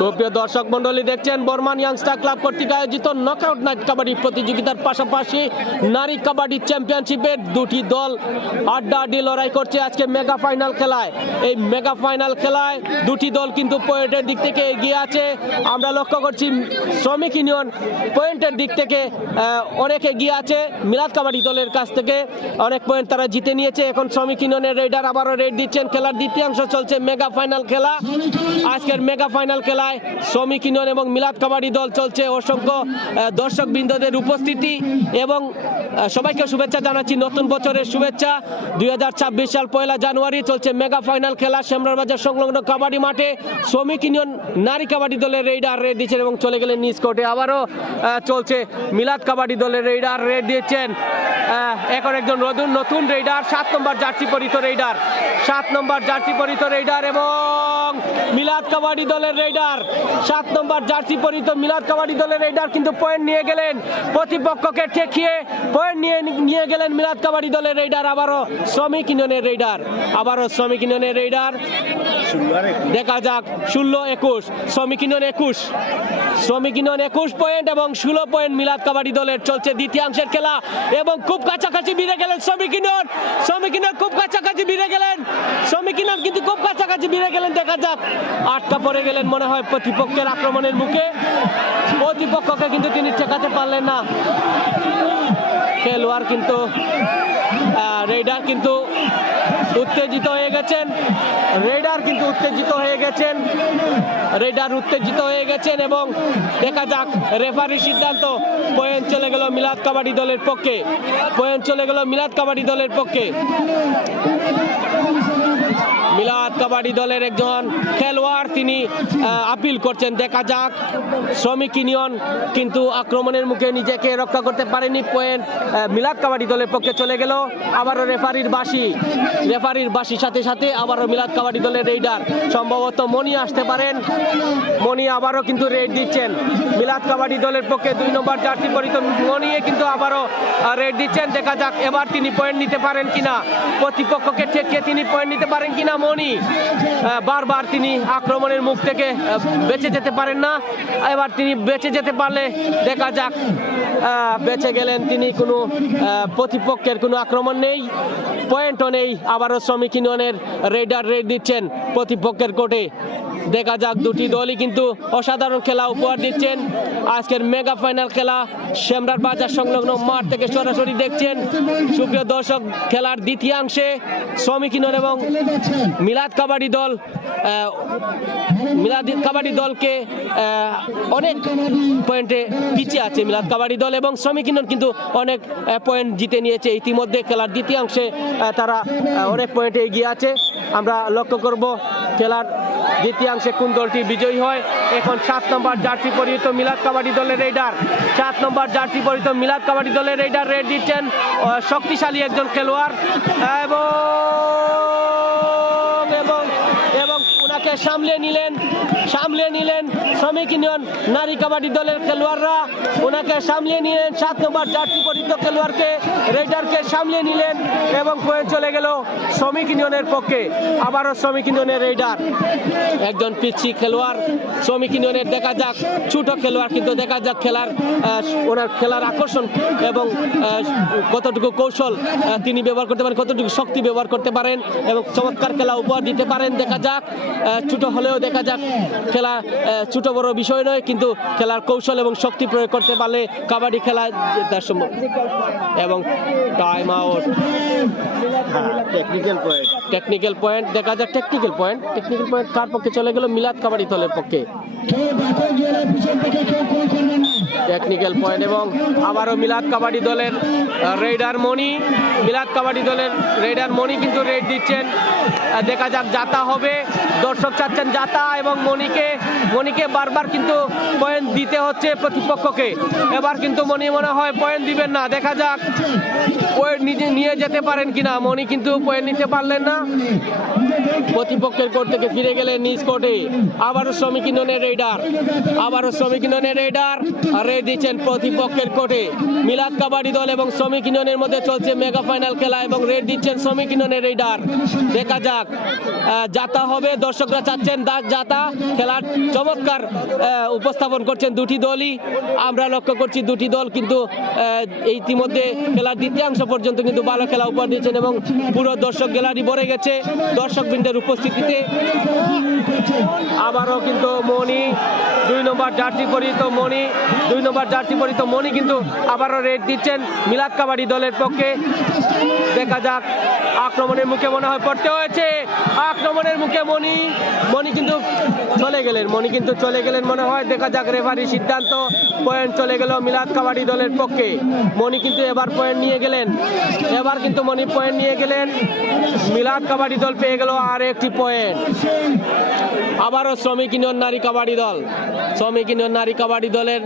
সুপ্রিয় দর্শক মন্ডলী দেখছেন বর্মান ইয়াংস্টার ক্লাব কর্তৃক আয়োজিত নকআউট নাইট কাবাডি প্রতিযোগিতার পাশাপাশি নারী কাবাডি চ্যাম্পিয়নশিপের দুটি দল আড্ডাআড্ডি লড়াই করছে আজকে মেগা ফাইনাল খেলায়। এই মেগা ফাইনাল খেলায় দুটি দল কিন্তু পয়েন্টের দিক থেকে এগিয়ে আছে। আমরা লক্ষ্য করছি শ্রমিক ইউনিয়ন পয়েন্টের দিক থেকে অনেক এগিয়ে আছে মিলাদ কাবাডি দলের কাছ থেকে, অনেক পয়েন্ট তারা জিতে নিয়েছে। এখন শ্রমিক ইউনিয়নের রেইডার আবারও রেড দিচ্ছেন। খেলার দ্বিতীয়াংশ চলছে মেগা ফাইনাল খেলা। আজকের মেগা ফাইনাল খেলায় শ্রমিক ইউনিয়ন এবং মিলাদ কাবাডি দল চলছে। অসংখ্য দর্শক বৃন্দদের উপস্থিতি এবং সবাইকে শুভেচ্ছা জানাচ্ছি, নতুন বছরের শুভেচ্ছা। 2026 সাল 1 জানুয়ারি চলছে মেগা ফাইনাল খেলা সেমরার বাজার সংলগ্ন কাবাডি মাঠে। শ্রমিক ইউনিয়ন নারী কাবাডি দলের রেইডার রেড দিচ্ছেন এবং চলে গেলেন নিজ কোর্টে। আবারও চলছে মিলাদ কাবাডি দলের রেইডার রেড দিচ্ছেন এখন একজন নতুন রেইডার 7 নম্বর জার্সি পরিহিত রেইডার এবং মিলাদ কাবাডি দলের রেইডার 7 নম্বর জার্সি পরিহিত মিলাদ কাবাডি দলের রেইডার কিন্তু পয়েন্ট নিয়ে গেলেন, প্রতিপক্ষকে ঠেকিয়ে পয়েন্ট নিয়ে গেলেন মিলাদ কাবাডি দলের রেইডার। আবারও শ্রমিক ইউনিয়নের রেইডার দেখা যাক 16-21 শ্রমিক ইউনিয়ন 21 পয়েন্ট এবং 16 পয়েন্ট মিলাদ কাবাডি দলের। চলছে দ্বিতীয়াংশের খেলা এবং খুব কাছাকাছি ভিড়ে গেলেন শ্রমিক ইউনিয়ন খুব কাছাকাছি ভিড়ে গেলেন দেখা যাক আটকা পড়ে গেলেন মনে হয় প্রতিপক্ষের আক্রমণের মুখে। প্রতিপক্ষকে কিন্তু তিনি ঠেকাতে পারলেন না। খেলোয়াড় কিন্তু রেইডার কিন্তু উত্তেজিত হয়ে গেছেন এবং দেখা যাক রেফারির সিদ্ধান্ত। পয়েন্ট চলে গেল মিলাদ কাবাডি দলের পক্ষে। মিলাদ কাবাডি দলের একজন খেলোয়াড় তিনি আপিল করছেন। দেখা যাক শ্রমিক ইউনিয়ন কিন্তু আক্রমণের মুখে নিজেকে রক্ষা করতে পারেনি। পয়েন্ট মিলাদ কাবাডি দলের পক্ষে চলে গেল। আবারও রেফারির বাঁশি সাথে আবারও মিলাদ কাবাডি দলের রেইডার সম্ভবত মনি আসতে পারেন। মনি আবারও কিন্তু রেড দিচ্ছেন মিলাদ কাবাডি দলের পক্ষে। 2 নম্বর জার্সি পরিহিত মনি কিন্তু আবারও রেড দিচ্ছেন। দেখা যাক এবার তিনি পয়েন্ট নিতে পারেন কিনা, প্রতিপক্ষকে ঠেকিয়ে তিনি পয়েন্ট নিতে পারেন কিনা মনি। বারবার তিনি আক্রমণের মুখ থেকে বেঁচে যেতে পারেন না। এবার তিনি বেঁচে যেতে পারলে দেখা যাক বেঁচে গেলেন তিনি। কোনো প্রতিপক্ষের কোনো আক্রমণ নেই, পয়েন্টও নেই। আবারও শ্রমিক ইউনিয়নের রেইডার রেড দিচ্ছেন প্রতিপক্ষের কোর্টে। দেখা যাক দুটি দলই কিন্তু অসাধারণ খেলা উপহার দিচ্ছেন। আজকের মেগা ফাইনাল খেলা সেমরার বাজার সংলগ্ন মাঠ থেকে সরাসরি দেখছেন। সুপ্রিয় দর্শক, খেলার দ্বিতীয়াংশে শ্রমিক ইউনিয়ন এবং মিলাদ কাবাডি দল দলকে অনেক পয়েন্টে পিছিয়ে আছে মিলাদ কাবাডি দল, এবং শ্রমিক ইউনিয়ন কিন্তু অনেক পয়েন্ট জিতে নিয়েছে ইতিমধ্যে। খেলার দ্বিতীয়াংশে তারা অনেক পয়েন্টে এগিয়ে আছে। আমরা লক্ষ্য করব খেলার দ্বিতীয়াংশে কোন দলটি বিজয়ী হয়। এখন 7 নম্বর জার্সি পরিহিত মিলাদ কাবাডি দলের রেডার, 7 নম্বর জার্সি পরিহিত মিলাদ কাবাডি দলের রেডার রেড দিচ্ছেন শক্তিশালী একজন খেলোয়াড়, এবং ওনাকে সামলে নিলেন শ্রমিক ইউনিয়ন নারী কাবাডি দলের খেলোয়াড়রা, ওনাকে সামলে নিলেন। 7 নম্বর জার্সি পরিহিত খেলোয়াড়কে রেডারকে সামলে নিলেন এবং পয়েন্ট চলে গেল শ্রমিক ইউনিয়নের পক্ষে। আবারও শ্রমিক ইউনিয়নের রেডার একজন পিচ্ছি খেলোয়াড় শ্রমিক ইউনিয়নের, দেখা যাক ছোট খেলোয়াড়, কিন্তু দেখা যাক ওনার খেলার আকর্ষণ এবং কতটুকু কৌশল তিনি ব্যবহার করতে পারেন, কতটুকু শক্তি ব্যবহার করতে পারেন এবং চমৎকার খেলা উপহার দিতে পারেন। দেখা যাক ছোট হলেও দেখা যাক খেলা ছোট বড় বিষয় নয়, কিন্তু খেলার কৌশল এবং শক্তি প্রয়োগ করতে পারলে কাবাডি খেলা তার সম্ভব। এবং টাইম আউট, টেকনিক্যাল পয়েন্ট দেখা যাক। টেকনিক্যাল পয়েন্ট কার পক্ষে চলে গেল? মিলাদ কাবাডি দলের পক্ষে টেকনিক্যাল পয়েন্ট। এবং আবারও মিলাদ কাবাডি দলের রেডার মনি, কিন্তু রেড দিচ্ছেন। দেখা যাক জাতা হবে, দর্শক চাচ্ছেন জাতা, এবং মনিকে বারবার কিন্তু পয়েন্ট দিতে হচ্ছে প্রতিপক্ষকে। এবার কিন্তু মনি মনে হয় পয়েন্ট দিবেন না, দেখা যাক পয়েন্ট নিয়ে যেতে পারেন কিনা। মনি কিন্তু পয়েন্ট নিতে পারলেন না, প্রতিপক্ষের কোর্ট থেকে ফিরে গেলেন নিজ কোর্টে। আবারও শ্রমিক ইউনিয়নের রেডার রেড দিচ্ছেন প্রতিপক্ষের কোর্টে। মিলাদ কাবাডি দল এবং শ্রমিক ইউনিয়নের মধ্যে চলছে মেগা ফাইনাল খেলা, এবং রেড দিচ্ছেন শ্রমিক ইউনিয়নের রেডার। দেখা যাক জাতা হবে, দর্শকরা চাচ্ছেন জাতা। খেলার চমৎকার উপস্থাপন করছেন দুটি দলই, আমরা লক্ষ্য করছি দুটি দল কিন্তু ইতিমধ্যে খেলার দ্বিতীয়াংশ পর্যন্ত কিন্তু ভালো খেলা উপহার দিচ্ছেন, এবং পুরো দর্শক গ্যালারি ভরে গেছে দর্শকবৃন্দের উপস্থিতিতে। আবারও কিন্তু মনি 2 নম্বর জার্সি পরিহিত মনি কিন্তু আবারও রেড দিচ্ছেন মিলাদ কাবাডি দলের পক্ষে। দেখা যাক আক্রমণের মুখে মনে হয় পড়তে হয়েছে, আক্রমণের মুখে মনি কিন্তু চলে গেলেন মনে হয়। দেখা যাক রেফারির সিদ্ধান্ত, পয়েন্ট চলে গেল মিলাদ কাবাডি দলের পক্ষে। মনি কিন্তু এবার পয়েন্ট নিয়ে গেলেন, মিলাদ কাবাডি দল পেয়ে গেল আর একটি পয়েন্ট। আবারও শ্রমিক ইউনিয়ন নারী কাবাডি দলের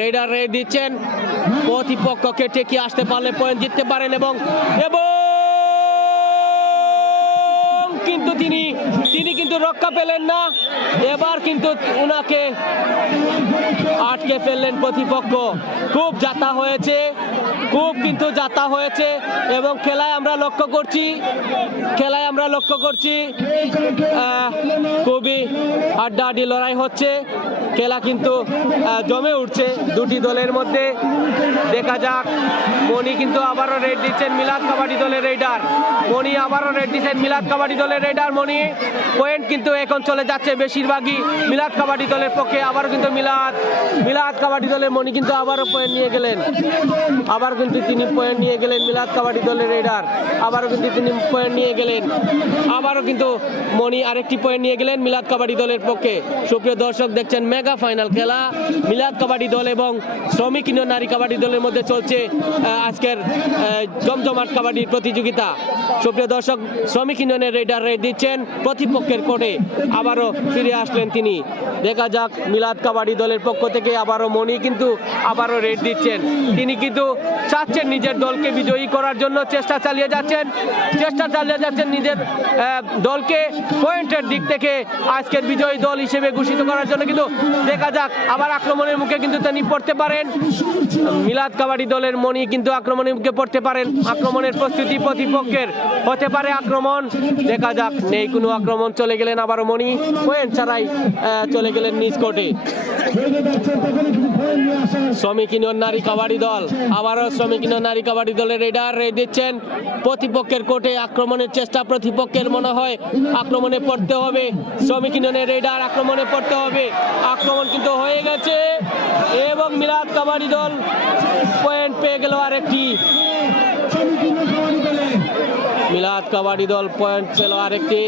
রেডার রেড দিচ্ছেন, প্রতিপক্ষকে টেকে আসতে পারলে পয়েন্ট জিততে পারেন, এবং কিন্তু তিনি কিন্তু রক্ষা পেলেন না। এবার কিন্তু উনাকে আটকে ফেললেন প্রতিপক্ষ। খুব জাতা হয়েছে, এবং খেলায় আমরা লক্ষ্য করছি খুবই আড্ডাআড্ডি লড়াই হচ্ছে। খেলা কিন্তু জমে উঠছে দুটি দলের মধ্যে। দেখা যাক মনি কিন্তু আবারও রেড দিচ্ছেন মিলাদ কাবাডি দলের রেডার। মনি পয়েন্ট কিন্তু এখন চলে যাচ্ছে বেশিরভাগই মিলাদ কাবাডি দলের পক্ষে। আবারও কিন্তু মিলাদ কাবাডি দলের মনি কিন্তু আবারও পয়েন্ট নিয়ে গেলেন, মিলাদ কাবাডি দলের রেডার আবারও কিন্তু তিনি পয়েন্ট নিয়ে গেলেন। আবারও কিন্তু মনি আরেকটি পয়েন্ট নিয়ে গেলেন মিলাদ কাবাডি দলের পক্ষে। সুপ্রিয় দর্শক, দেখছেন মেগা ফাইনাল খেলা মিলাদ কাবাডি দল এবং শ্রমিক ইউনিয়ন নারী কাবাডি দলের মধ্যে চলছে আজকের জমজমাট কাবাডির প্রতিযোগিতা। সুপ্রিয় দর্শক, শ্রমিক ইউনিয়নের রেডার রেড দিচ্ছেন প্রতিপক্ষের কোর্টে। আবারও ফিরে আসলেন তিনি। দেখা যাক মিলাদ কাবাডি দলের পক্ষ থেকে আবারও মনি কিন্তু আবারও রেড দিচ্ছেন। তিনি কিন্তু চাচ্ছেন নিজের দলকে বিজয়ী করার জন্য চেষ্টা চালিয়ে যাচ্ছেন নিজের দলকে পয়েন্টের দিক থেকে আজকের বিজয়ী দল হিসেবে ঘোষিত করার জন্য। কিন্তু দেখা যাক আবার আক্রমণের মুখে কিন্তু তিনি পড়তে পারেন। মিলাদ কাবাডি দলের মনি কিন্তু আক্রমণের মুখে পড়তে পারেন। আক্রমণের প্রস্তুতি প্রতিপক্ষের হতে পারে আক্রমণ। দেখা যাক, নেই কোনো আক্রমণ। চলে গেলেন আবারও মনি, পয়েন্ট ছাড়াই চলে গেলেন নিজ কোর্টে। শ্রমিক ইউনিয়ন নারী কাবাডি দল আবারও দলের রেডার রেড দিচ্ছেন প্রতিপক্ষের কোর্টে। আক্রমণের চেষ্টা প্রতিপক্ষের, মনে হয় আক্রমণে পড়তে হবে। শ্রমিক ইউনিয়নের রেডার আক্রমণে পড়তে হবে। আক্রমণ কিন্তু হয়ে গেছে এবং মিলাদ কাবাডি দল পয়েন্ট পেয়ে গেল আরেকটি। মিলাদ কাবাডি দল পয়েন্ট পেল আরেকটি।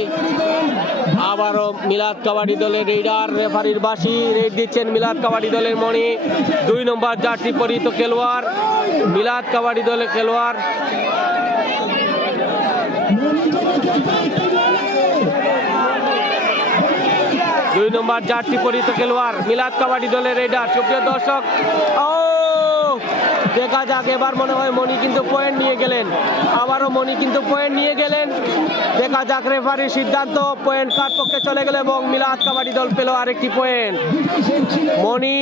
আবারও মিলাদ কাবাডি দলের রেডার রেফারির বাঁশি, রেড দিচ্ছেন মিলাদ কাবাডি দলের মণি, 2 নম্বর জার্সি পরিহিত খেলোয়াড় মিলাদ কাবাডি দলের খেলোয়াড়। দুই নম্বর জার্সি পরিহিত খেলোয়াড় মিলাদ কাবাডি দলের রেডার। সুপ্রিয় দর্শক, ও দেখা যাক, এবার মনে হয় মণি কিন্তু পয়েন্ট নিয়ে গেলেন, আবারও মণি কিন্তু পয়েন্ট নিয়ে গেলেন। দেখা যাক রেফারির সিদ্ধান্ত, পয়েন্ট কার পক্ষে চলে গেল এবং মিলাদ কাবাডি দল পেল আরেকটি পয়েন্ট। মণি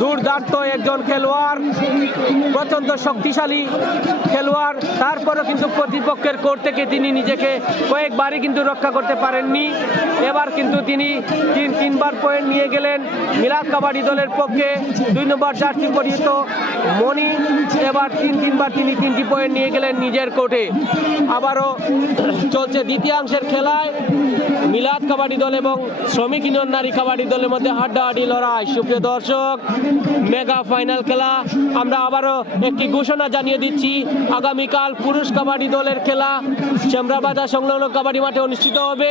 দুর্দান্ত একজন খেলোয়াড়, প্রচন্ড শক্তিশালী খেলোয়াড়, তারপরও কিন্তু প্রতিপক্ষের কোর্ট থেকে তিনি নিজেকে কয়েকবারই কিন্তু রক্ষা করতে পারেননি। এবার কিন্তু তিনি তিনবার পয়েন্ট নিয়ে গেলেন মিলাদ কাবাডি দলের পক্ষে। 2 নম্বর জার্সি পরিহিত মণি এবার তিনবার তিনি 3টি পয়েন্ট নিয়ে গেলেন নিজের কোর্টে। আবারও চলছে দ্বিতীয়াংশের খেলায় মিলাদ কাবাডি দল এবং শ্রমিক ইউনিয়ন নারী কাবাডি দলের মধ্যে হাড্ডাহাড্ডি লড়াই। সুপ্রিয় দর্শক, মেগা ফাইনাল খেলা। আমরা আবারও একটি ঘোষণা জানিয়ে দিচ্ছি, আগামীকাল পুরুষ কাবাডি দলের খেলা শ্যামরাবাজার সংলগ্ন কাবাডি মাঠে অনুষ্ঠিত হবে।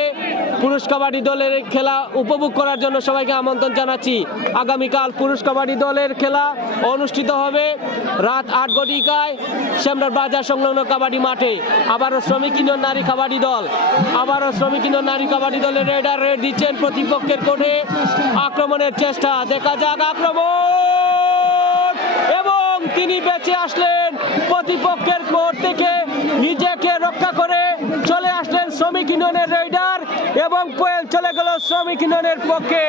পুরুষ কাবাডি দলের খেলা উপভোগ করার জন্য সবাইকে আমন্ত্রণ জানাচ্ছি। আগামীকাল পুরুষ কাবাডি দলের খেলা অনুষ্ঠিত হবে রাত 8 ঘটিকায় শ্যামরাবাজার সংলগ্ন কাবাডি মাঠে। আবারও শ্রমিক ইউনিয়ন নারী কাবাডি দল, আবারও শ্রমিক ইউনিয়ন নারী কাবাডি দলের রেডার রেড দিচ্ছেন প্রতিপক্ষের কোর্টে। আক্রমণের চেষ্টা, দেখা যাক আক্রমণ, এবং তিনি বেঁচে আসলেন প্রতিপক্ষের কোর্ট থেকে, নিজেকে রক্ষা করে চলে আসলেন শ্রমিক ইউনিয়নের রেডার এবং পয়েন্ট চলে গেল শ্রমিক ইউনিয়নের পক্ষে।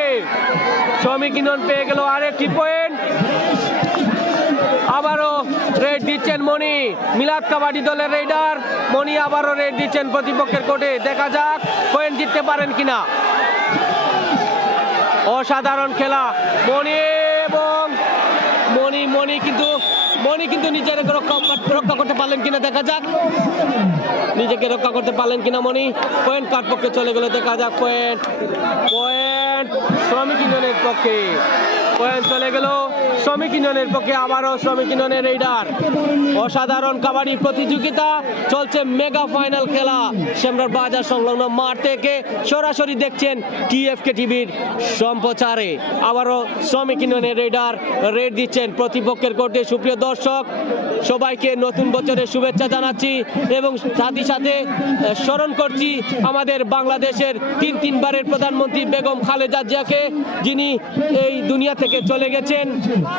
শ্রমিক ইউনিয়ন পেয়ে গেল আরেকটি পয়েন্ট। আবারও রেড দিচ্ছেন মণি, মিলাদ কাবাডি দলের রেডার মণি আবারও রেড দিচ্ছেন প্রতিপক্ষের কোর্টে। দেখা যাক পয়েন্ট জিততে পারেন কিনা। অসাধারণ খেলা মণি এবং মণি কিন্তু নিজের রক্ষা করতে পারলেন কিনা, দেখা যাক নিজেকে রক্ষা করতে পারলেন কিনা মণি। পয়েন্ট কার পক্ষে চলে গেল, দেখা যাক পয়েন্ট শ্রমিক ইউনিয়নের পক্ষে, পয়েন্ট চলে গেল শ্রমিক ইউনিয়নের পক্ষে। আবারও শ্রমিক ইউনিয়নের রেডার। অসাধারণ কাবাডি প্রতিযোগিতা চলছে, মেগা ফাইনাল খেলা শ্যামরাবাজার সংলগ্ন মাঠ থেকে সরাসরি দেখছেন টিএফকে টিভির সম্প্রচারে। আবারও শ্রমিক ইউনিয়নের রেডার রেড দিচ্ছেন প্রতিপক্ষের কোর্টে। সুপ্রিয় দর্শক, সবাইকে নতুন বছরের শুভেচ্ছা জানাচ্ছি এবং সাথে সাথে স্মরণ করছি আমাদের বাংলাদেশের তিনবারের প্রধানমন্ত্রী বেগম খালেদা জিয়াকে, যিনি এই দুনিয়া থেকে চলে গেছেন।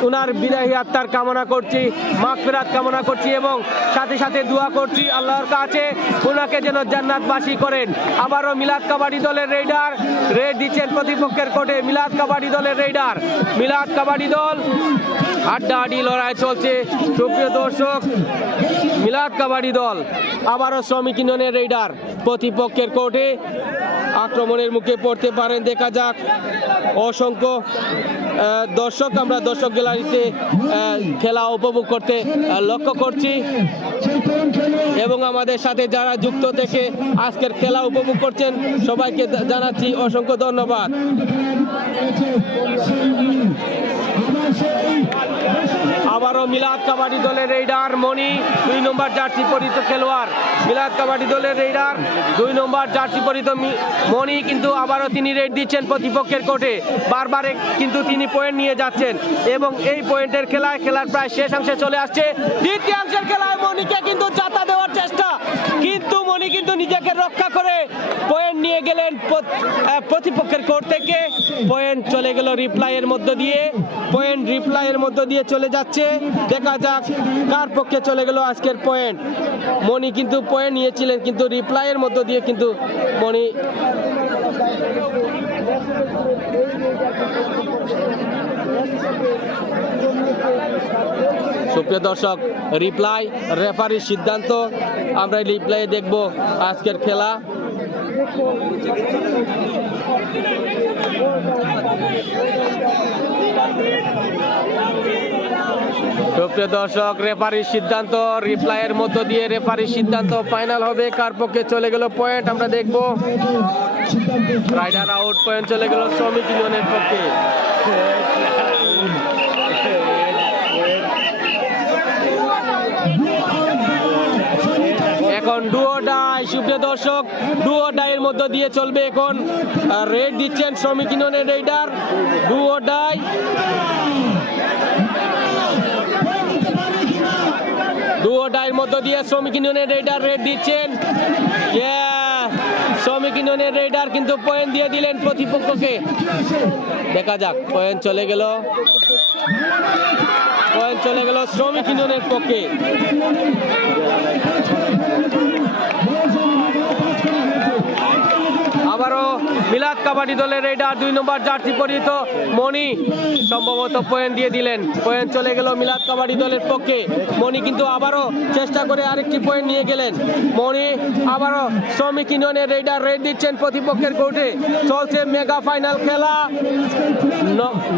উনার বিদায়ী আত্মার কামনা করছি, মাগফিরাত কামনা করছি এবং সাথে সাথে দোয়া করছি আল্লাহর কাছে উনাকে যেন জান্নাতবাসী করেন। আবারও মিলাদ কাবাডি দলের রেডার রেড দিচ্ছেন প্রতিপক্ষের কোর্টে। মিলাদ কাবাডি দলের রেডার, মিলাদ কাবাডি দল, হাড্ডাহাড্ডি লড়াই চলছে। সুপ্রিয় দর্শক, মিলাদ কাবাডি দল আবারও শ্রমিক ইউনিয়নের রেডার প্রতিপক্ষের কোর্টে আক্রমণের মুখে পড়তে পারেন, দেখা যাক। অসংখ্য দর্শক আমরা দর্শক গ্যালারিতে খেলা উপভোগ করতে লক্ষ্য করছি এবং আমাদের সাথে যারা যুক্ত থেকে আজকের খেলা উপভোগ করছেন সবাইকে জানাচ্ছি অসংখ্য ধন্যবাদ। আবারও মিলাদ কাবাডি দলের রেডার মণি, 2 নম্বর জার্সি পরিহিত খেলোয়াড় মিলাদ কাবাডি দলের রেডার 2 নম্বর জার্সি পরিহিত মণি কিন্তু আবারও তিনি রেড দিচ্ছেন প্রতিপক্ষের কোর্টে। বারবার কিন্তু তিনি পয়েন্ট নিয়ে যাচ্ছেন এবং এই পয়েন্টের খেলার প্রায় শেষাংশে চলে আসছে। দ্বিতীয়াংশের খেলায় মণিকে কিন্তু চাতা দেওয়ার চেষ্টা, কিন্তু মণি কিন্তু নিজেকে রক্ষা করে পয়েন্ট নিয়ে গেলেন প্রতিপক্ষের কোর্ট থেকে। পয়েন্ট চলে গেল রিপ্লাইয়ের মধ্য দিয়ে, পয়েন্ট রিপ্লাইয়ের মধ্য দিয়ে চলে যাচ্ছে। দেখা যাক কার পক্ষে চলে গেল আজকের পয়েন্ট। মণি কিন্তু পয়েন্ট নিয়েছিলেন কিন্তু রিপ্লাইয়ের মধ্য দিয়ে কিন্তু মণি সুপ্রিয় দর্শক, রিপ্লাই রেফারির সিদ্ধান্ত আমরা রিপ্লাই দেখব আজকের খেলা। সুপ্রিয় দর্শক, রেফারির সিদ্ধান্ত রিপ্লাইয়ের মধ্য দিয়ে রেফারির সিদ্ধান্ত ফাইনাল হবে। কার পক্ষে চলে গেল পয়েন্ট আমরা দেখব। রাইডার আউট, পয়েন্ট চলে গেল শ্রমিক ইউনিয়নের পক্ষে। এখন ডুও ডাই, সুপ্রিয় দর্শক, ডুও ডাইয়ের মধ্য দিয়ে চলবে এখন। রেড দিচ্ছেন শ্রমিক ইউনিয়নের রেডার, ডুও ডাই। ডুও ডাইয়ের মধ্য দিয়ে শ্রমিক ইউনিয়নের রেডার রেড দিচ্ছেন। শ্রমিক ইউনিয়নের রেডার কিন্তু পয়েন্ট দিয়ে দিলেন প্রতিপক্ষকে। দেখা যাক, পয়েন্ট চলে গেল, পয়েন্ট চলে গেল শ্রমিক ইউনিয়নের পক্ষে। আবারও মিলাদ কাবাডি দলের রেডার 2 নম্বর জার্সি পরিহিত মণি সম্ভবত পয়েন্ট দিয়ে দিলেন। পয়েন্ট চলে গেল মিলাদ কাবাডি দলের পক্ষে। মণি কিন্তু আবারও চেষ্টা করে আরেকটি পয়েন্ট নিয়ে গেলেন। মণি আবারও শ্রমিক ইউনিয়নের রেডার রেড দিচ্ছেন প্রতিপক্ষের কোর্টে। চলছে মেগা ফাইনাল খেলা,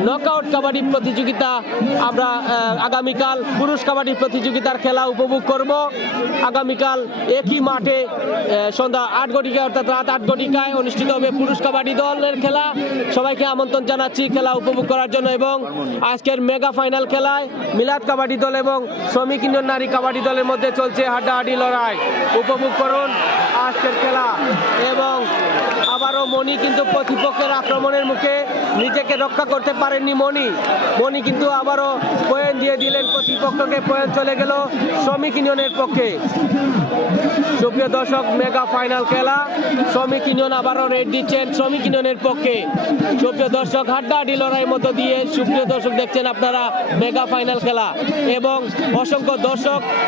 নকআউট কাবাডি প্রতিযোগিতা। আমরা আগামীকাল পুরুষ কাবাডি প্রতিযোগিতার খেলা উপভোগ করব। আগামীকাল একই মাঠে সন্ধ্যা 8 ঘটিকায় অর্থাৎ রাত 8 ঘটিকায় অনুষ্ঠিত হবে পুরুষ কাবাডি দলের খেলা। সবাইকে আমন্ত্রণ জানাচ্ছি খেলা উপভোগ করার জন্য। এবং আজকের মেগা ফাইনাল খেলায় মিলাদ কাবাডি দল এবং শ্রমিক ইউনিয়ন নারী কাবাডি দলের মধ্যে চলছে হাড্ডাহাড্ডি লড়াই। উপভোগ করুন আজকের খেলা। এবং আবারও মণি কিন্তু প্রতিপক্ষের আক্রমণের মুখে নিজেকে রক্ষা করতে পারেননি মণি। মণি কিন্তু আবারও পয়েন্ট দিয়ে দিলেন প্রতিপক্ষকে। পয়েন্ট চলে গেল শ্রমিক ইউনিয়নের পক্ষে। সুপ্রিয় দর্শক, মেগা ফাইনাল খেলা, শ্রমিক ইউনিয়ন আবারও রেড দিচ্ছেন শ্রমিক ইউনিয়নের পক্ষে। সুপ্রিয় দর্শক, হাড্ডাহাড্ডি লড়াইয়ের মধ্য দিয়ে সুপ্রিয় দর্শক দেখছেন আপনারা মেগা ফাইনাল খেলা। এবং অসংখ্য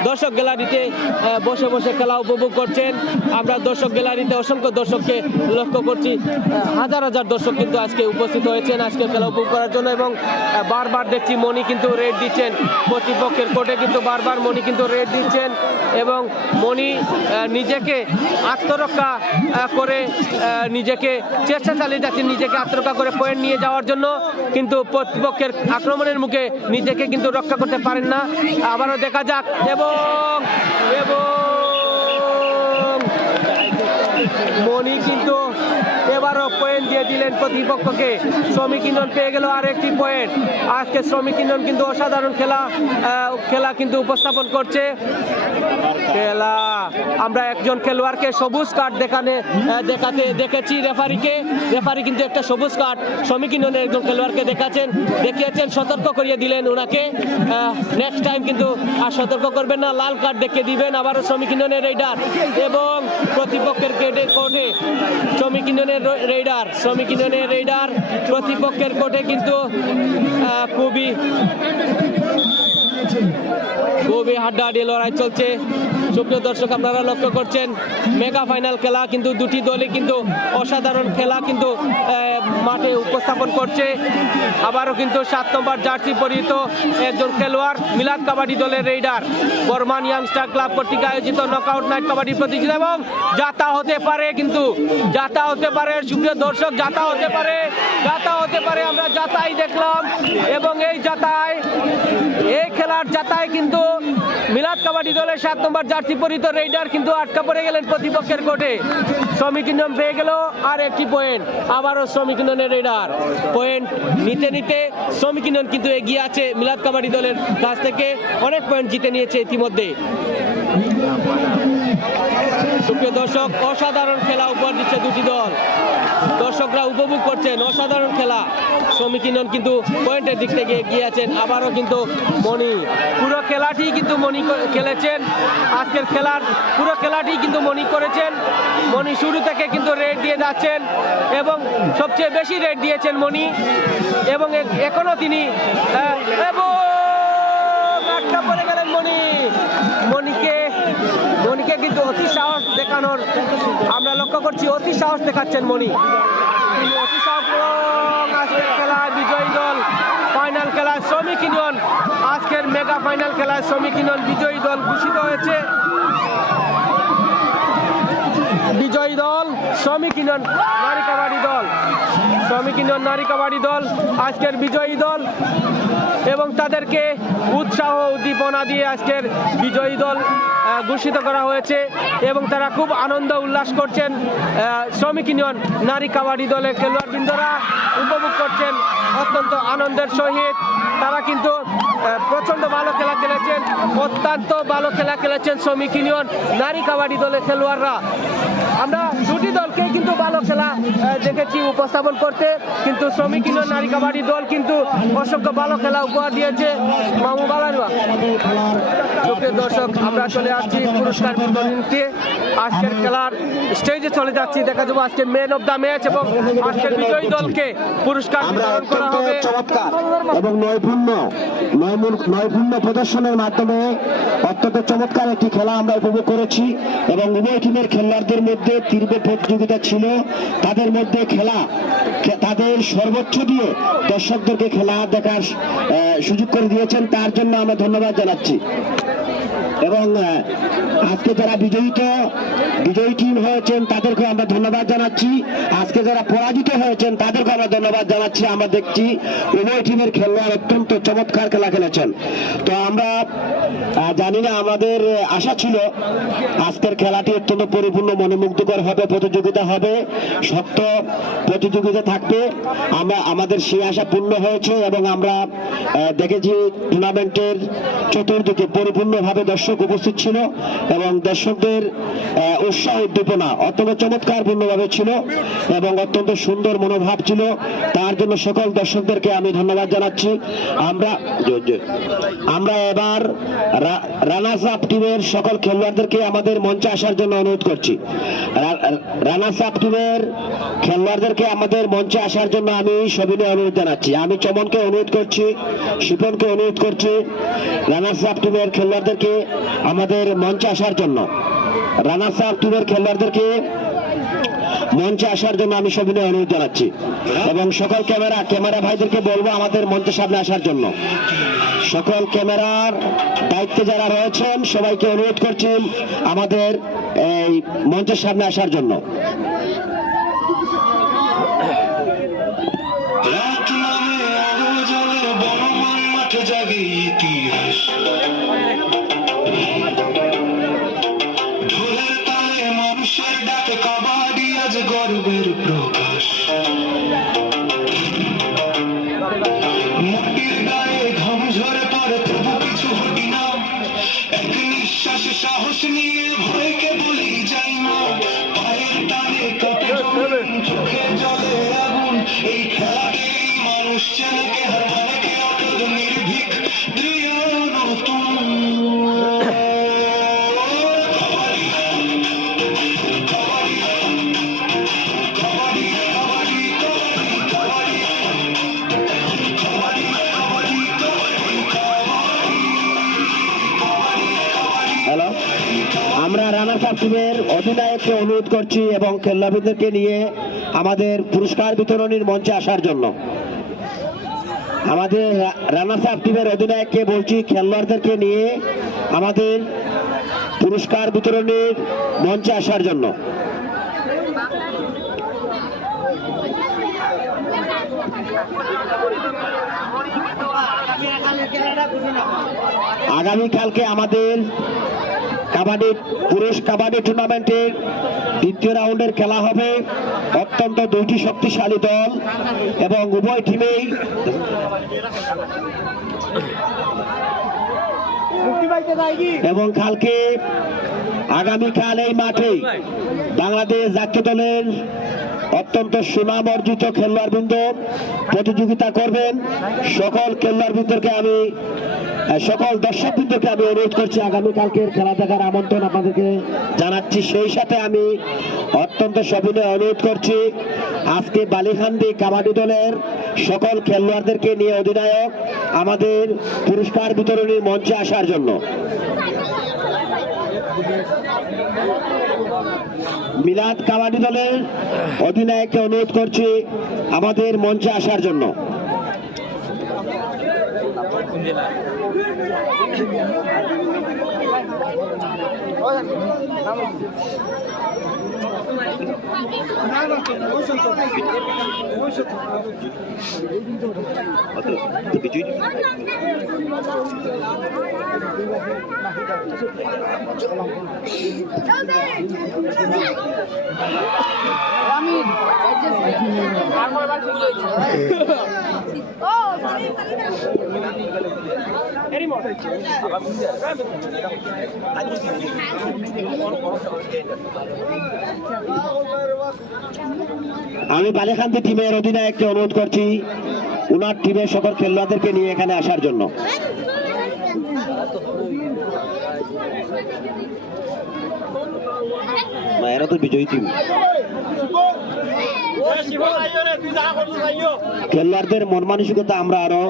দর্শক গ্যালারিতে বসে বসে খেলা উপভোগ করছেন। আমরা দর্শক গ্যালারিতে অসংখ্য দর্শককে লক্ষ্য করছি। হাজার হাজার দর্শক কিন্তু আজকে উপস্থিত হয়েছেন আজকে খেলা উপভোগ করার জন্য। এবং বারবার দেখছি মণি কিন্তু রেড দিচ্ছেন প্রতিপক্ষের কোর্টে, কিন্তু বারবার মণি কিন্তু রেড দিচ্ছেন। এবং মণি নিজেকে আত্মরক্ষা করে নিজেকে চেষ্টা চালিয়ে যাচ্ছেন নিজেকে আত্মরক্ষা করে পয়েন্ট নিয়ে যাওয়ার জন্য, কিন্তু প্রতিপক্ষের আক্রমণের মুখে নিজেকে কিন্তু রক্ষা করতে পারেন না। আবারও দেখা যাক। এবং মণি কিন্তু এবারও পয়েন্ট দিয়ে দিলেন প্রতিপক্ষকে। শ্রমিক ইউনিয়ন পেয়ে গেল আর একটি পয়েন্ট। আজকে শ্রমিক ইউনিয়ন কিন্তু অসাধারণ খেলা কিন্তু উপস্থাপন করছে। খেলা আমরা একজন খেলোয়াড়কে সবুজ কার্ড দেখাতে দেখেছি রেফারি কিন্তু একটা সবুজ কার্ড শ্রমিক ইউনিয়নের একজন খেলোয়াড়কে দেখিয়েছেন, সতর্ক করিয়ে দিলেন ওনাকে। নেক্সট টাইম কিন্তু আর সতর্ক করবেন না, লাল কার্ড দেখিয়ে দিবেন আবারও শ্রমিক ইউনিয়নের রেডার। এবং প্রতিপক্ষের কোর্টে শ্রমিক ইউনিয়নের রেডার প্রতিপক্ষের কোর্টে কিন্তু খুবই হাড্ডাহাড্ডি লড়াই চলছে। সুপ্রিয় দর্শক, আপনারা লক্ষ্য করছেন মেগা ফাইনাল খেলা, কিন্তু দুটি দলই কিন্তু অসাধারণ খেলা কিন্তু মাঠে উপস্থাপন করছে। আবারও কিন্তু 7 নম্বর জার্সি পরিহিত একজন খেলোয়াড় মিলাদ কাবাডি দলের রেডার। বর্মান ইয়াংস্টার ক্লাব কর্তৃক আয়োজিত নকআউট নাইট কাবাডি প্রতিযোগিতা। এবং যাতা হতে পারে, কিন্তু যাতা হতে পারে সুপ্রিয় দর্শক, যাতা হতে পারে আমরা যাতাই দেখলাম। এবং এই খেলার যাতায় কিন্তু মিলাদ কাবাডি দলের 7 নম্বর জার্সি পরিহিত রেডার কিন্তু আটকা পড়ে গেলেন প্রতিপক্ষের কোর্টে। শ্রমিক ইউনিয়ন পেয়ে গেল আর একটি পয়েন্ট। আবারও শ্রমিক ইউনিয়নের রেডার পয়েন্ট নিতে শ্রমিক ইউনিয়ন কিন্তু এগিয়ে আছে মিলাদ কাবাডি দলের কাছ থেকে, অনেক পয়েন্ট জিতে নিয়েছে ইতিমধ্যে। সুপ্রিয় দর্শক, অসাধারণ খেলা উপহার দিচ্ছে দুটি দল। দর্শকরা উপভোগ করছেন অসাধারণ খেলা। শ্রমিক ইউনিয়ন কিন্তু পয়েন্টের দিক থেকে এগিয়ে আছেন। আবারও কিন্তু মণি পুরো খেলাটি কিন্তু মণি খেলেছেন। আজকের পুরো খেলাটি কিন্তু মণি করেছেন। মণি শুরু থেকে কিন্তু রেড দিয়ে যাচ্ছেন এবং সবচেয়ে বেশি রেড দিয়েছেন মণি। এবং এখনো তিনি আটকা পড়ে গেলেন মণিকে কিন্তু অতি সাহস দেখানোর আমরা লক্ষ্য করছি। অতি সাহস দেখাচ্ছেন মণি, অতি সাহস। আজকের খেলায় বিজয়ী দল, ফাইনাল খেলায় শ্রমিক ইউনিয়ন, আজকের মেগা ফাইনাল খেলায় শ্রমিক ইউনিয়ন বিজয়ী দল ঘোষিত হয়েছে। বিজয়ী দল শ্রমিক ইউনিয়ন নারী কাবাডি দল আজকের বিজয়ী দল। এবং তাদেরকে উৎসাহ উদ্দীপনা দিয়ে আজকের বিজয়ী দল ঘোষিত করা হয়েছে এবং তারা খুব আনন্দ উল্লাস করছেন। শ্রমিক ইউনিয়ন নারী কাবাডি দলের খেলোয়াড়বৃন্দরা উপভোগ করছেন অত্যন্ত আনন্দের সহিত। তারা কিন্তু প্রচণ্ড ভালো খেলা খেলেছেন, অত্যন্ত ভালো খেলা খেলেছেন শ্রমিক ইউনিয়ন নারী কাবাডি দলের খেলোয়াড়রা। আমরা দুটি দলকেই কিন্তু ভালো খেলা দেখেছি উপস্থাপন করতে, কিন্তু শ্রমিক ইউনিয়ন নারী কাবাডি দল কিন্তু অসংখ্য ভালো খেলা উপহার দিয়েছে। মামু বালানুয়া সুপ্রিয় দর্শক, আমরা চলে আসছি পুরস্কার বিতরণীতে। আজকের খেলার স্টেজে চলে যাচ্ছি, দেখা যাবো আজকে ম্যান অফ দ্য ম্যাচ এবং আজকের বিজয়ী দলকে পুরস্কার বিতরণ করা হবে। চমৎকার এবং নৈপুণ্য প্রদর্শনের মাধ্যমে অত্যন্ত চমৎকার একটি খেলা আমরা উপভোগ করেছি এবং উভয় টিমের খেলোয়াড়দের মধ্যে তীব্র প্রতিযোগিতা ছিল। তাদের মধ্যে তাদের সর্বোচ্চ দিয়ে দর্শকদেরকে খেলা দেখার সুযোগ করে দিয়েছেন, তার জন্য আমরা ধন্যবাদ জানাচ্ছি। এবং আজকে যারা বিজয়ী টিম হয়েছেন তাদেরকে আমরা ধন্যবাদ জানাচ্ছি। আজকে যারা পরাজিত হয়েছেন তাদেরকে আমরা ধন্যবাদ জানাচ্ছি। আমরা দেখছি উভয় টিমের খেলোয়াড় অত্যন্ত চমৎকার খেলা খেলেছেন। তো আমরা জানি না, আমাদের আশা ছিল আজকের খেলাটি অত্যন্ত পরিপূর্ণ মনোমুগ্ধকর হবে, প্রতিযোগিতা হবে, শক্ত প্রতিযোগিতা থাকবে। আমাদের সেই আশা পূর্ণ হয়েছে এবং আমরা দেখেছি টুর্নামেন্টের চতুর্দিকে পরিপূর্ণভাবে দর্শক উপস্থিত ছিল এবং দর্শকদের উৎসাহ উদ্দীপনা অত্যন্ত চমৎকার পূর্ণভাবে ছিল এবং অত্যন্ত সুন্দর মনোভাব ছিল। তার জন্য সকল দর্শকদেরকে আমি ধন্যবাদ জানাচ্ছি। আমরা এবার রানার্স আপ টিমের সকল খেলোয়াড়দেরকে আমাদের মঞ্চে আসার জন্য অনুরোধ করছি। রানার্স আপ টিমের খেলোয়াড়দেরকে আমাদের মঞ্চে আসার জন্য আমি সবিনয় অনুরোধ জানাচ্ছি। আমি চমনকে অনুরোধ করছি, শিপনকে অনুরোধ করছি রানার্স আপ টিমের খেলোয়াড়দেরকে আমাদের মঞ্চে আসার জন্য। রানার্স আপ টিমের খেলোয়াড়দেরকে মঞ্চে আসার জন্য আমি সবিনয় অনুরোধ জানাচ্ছি এবং সকল ক্যামেরা ভাইদেরকে বলবো আমাদের মঞ্চের সামনে আসার জন্য। সকল ক্যামেরার দায়িত্বে যারা রয়েছেন সবাইকে অনুরোধ করছি আমাদের এই মঞ্চের সামনে আসার জন্য। গর্বের প্রকাশ মুক্তির গায়ে ঘাম ঝরে পড়ে, তবু কিছু হটি না। এক নিঃশ্বাসে সাহস নিয়ে ভয়কে বলি যাই না। পায়ের টানে কাঁপে চোখে জলে আগুন, এই খেলাতে মানুষ চেনকে হার মানকে অটল নির্ভীক দৃঢ় নতুন। আমরা রানার্স আপ টিমের অধিনায়ককে অনুরোধ করছি এবং খেলোয়াড়দেরকে নিয়ে আমাদের পুরস্কার বিতরণীর মঞ্চে আসার জন্য। আমাদের রানার্স আপ টিমের অধিনায়ককে বলছি খেলোয়াড়দেরকে নিয়ে আমাদের পুরস্কার বিতরণীর মঞ্চে আসার জন্য। আগামীকালকে আমাদের পুরুষ কাবাডি টুর্নামেন্টের দ্বিতীয় রাউন্ডের খেলা হবে। অত্যন্ত দুইটি শক্তিশালী দল এবং উভয় টিমেই এবং আগামীকাল এই মাঠে বাংলাদেশ জাতীয় দলের অত্যন্ত সুনাম অর্জিত খেলোয়াড়বৃন্দ প্রতিযোগিতা করবেন। সকল খেলোয়াড়বৃন্দকে সকল দর্শকবৃন্দকে আমি অনুরোধ করছি আগামীকালকের খেলা দেখার আমন্ত্রণ আপনাদেরকে জানাচ্ছি। সেই সাথে আমি অত্যন্ত সবিনয় অনুরোধ করছি আজকে বালিখান্দি কাবাডি দলের সকল খেলোয়াড়দেরকে নিয়ে অধিনায়ক আমাদের পুরস্কার বিতরণীর মঞ্চে আসার জন্য। মিলাদ কাবাডি দলের অধিনায়ককে অনুরোধ করছি আমাদের মঞ্চে আসার জন্য। কোন জেলা? আমি বালিখান্দি টিমের অধিনায়ককে অনুরোধ করছি উনার টিমের সকল খেলোয়াড়দেরকে নিয়ে এখানে আসার জন্য। এরা তো বিজয়ী টিম। খেলোয়াড়দের মন মানসিকতা আমরা আরো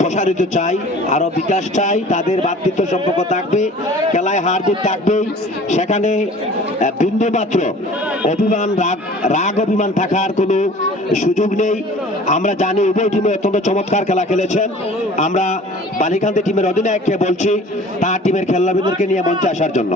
প্রসারিত চাই, আরো বিকাশ চাই, তাদের ভ্রাতৃত্ব সম্পর্ক থাকবে, খেলায় হার জিত থাকবেই, সেখানে বিন্দু মাত্র অভিমান রাগ অভিমান থাকার কোনো সুযোগ নেই। আমরা জানি উভয় টিমে অত্যন্ত চমৎকার খেলা খেলেছেন। আমরা বালিখান্দি টিমের অধিনায়ককে বলছি তার টিমের খেলোয়াড়দেরকে নিয়ে মঞ্চে আসার জন্য।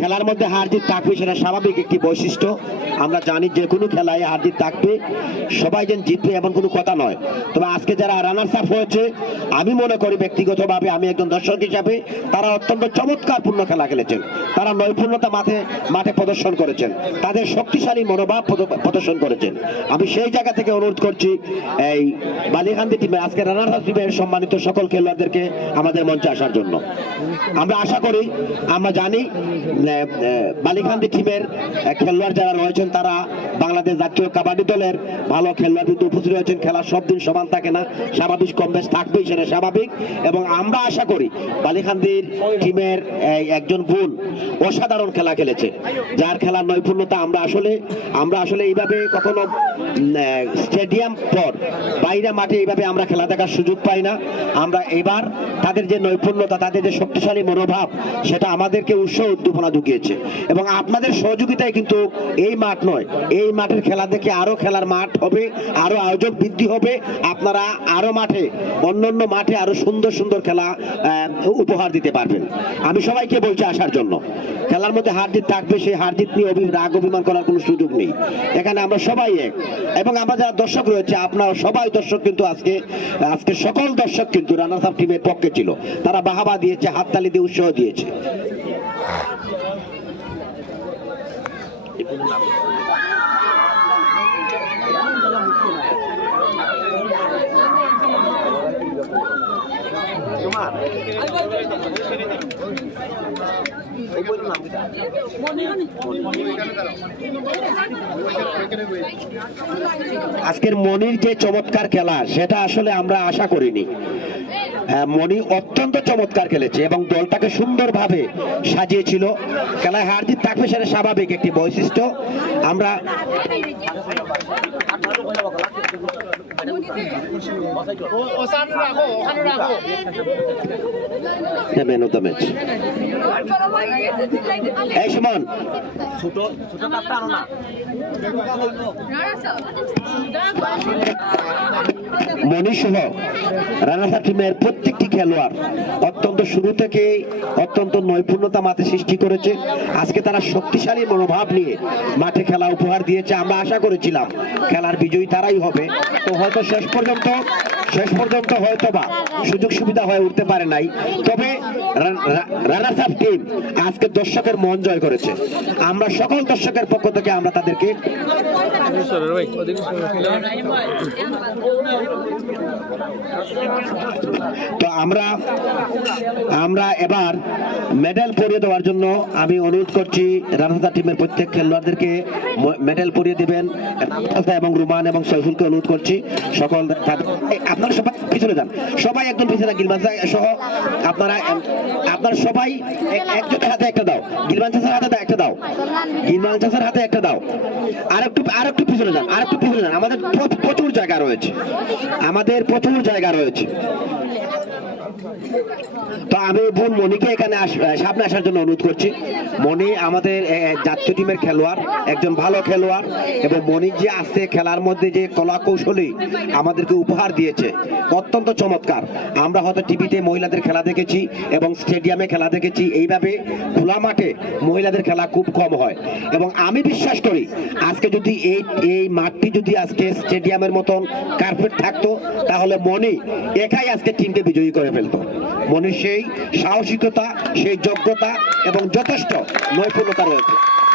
খেলার মধ্যে হার জিত থাকবে, সেটা স্বাভাবিক একটি বৈশিষ্ট্য। আমরা জানি যে কোনো খেলায় হার জিত থাকবে, সবাই যেন জিতবে এমন কোনো কথা নয়। তবে আজকে যারা রানার্স আপ হয়েছে, আমি মনে করি ব্যক্তিগতভাবে, আমি একজন দর্শক হিসাবে, তারা অত্যন্ত চমৎকারপূর্ণ খেলা খেলেছেন। তারা নৈপুণ্যতা মাঠে প্রদর্শন করেছেন, তাদের শক্তিশালী মনোভাব প্রদর্শন করেছেন। আমি সেই জায়গা থেকে অনুরোধ করছি এই বালিখান্দি টিমে আজকে রানার্স আপ টিমের সম্মানিত সকল খেলোয়াড়দেরকে আমাদের মঞ্চে আসার জন্য। আমরা আশা করি, আমরা জানি বালিখান্দি টিমের খেলোয়াড় যারা রয়েছেন তারা বাংলাদেশ জাতীয় কাবাডি দলের ভালো খেলোয়াড় কিন্তু উপস্থিত রয়েছেন। খেলা সব দিন সমান থাকে না, স্বাভাবিক কম বেশ থাকবেই, সেটা স্বাভাবিক। এবং আমরা আশা করি বালিখান্দির টিমের একজন বোন অসাধারণ খেলা খেলেছে, যার খেলার নৈপুণ্যতা আমরা আসলে এইভাবে কখনো স্টেডিয়াম পর বাইরে মাঠে এইভাবে আমরা খেলা দেখার সুযোগ পাই না। আমরা এবার তাদের যে নৈপুণ্যতা, তাদের যে শক্তিশালী মনোভাব, সেটা আমাদেরকে উৎসাহ উদ্দীপনা জুগিয়েছে। এবং আপনাদের সহযোগিতায় কিন্তু এই মাঠ নয়, এই মাঠের খেলা দেখে আরো খেলার মাঠ হবে, আরো আয়োজক বৃদ্ধি হবে। আপনারা আরো মাঠে, অন্যান্য মাঠে আরো সুন্দর সুন্দর খেলা উপহার দিতে পারবেন। আমি সবাইকে বলছি আসার জন্য। খেলার মধ্যে হার জিত থাকবে, সেই হার জিত নিয়ে রাগ অভিমান করার কোনো সুযোগ নেই। এখানে আমরা সবাই এক। এবং আমরা যারা দর্শক রয়েছে, আপনারা সবাই দর্শক কিন্তু আজকে সকল দর্শক কিন্তু রানার্স আপ টিমের পক্ষে ছিল। তারা বাহাবা দিয়েছে, হাততালি দিয়ে উৎসাহ দিয়েছে। আজকের মনির যে চমৎকার খেলা, সেটা আসলে আমরা আশা করিনি। মনি অত্যন্ত চমৎকার খেলেছে এবং দলটাকে সুন্দরভাবে সাজিয়েছিল। খেলায় হার জিত থাকবে, সেটা স্বাভাবিক একটি বৈশিষ্ট্য। আমরা ম্যান অফ দ্য ম্যাচ এই সুমন মনি সহ রানার্স আপ টিমের প্রত্যেকটি খেলোয়াড় অত্যন্ত শুরু থেকে অত্যন্ত নৈপুণ্যতা মাঠে সৃষ্টি করেছে। আজকে তারা শক্তিশালী মনোভাব নিয়ে মাঠে খেলা উপহার দিয়েছে। আমরা আশা করেছিলাম খেলার বিজয়ী তারাই হবে, তো হয়তো শেষ পর্যন্ত হয়তো বা সুযোগ সুবিধা হয়ে উঠতে পারে নাই। তবে রানার্স আপ টিম আজকে দর্শকের মন জয় করেছে। আমরা সকল দর্শকের পক্ষ থেকে আমরা তাদেরকে তো আমরা এবার মেডেল পরিয়ে দেওয়ার জন্য আমি অনুরোধ করছি রানার্স আপ টিমের প্রত্যেক খেলোয়াড়দেরকে মেডেল পরিয়ে দিবেন এবং রুমান এবং সৈফুলকে অনুরোধ করছি। সকল আপনারা সবাই পিছনে যান, সবাই একদম পিছনে, গিলমান সহ আপনারা সবাই একজনের হাতে একটা দাও, গিলমান চাচার হাতে একটা দাও, গিলমান চাচার হাতে একটা দাও। আর একটু পিছনে যান, আমাদের প্রচুর জায়গা রয়েছে, তো আমি বোন মনিকে এখানে সামনে আসার জন্য অনুরোধ করছি। মনি আমাদের জাতীয় টিমের খেলোয়াড়, একজন ভালো খেলোয়াড়, এবং মনি যে আজকে খেলার মধ্যে যে কলা কৌশলী আমাদেরকে উপহার দিয়েছে অত্যন্ত চমৎকার। আমরা হয়তো টিভিতে মহিলাদের খেলা দেখেছি এবং স্টেডিয়ামে খেলা দেখেছি, এইভাবে খোলা মাঠে মহিলাদের খেলা খুব কম হয়। এবং আমি বিশ্বাস করি আজকে যদি এই মাঠটি যদি আজকে স্টেডিয়ামের মতন কার্পেট থাকতো তাহলে মনি একাই আজকে টিমকে বিজয়ী করে ফেলতো। মনির সেই সাহসিকতা, সেই যোগ্যতা এবং যথেষ্ট নৈপুণ্যতা রয়েছে।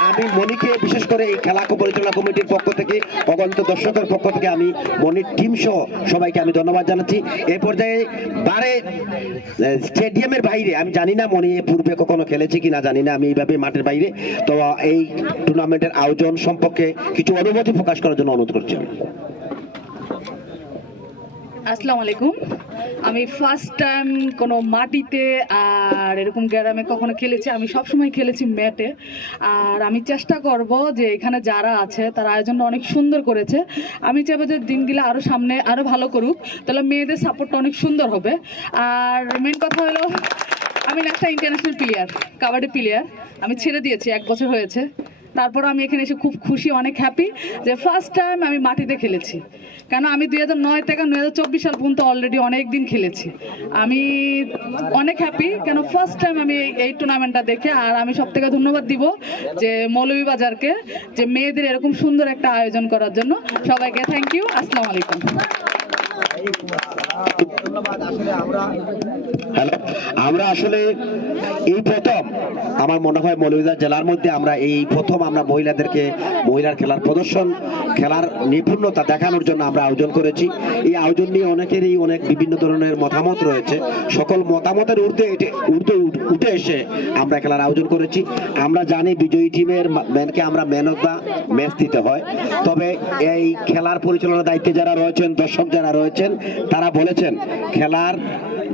আমি মনিকে বিশেষ করে এই খেলা পরিচালনা কমিটির পক্ষ থেকে, অগণিত দর্শকের পক্ষ থেকে আমি মনির টিম সহ সবাইকে আমি ধন্যবাদ জানাচ্ছি। এই পর্যায়ে স্টেডিয়ামের বাইরে আমি জানি না মনি পূর্বে কখনো খেলেছে কিনা জানি না, আমি এইভাবে মাঠের বাইরে তো এই টুর্নামেন্টের আয়োজন সম্পর্কে কিছু অনুমতি প্রকাশ করার জন্য অনুরোধ করছি। আসসালামু আলাইকুম। আমি ফার্স্ট টাইম কোনো মাটিতে আর এরকম গ্রামে কখনো খেলেছি। আমি সবসময় খেলেছি ম্যাটে। আর আমি চেষ্টা করব যে এখানে যারা আছে তারা আয়োজনটা অনেক সুন্দর করেছে। আমি চাইবো যে দিনগুলো আরও সামনে আরও ভালো করুক, তাহলে মেয়েদের সাপোর্টটা অনেক সুন্দর হবে। আর মেন কথা হলো আমি একটা ইন্টারন্যাশনাল প্লেয়ার, কাবাডি প্লেয়ার। আমি ছেড়ে দিয়েছি, 1 বছর হয়েছে। তারপর আমি এখানে এসে খুব খুশি, অনেক হ্যাপি যে ফার্স্ট টাইম আমি মাটিতে খেলেছি। কেন আমি 2009 থেকে 2024 সাল পর্যন্ত অলরেডি অনেক দিন খেলেছি। আমি অনেক হ্যাপি কেন ফার্স্ট টাইম আমি এই টুর্নামেন্টটা দেখে। আর আমি সব থেকে ধন্যবাদ দিব যে মৌলভীবাজারকে, যে মেয়েদের এরকম সুন্দর একটা আয়োজন করার জন্য। সবাইকে থ্যাংক ইউ। আসসালামু আলাইকুম। হ্যালো, আমরা আসলে এই প্রথম আমার মনে হয় মৌলভীবাজার জেলার মধ্যে আমরা এই প্রথম আমরা মহিলার খেলার প্রদর্শন, খেলার নিপুণতা দেখানোর জন্য আমরা আয়োজন করেছি। এই আয়োজন নিয়ে অনেকেরই অনেক বিভিন্ন ধরনের মতামত রয়েছে। সকল মতামতের ঊর্ধ্বে উঠে এসে আমরা খেলার আয়োজন করেছি। আমরা জানি বিজয়ী টিমের ম্যানকে আমরা ম্যান অফ দ্য ম্যাচ দিতে হয়, তবে এই খেলার পরিচালনার দায়িত্বে যারা রয়েছেন, দর্শক যারা রয়েছেন, তারা বলেছেন খেলার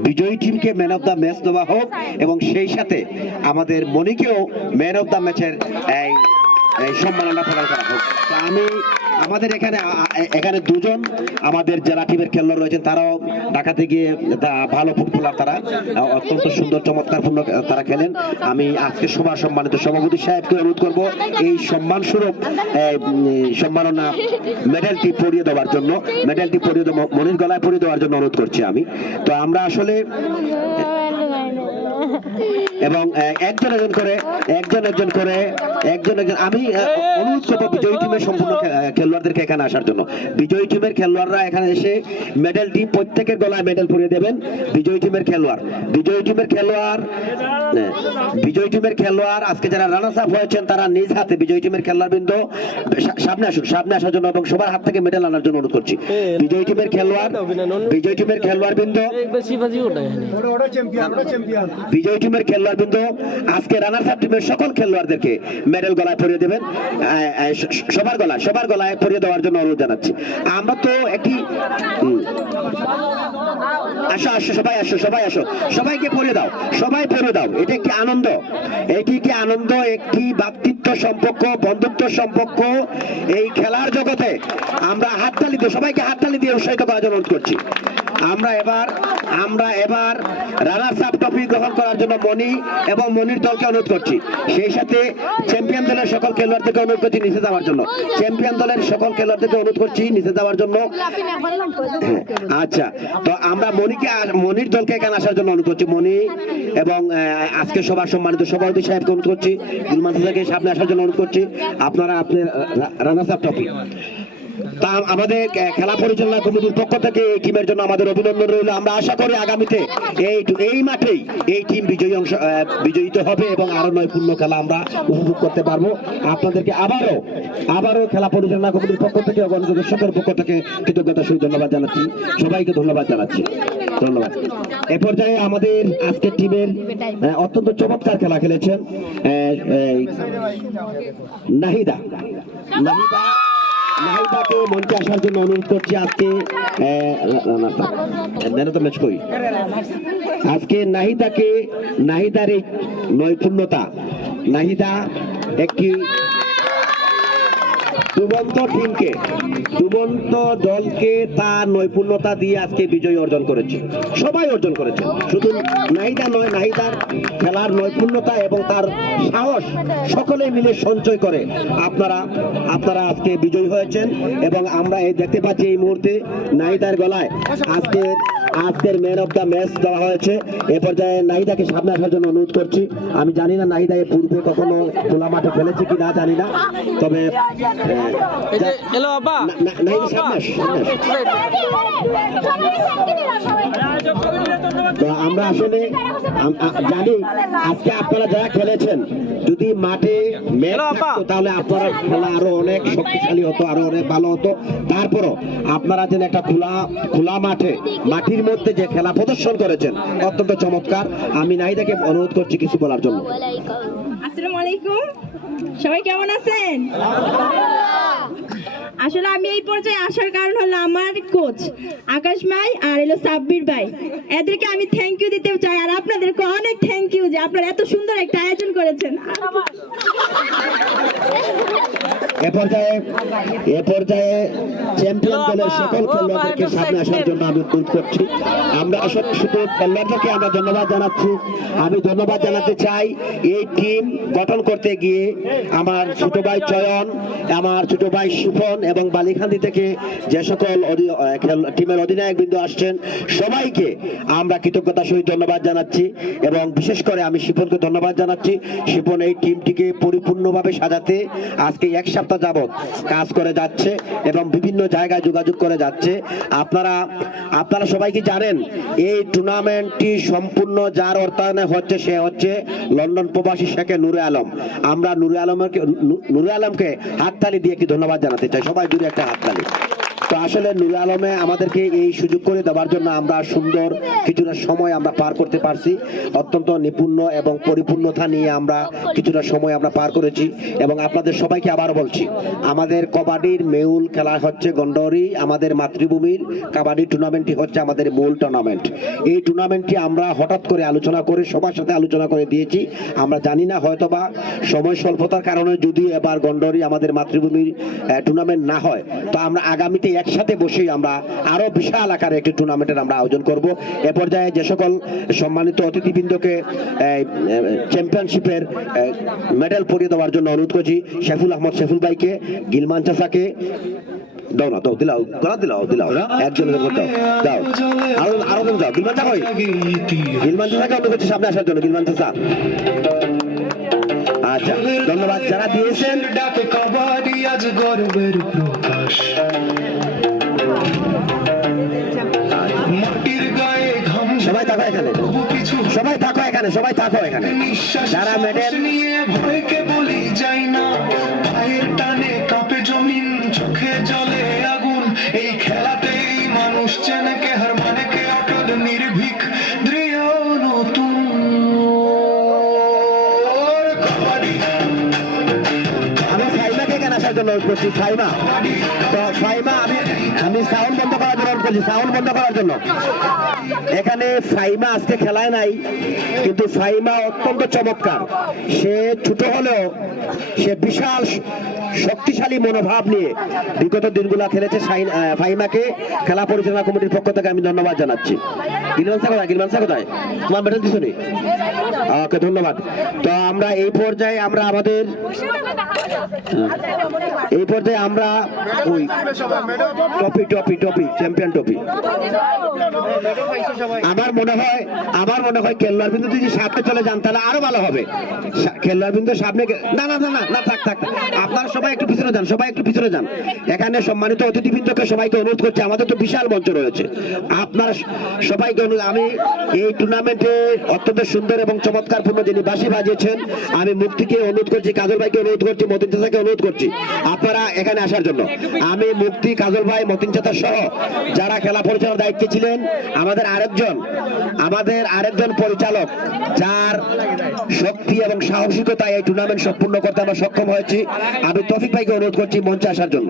বিজয়ী টিমকে ম্যান অফ দ্য ম্যাচ দেওয়া হোক এবং সেই সাথে আমাদের মনিকেও ম্যান অফ দ্য ম্যাচের এই সম্মাননা প্রদান করা হোক। আমি আমাদের এখানে দুজন আমাদের জেলা টিমের খেলোয়াড় রয়েছেন, তারাও ঢাকাতে গিয়ে ভালো ফুটবলার, তারা অত্যন্ত সুন্দর চমৎকারপূর্ণ তারা খেলেন। আমি আজকে সম্মানিত সভাপতি সাহেবকে অনুরোধ করব এই সম্মান স্বরূপ সম্মাননা মেডেলটি পরিয়ে দেওয়ার জন্য, মনির গলায় পরিয়ে দেওয়ার জন্য অনুরোধ করছি আমি। তো আমরা আসলে এবং একজন আমি অনুরোধ করবো বিজয়ী টিমের সম্পূর্ণ খেলোয়াড়দেরকে এখানে আসার জন্য। বিজয়ী টিমের খেলোয়াড়রা এখানে এসে মেডেলটি প্রত্যেকের গলায় মেডেল পরিয়ে দেবেন। বিজয়ী টিমের খেলোয়াড় আজকে যারা রানার্স আপ হয়েছেন তারা নিজ হাতে বিজয়ী টিমের খেলোয়াড়বৃন্দ সামনে আসার জন্য এবং সবার হাত থেকে মেডেল আনার জন্য অনুরোধ করছি। বিজয়ী টিমের খেলোয়াড়বৃন্দ আজকে রানার্স আপ টিমের সকল খেলোয়াড়দেরকে মেডেল গলায় পরিয়ে দেবেন, সবার গলায় পরিয়ে দেওয়ার জন্য অনুরোধ জানাচ্ছি। আমরা তো একটি সবাইকে পরিয়ে দাও, এটা একটি আনন্দ, একটি ভ্রাতৃত্ব সম্পর্ক, বন্ধুত্ব সম্পর্ক। এই খেলার জগতে আমরা সবাইকে হাততালি দিয়ে উৎসাহিত করার জন্য অনুরোধ করছি। আমরা এবার রানার্স আপ ট্রফি গ্রহণ করার জন্য মনি এবং মনির দলকে অনুরোধ করছি। সেই সাথে চ্যাম্পিয়ন দলের সকল খেলোয়াড়দেরকে অনুরোধ করছি নিচে যাওয়ার জন্য। আচ্ছা, তো আমরা মনির দলকে এখানে আসার জন্য অনুরোধ করছি। মনি এবং আজকে সবার সম্মানিত সভাপতি সাহেবকে অনুরোধ করছি, থেকে সামনে আসার জন্য অনুরোধ করছি। আপনার রানার্স আপ ট্রফি তা আমাদের খেলা পরিচালনা কমিটির পক্ষ থেকে এই টিমের জন্য আমাদের অভিনন্দন রইল। আমরা আশা করি আগামীতে এই মাঠেই এই টিম বিজয়িত হবে এবং আরো নৈপুণ্য খেলা আমরা উপভোগ করতে পারবো। আপনাদেরকে আবারও খেলা পরিচালনা কমিটির পক্ষ থেকে অগণিত দর্শকের পক্ষ থেকে কৃতজ্ঞতা সহিত ধন্যবাদ জানাচ্ছি। সবাইকে ধন্যবাদ জানাচ্ছি। ধন্যবাদ। এ পর্যায়ে আমাদের আজকের টিমের অত্যন্ত চমৎকার খেলা খেলেছেন নাহিদাকে মঞ্চে আসার জন্য অনুরোধ করছি। আজকে নাহিদার এই নৈপুণ্যতা, নাহিদা একটি ডুবন্ত টিমকে, ডুবন্ত দলকে তার নৈপুণ্যতা দিয়ে আজকে বিজয় অর্জন করেছে, সবাই অর্জন করেছে, শুধু নাহিদা নয়, নাহিদার খেলার নৈপুণ্যতা এবং তার সাহস সকলে মিলে সঞ্চয় করে আপনারা আজকে বিজয়ী হয়েছেন। এবং আমরা এই দেখতে পাচ্ছি এই মুহূর্তে নাহিদার গলায় আজকের ম্যান অফ দ্য ম্যাচ দেওয়া হয়েছে। এ পর্যায়ে নাহিদাকে সামনে আসার জন্য অনুরোধ করছি। আমি জানি না নাহিদা এর পূর্বে কখনো খোলা মাঠে খেলেছে কিনা জানি না, তবে এলো আব্বা, নাহিদা সামনে আস। তো আমরা আসলে জানি আজকে আপনারা যারা খেলেছেন যদি মাঠে ম্যাচ থাকতো তাহলে আপনারা খেলা আরো অনেক শক্তিশালী হতো, আরো অনেক ভালো হতো। তারপরও আপনারা যেন একটা খোলা মাটির মধ্যে যে খেলা প্রদর্শন করেছেন অত্যন্ত চমৎকার। আমি নাহিদাকে অনুরোধ করছি কিছু বলার জন্য। আসসালামু আলাইকুম, সবাই কেমন আছেন? আসলে আমি এই পর্যায়ে আসার কারণ হলো আমার কোচ আকাশ ভাই আর এলো সাব্বির ভাই, এদেরকে আমি থ্যাংক ইউ দিতে চাই। আর আপনাদেরকে অনেক থ্যাংক ইউ যে আপনারা এত সুন্দর একটা আয়োজন করেছেন। এ পর্যায়ে চ্যাম্পিয়ন দলের সকল খেলোয়াড়দেরকে সামনে আসার জন্য আমি অনুরোধ করছি। আমরা আসলে শুধু খেলোয়াড়দেরকে আমরা ধন্যবাদ জানাচ্ছি। আমি ধন্যবাদ জানাতে চাই এই টিম গঠন করতে গিয়ে আমার ছোট ভাই চয়ন, আমার ছোট ভাই শিপন এবং বালিখান্দি থেকে যে সকল টিমের অধিনায়ক বিন্দু আসছেন সবাইকে আমরা কৃতজ্ঞতার সহিত ধন্যবাদ জানাচ্ছি। এবং বিশেষ করে আমি শিপনকে ধন্যবাদ জানাচ্ছি। শিপন এই টিমটিকে পরিপূর্ণভাবে সাজাতে আজকে এক সপ্তাহ যাবত কাজ করে যাচ্ছে এবং বিভিন্ন জায়গায় যোগাযোগ করে যাচ্ছে। আপনারা সবাই কি জানেন এই টুর্নামেন্টটি সম্পূর্ণ যার অর্থায়নে হচ্ছে সে হচ্ছে লন্ডন প্রবাসী শেখে নুরে আলম। আমরা নুরে আলমকে হাততালি দিয়ে কি ধন্যবাদ জানাতে চাই, সবাই জুড়ে একটা হাততালি। তো আসলে নুরে আলমে আমাদেরকে এই সুযোগ করে দেওয়ার জন্য আমরা সুন্দর কিছুটা সময় আমরা পার করতে পারছি। অত্যন্ত নিপুণ্য এবং পরিপূর্ণতা নিয়ে আমরা কিছুটা সময় আমরা পার করেছি। এবং আপনাদের সবাইকে আবারও বলছি, আমাদের কবাডির মেউল খেলা হচ্ছে গন্ডৌরি, আমাদের মাতৃভূমির কাবাডি টুর্নামেন্টটি হচ্ছে আমাদের মূল টুর্নামেন্ট। এই টুর্নামেন্টটি আমরা হঠাৎ করে আলোচনা করে সবার সাথে আলোচনা করে দিয়েছি। আমরা জানি না হয়তোবা সময় স্বল্পতার কারণে যদি এবার গন্ডৌরি আমাদের মাতৃভূমির টুর্নামেন্ট না হয়, তো আমরা আগামীতে একসাথে বসে আমরা আরো বিশাল আকারে একটি টুর্নামেন্টের আমরা আয়োজন করব। এ পর্যায়ে যে সকল সম্মানিত অতিথিবৃন্দকে চ্যাম্পিয়নশিপের মেডেল পরিয়ে দেওয়ার জন্য অনুরোধ করছি। শেফুল আহমদ শেফুল ভাইকে, গিলমান চাচাকে দাও না, দাও দিলাও, একজনের দাও, আরো যাও। গিলমান চাচা কই? গিলমান চাচাকে অনুরোধ করছি সামনে আসার জন্য। গিলমান চাচা, আচ্ছা ধন্যবাদ যারা দিয়েছেন। ডাকে কবাডি আজ গর্বের প্রকাশ, মাটির গায়ে ঘাম, সবাই থাকো এখানে, সবাই থাকো এখানে। যারা মেডেল নিয়ে ভয়কে বলি যাই না, পায়ের টানে কাঁপে জমিন, চোখে জলে আগুন, এই খেলাতেই মানুষ চেনে কে হার মানে কে অটল নির্ভীক দৃঢ় নতুন কবাডি। আমি ফাইমাকে কেন আসার জন্য অনুরোধ করছি। ফাইমা, তো ফাইমা আমি সাউন্ড বন্ধ করার জন্য অনুরোধ করছি, সাউন্ড বন্ধ করার জন্য। এখানে ফাইমা আজকে খেলায় নাই, কিন্তু ফাইমা অত্যন্ত চমৎকার। সে ছোট হলেও সে বিশাল শক্তিশালী মনোভাব নিয়ে বিগত দিনগুলো খেলেছে। ফাইমাকে খেলা পরিচালনা কমিটির পক্ষ থেকে আমি ধন্যবাদ জানাচ্ছি। গিলমান স্যার কোথায়? তোমার মেডেল দিছো নি? ওকে, ধন্যবাদ। তো আমরা এই পর্যায়ে আমরা ওই টপি চ্যাম্পিয়ন টপি আমার মনে হয় খেলোয়াড় বিন্দু যদি সামনে চলে যান তাহলে আরো ভালো হবে। খেলোয়াড় বিন্দু সামনে না থাক, আপনারা সবাই একটু পিছনে যান। এখানে সম্মানিত অতিথিবৃন্দকে সবাইকে অনুরোধ করছি, আমাদের তো বিশাল মঞ্চ রয়েছে, আপনারা সবাইকে অনুরোধ। আমি এই টুর্নামেন্টে অত্যন্ত সুন্দর এবং চমৎকারপূর্ণ যিনি বাঁশি বাজিয়েছেন, আমি মুক্তিকে অনুরোধ করছি, কাজল ভাইকে অনুরোধ করছি, মতিন চাচাকে অনুরোধ করছি আপনারা এখানে আসার জন্য। আমি মুক্তি, কাজল ভাই, মতিন চাচা সহ যারা খেলা পরিচালনার দায়িত্বে ছিলেন, আমাদের আরেকজন পরিচালক যার শক্তি এবং সাহসিকতা এই টুর্নামেন্ট সম্পূর্ণ করতে আমরা সক্ষম হয়েছি। আমি তৌফিক ভাইকে অনুরোধ করছি মঞ্চে আসার জন্য।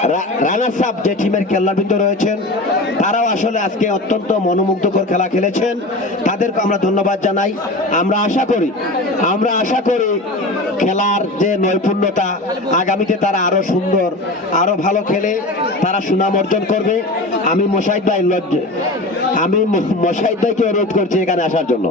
রানার্স আপ যে টিমের খেলোয়াড়বৃন্দ রয়েছেন তারাও আসলে আজকে অত্যন্ত মনোমুগ্ধকর খেলা খেলেছেন, তাদেরকে আমরা ধন্যবাদ জানাই। আমরা আশা করি খেলার যে নৈপুণ্যতা আগামীতে তারা আরো সুন্দর আরো ভালো খেলে তারা সুনাম অর্জন করবে। আমি মোশাহিদ ভাইকে অনুরোধ করছি এখানে আসার জন্য।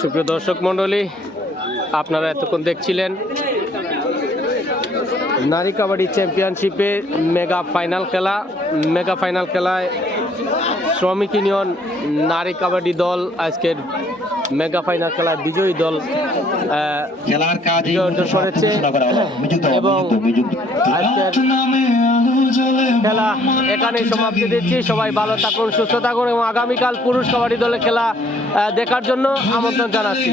সুপ্রিয় দর্শক মণ্ডলী, আপনারা এতক্ষণ দেখছিলেন নারী কাবাডি চ্যাম্পিয়নশিপে মেগা ফাইনাল খেলায় শ্রমিক ইউনিয়ন নারী কাবাডি দল আজকের মেগা ফাইনাল খেলার বিজয়ী দল খেলার কাজ অর্জন করেছে এবং আজকের খেলা এখানেই সমাপ্তি দিচ্ছি। সবাই ভালো থাকুন, সুস্থ থাকুন এবং আগামীকাল পুরুষ কাবাডি দলের খেলা দেখার জন্য আমন্ত্রণ জানাচ্ছি।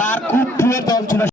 তার খুব প্রিয় দল ছিল।